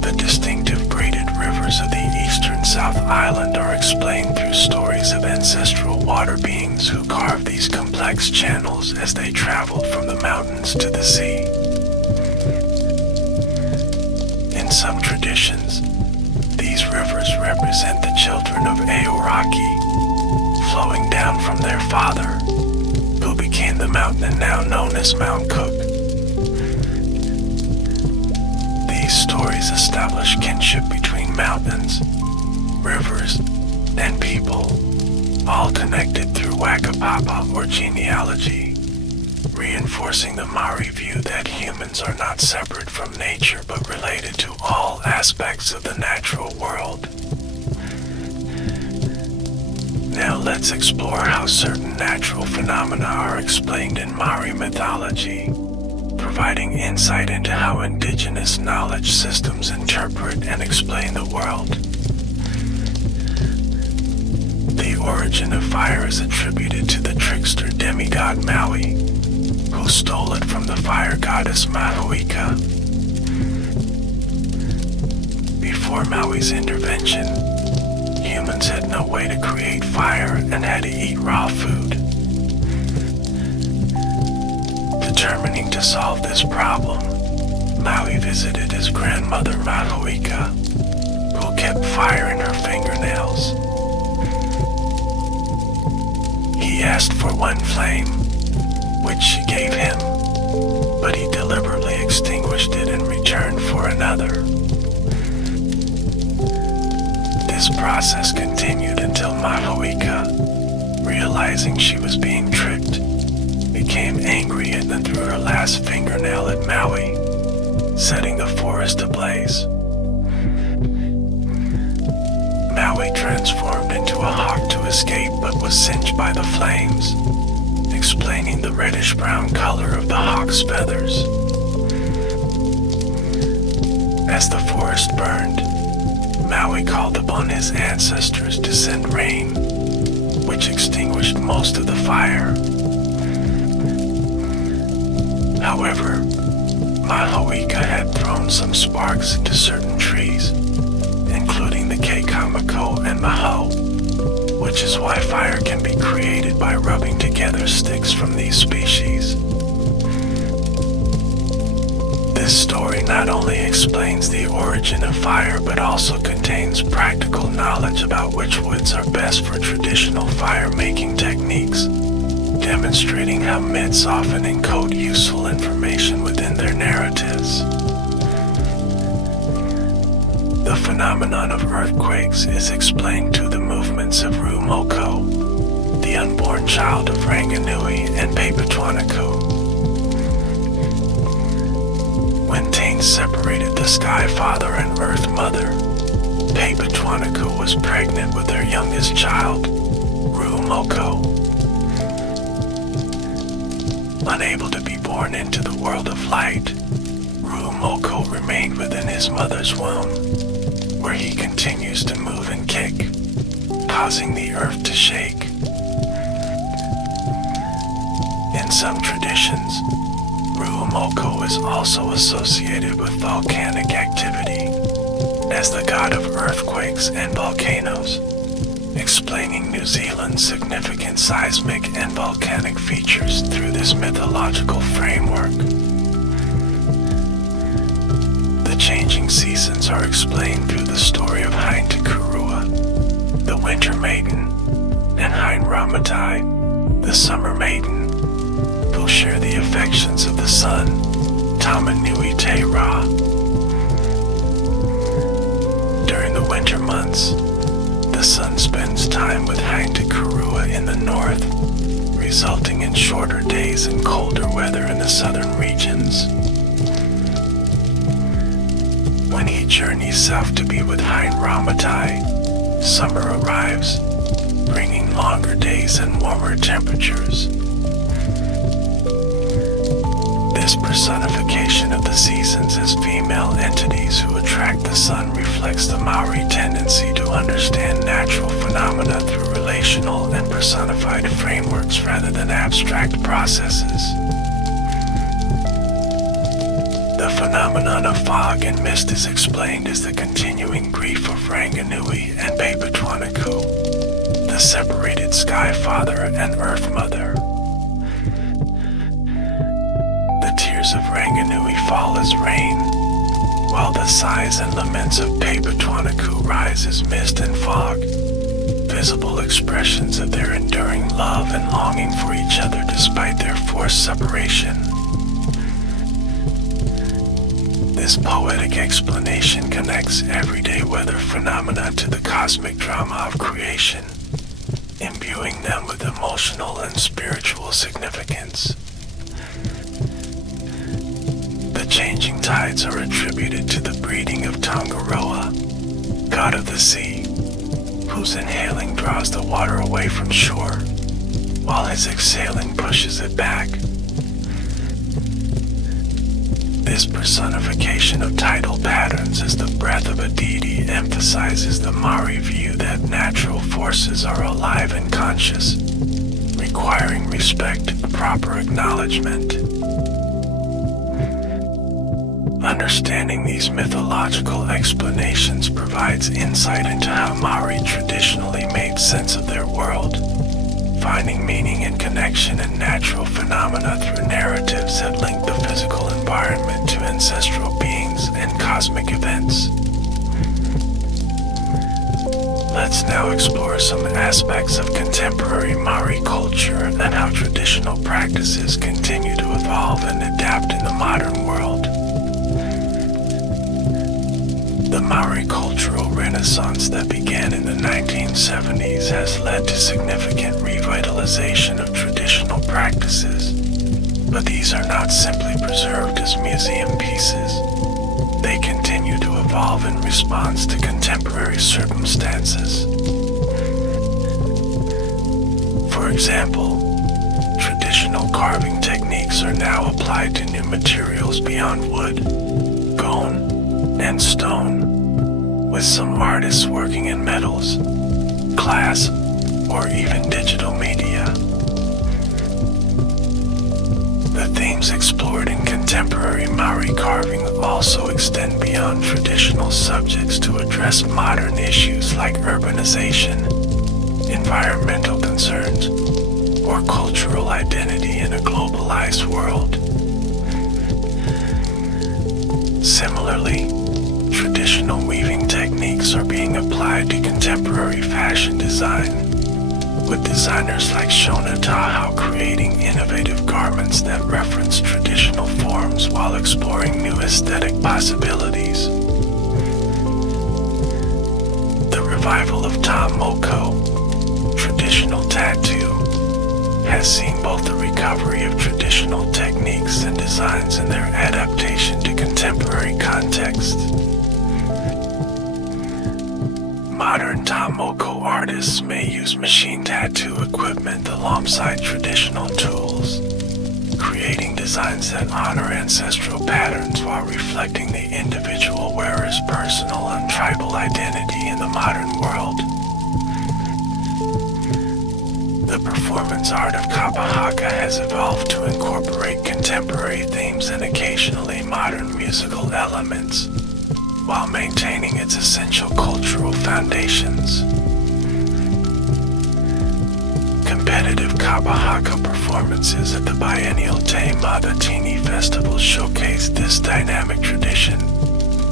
The distinctive braided rivers of the eastern South Island are explained through stories of ancestral water beings who carved these complex channels as they traveled from the mountains to the sea. In some traditions, these rivers represent the children of Aoraki, flowing down from their father, who became the mountain now known as Mount Cook. These stories establish kinship between mountains, rivers, and people, all connected through Wakapapa or genealogy, reinforcing the Māori view that humans are not separate from nature but related to all aspects of the natural world. Now let's explore how certain natural phenomena are explained in Māori mythology, providing insight into how indigenous knowledge systems interpret and explain the world. The origin of fire is attributed to the trickster demigod Maui, who stole it from the fire goddess Mahuika. Before Maui's intervention, humans had no way to create fire and had to eat raw food. Determining to solve this problem, Maui visited his grandmother Mahuika, who kept fire in her fingernails. He asked for one flame, which she gave him, but he deliberately extinguished it in return for another. This process continued until Mahuika, realizing she was being tricked, became angry and then threw her last fingernail at Maui, setting the forest ablaze. Maui transformed into a hawk to escape but was singed by the flames, explaining the reddish-brown color of the hawk's feathers. As the forest burned, Maui called upon his ancestors to send rain, which extinguished most of the fire. However, Mahuika had thrown some sparks into certain trees, including the Keikamako and Maho, which is why fire can be created by rubbing together sticks from these species. This story not only explains the origin of fire but also contains practical knowledge about which woods are best for traditional fire-making techniques, demonstrating how myths often encode useful information within their narratives. The phenomenon of earthquakes is explained through the movements of Rumoko, the unborn child of Ranganui and Papatuanaku. When Taine separated the Sky Father and Earth Mother, Papatuanaku was pregnant with their youngest child, Rumoko. Unable to be born into the world of light, Rumoko remained within his mother's womb, where he continues to move and kick, causing the earth to shake. In some traditions, Rumoko is also associated with volcanic activity, as the god of earthquakes and volcanoes, explaining New Zealand's significant seismic and volcanic features through this mythological framework. The changing seasons are explained through the story of Haintakurua, the Winter Maiden, Ramatai, the summer maiden, who share the affections of the sun, Tamanui Te Ra. During the winter months, the sun spends time with Haintakurua in the north, resulting in shorter days and colder weather in the southern regions. When he journeys south to be with Hain Ramatai, summer arrives, bringing longer days and warmer temperatures. This personification of the seasons as female entities who attract the sun reflects the Māori tendency to understand natural phenomena through relational and personified frameworks rather than abstract processes. The phenomenon of fog and mist is explained as the continuing grief of Ranganui and Pepatuanaku, the separated Sky Father and Earth Mother. The tears of Ranganui fall as rain, while the sighs and laments of Pepatuanaku rise as mist and fog, visible expressions of their enduring love and longing for each other despite their forced separation. This poetic explanation connects everyday weather phenomena to the cosmic drama of creation, imbuing them with emotional and spiritual significance. The changing tides are attributed to the breeding of Tangaroa, god of the sea, whose inhaling draws the water away from shore, while his exhaling pushes it back. This personification of tidal patterns as the breath of a deity emphasizes the Māori view that natural forces are alive and conscious, requiring respect and proper acknowledgement. Understanding these mythological explanations provides insight into how Māori traditionally made sense of their world, finding meaning and connection in natural phenomena through narratives that link the physical environment to ancestral beings and cosmic events. Let's now explore some aspects of contemporary Māori culture and how traditional practices continue to evolve and adapt in the modern world. The Māori cultural renaissance that began in the 1970s has led to significant revitalization of traditional practices, but these are not simply preserved as museum pieces. They continue to evolve in response to contemporary circumstances. For example, traditional carving techniques are now applied to new materials beyond wood, bone, and stone, with some artists working in metals, glass, or even digital media. The themes explored in contemporary Māori carving also extend beyond traditional subjects to address modern issues like urbanization, environmental concerns, or cultural identity in a globalized world. Similarly, traditional weaving techniques are being applied to contemporary fashion design, with designers like Shona Tahoe creating innovative garments that reference traditional forms while exploring new aesthetic possibilities. The revival of Ta Moko, traditional tattoo, has seen both the recovery of traditional techniques and designs and their adaptation to contemporary contexts. Modern Ta Moko artists may use machine tattoo equipment alongside traditional tools, creating designs that honor ancestral patterns while reflecting the individual wearer's personal and tribal identity in the modern world. The performance art of Kapahaka has evolved to incorporate contemporary themes and occasionally modern musical elements, while maintaining its essential cultural foundations. Competitive Kapahaka performances at the biennial Te Matatini Festival showcase this dynamic tradition,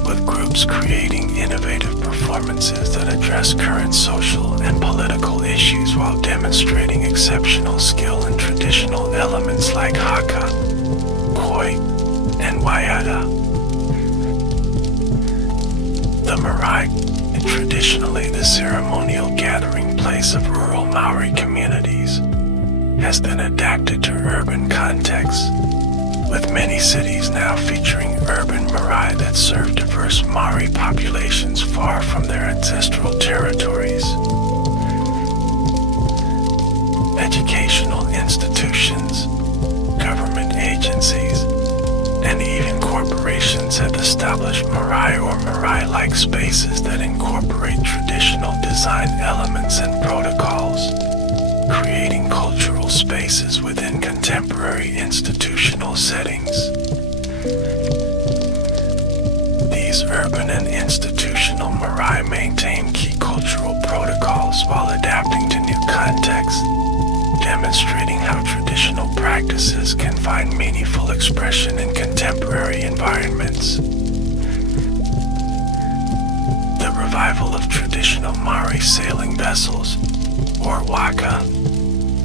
with groups creating innovative performances that address current social and political issues while demonstrating exceptional skill in traditional elements like haka, koi, and waiata. The marae, traditionally the ceremonial gathering place of rural Maori communities, has been adapted to urban contexts, with many cities now featuring urban marae that serve diverse Maori populations far from their ancestral territories. Educational institutions, government agencies, and even corporations have established marae or marae-like spaces that incorporate traditional design elements and protocols, creating cultural spaces within contemporary institutional settings. These urban and institutional marae maintain key cultural protocols while adapting to new contexts, demonstrating how traditional practices can find meaningful expression in contemporary environments. The revival of traditional Maori sailing vessels, or waka,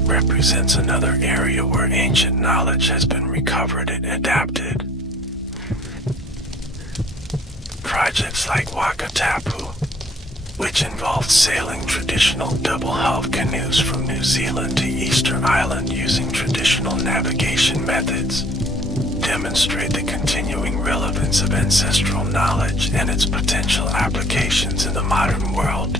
represents another area where ancient knowledge has been recovered and adapted. Projects like Waka Tapu, which involved sailing traditional double-hulled canoes from New Zealand to Easter Island using traditional navigation methods, demonstrate the continuing relevance of ancestral knowledge and its potential applications in the modern world.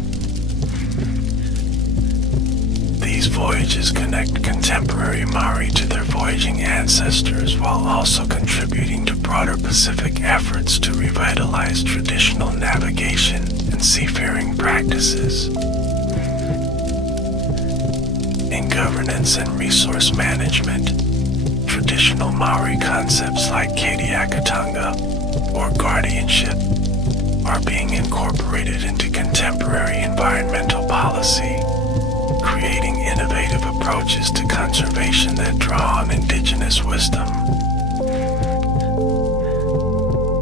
These voyages connect contemporary Maori to their voyaging ancestors while also contributing to broader Pacific efforts to revitalize traditional navigation and seafaring practices. In governance and resource management, traditional Maori concepts like kediakatanga, or guardianship, are being incorporated into contemporary environmental policy, creating innovative approaches to conservation that draw on indigenous wisdom.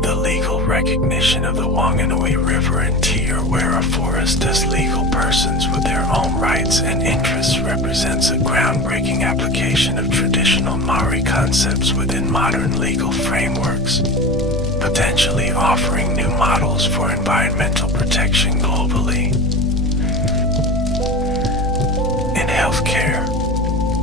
The legal recognition of the Wanganui River and Tiawera Forest as legal persons with their own rights and interests represents a groundbreaking application of traditional Maori concepts within modern legal frameworks, potentially offering new models for environmental protection globally. In healthcare,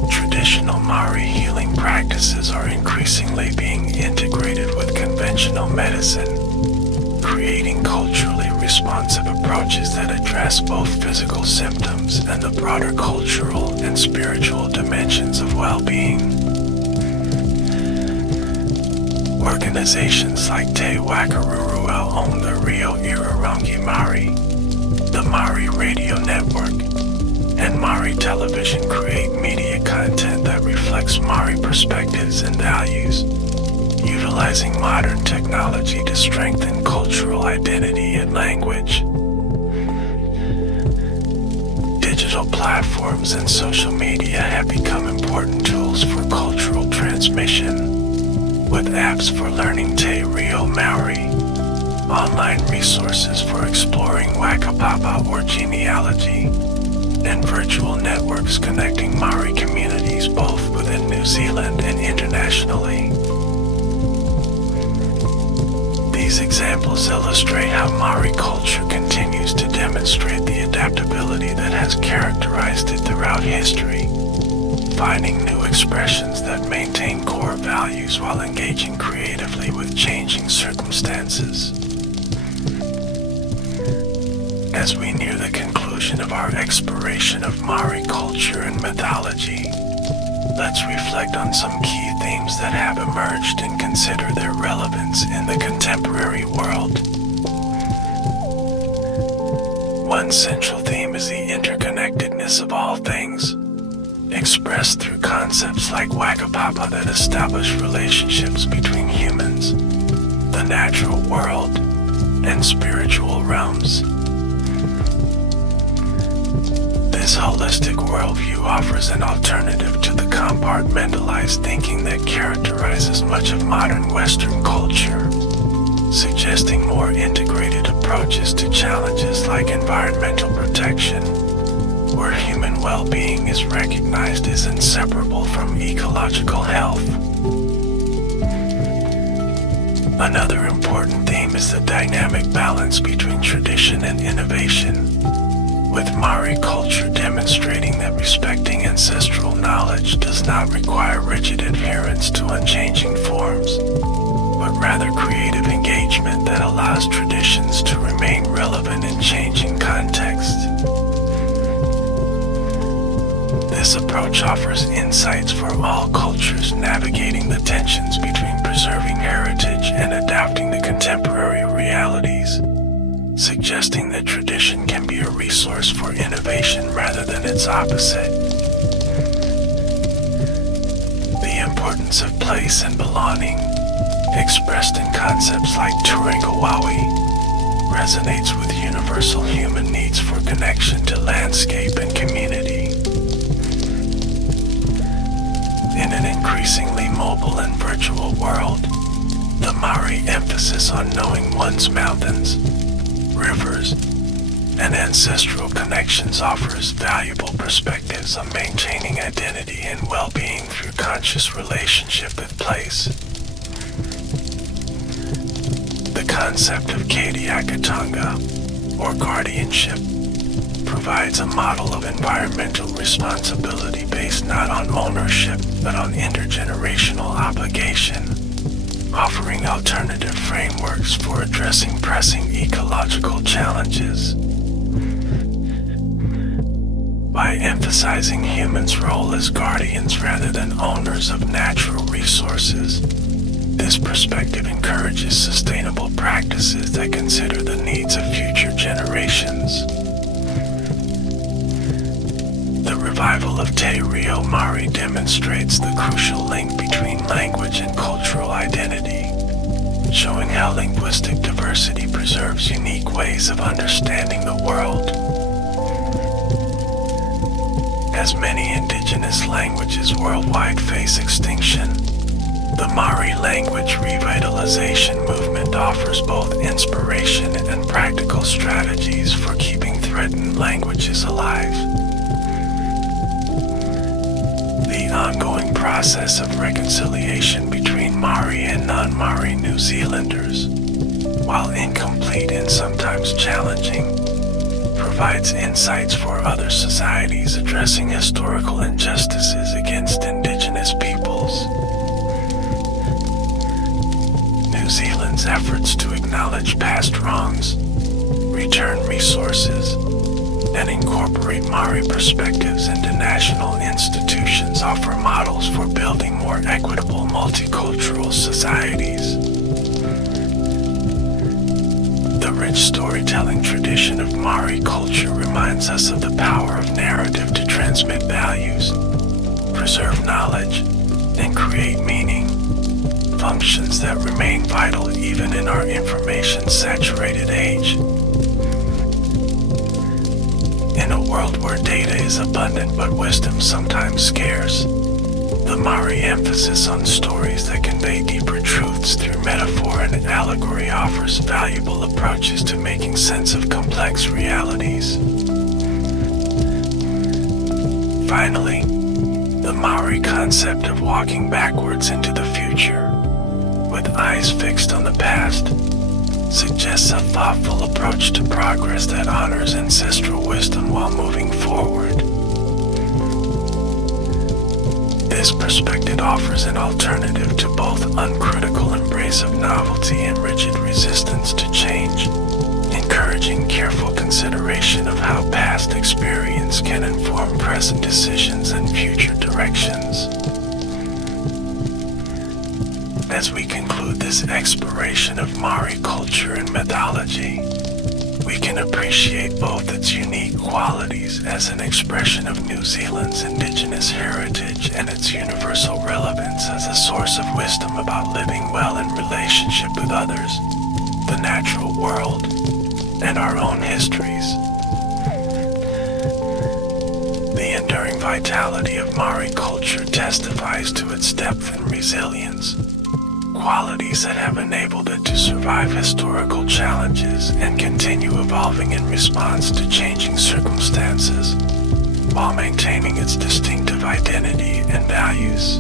traditional Maori healing practices are increasingly being integrated with conventional medicine, creating culturally responsive approaches that address both physical symptoms and the broader cultural and spiritual dimensions of well-being. Organizations like Te Whakarurua own the Rio Irarangi Maori, the Maori Radio Network, and Maori Television create media content that reflects Maori perspectives and values, utilizing modern technology to strengthen cultural identity and language. Digital platforms and social media have become important tools for cultural transmission, with apps for learning Te Reo Maori, online resources for exploring Wakapapa or genealogy, and virtual networks connecting Maori communities both within New Zealand and internationally. These examples illustrate how Maori culture continues to demonstrate the adaptability that has characterized it throughout history, finding new expressions that maintain core values while engaging creatively with changing circumstances. As we near the conclusion of our exploration of Maori culture and mythology, let's reflect on some key themes that have emerged and consider their relevance in the contemporary world. One central theme is the interconnectedness of all things, expressed through concepts like Wakapapa that establish relationships between humans, the natural world, and spiritual realms. This holistic worldview offers an alternative to the compartmentalized thinking that characterizes much of modern Western culture, suggesting more integrated approaches to challenges like environmental protection, where human well-being is recognized as inseparable from ecological health. Another important theme is the dynamic balance between tradition and innovation, with Maori culture demonstrating that respecting ancestral knowledge does not require rigid adherence to unchanging forms, but rather creative engagement that allows traditions to remain relevant in changing contexts. This approach offers insights for all cultures, navigating the tensions between preserving heritage and adapting to contemporary realities, suggesting that tradition can be a resource for innovation rather than its opposite. The importance of place and belonging, expressed in concepts like Turingawawi, resonates with universal human needs for connection to landscape and community. In an increasingly mobile and virtual world, the Maori emphasis on knowing one's mountains, rivers, and ancestral connections offers valuable perspectives on maintaining identity and well-being through conscious relationship with place. The concept of Kediakatanga, or guardianship, provides a model of environmental responsibility based not on ownership but on intergenerational obligation, offering alternative frameworks for addressing pressing ecological challenges. By emphasizing humans' role as guardians rather than owners of natural resources, this perspective encourages sustainable practices that consider the needs of future generations. The revival of Te Reo Māori demonstrates the crucial link between language and cultural identity, showing how linguistic diversity preserves unique ways of understanding the world. As many indigenous languages worldwide face extinction, the Māori language revitalization movement offers both inspiration and practical strategies for keeping threatened languages alive. The ongoing process of reconciliation between Māori and non-Māori New Zealanders, while incomplete and sometimes challenging, provides insights for other societies addressing historical injustices against indigenous peoples. New Zealand's efforts to acknowledge past wrongs, return resources, and incorporate Māori perspectives into national institutions offer models for building more equitable multicultural societies. The rich storytelling tradition of Māori culture reminds us of the power of narrative to transmit values, preserve knowledge, and create meaning, functions that remain vital even in our information-saturated age. In a world where data is abundant but wisdom sometimes scarce, the Māori emphasis on stories that convey deeper truths through metaphor and allegory offers valuable approaches to making sense of complex realities. Finally, the Māori concept of walking backwards into the future, with eyes fixed on the past, suggests a thoughtful approach to progress that honors ancestral wisdom while moving forward. This perspective offers an alternative to both uncritical embrace of novelty and rigid resistance to change, encouraging careful consideration of how past experience can inform present decisions and future directions. As we conclude this exploration of Māori culture and mythology, we can appreciate both its unique qualities as an expression of New Zealand's indigenous heritage and its universal relevance as a source of wisdom about living well in relationship with others, the natural world, and our own histories. The enduring vitality of Māori culture testifies to its depth and resilience, qualities that have enabled it to survive historical challenges and continue evolving in response to changing circumstances, while maintaining its distinctive identity and values.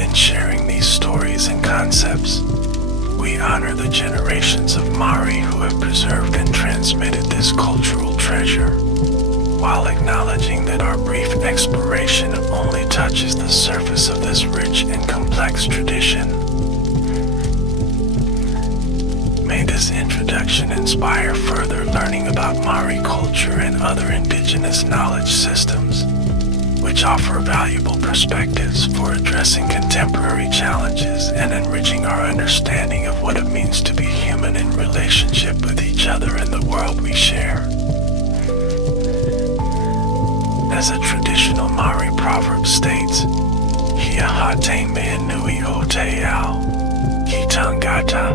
In sharing these stories and concepts, we honor the generations of Māori who have preserved and transmitted this cultural treasure, while acknowledging that our brief exploration only touches the surface of this rich and complex tradition. May this introduction inspire further learning about Māori culture and other indigenous knowledge systems, which offer valuable perspectives for addressing contemporary challenges and enriching our understanding of what it means to be human in relationship with each other and the world we share. As a traditional Māori proverb states, Hia hate mea nui o te ao, ki tangata,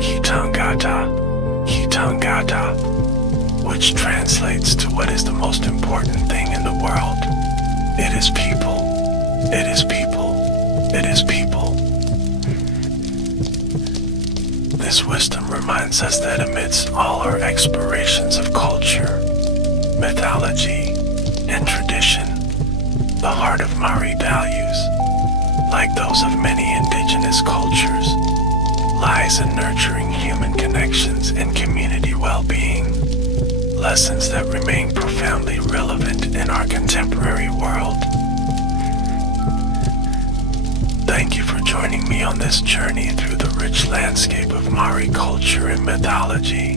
ki tangata, ki tangata, which translates to what is the most important thing in the world. It is people, it is people, it is people. This wisdom reminds us that amidst all our explorations of culture, mythology, and tradition, the heart of Māori values, like those of many indigenous cultures, lies in nurturing human connections and community well-being, lessons that remain profoundly relevant in our contemporary world. Thank you for joining me on this journey through the rich landscape of Māori culture and mythology,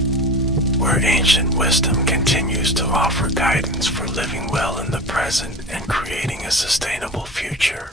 where ancient wisdom continues to offer guidance for living well in the present and creating a sustainable future.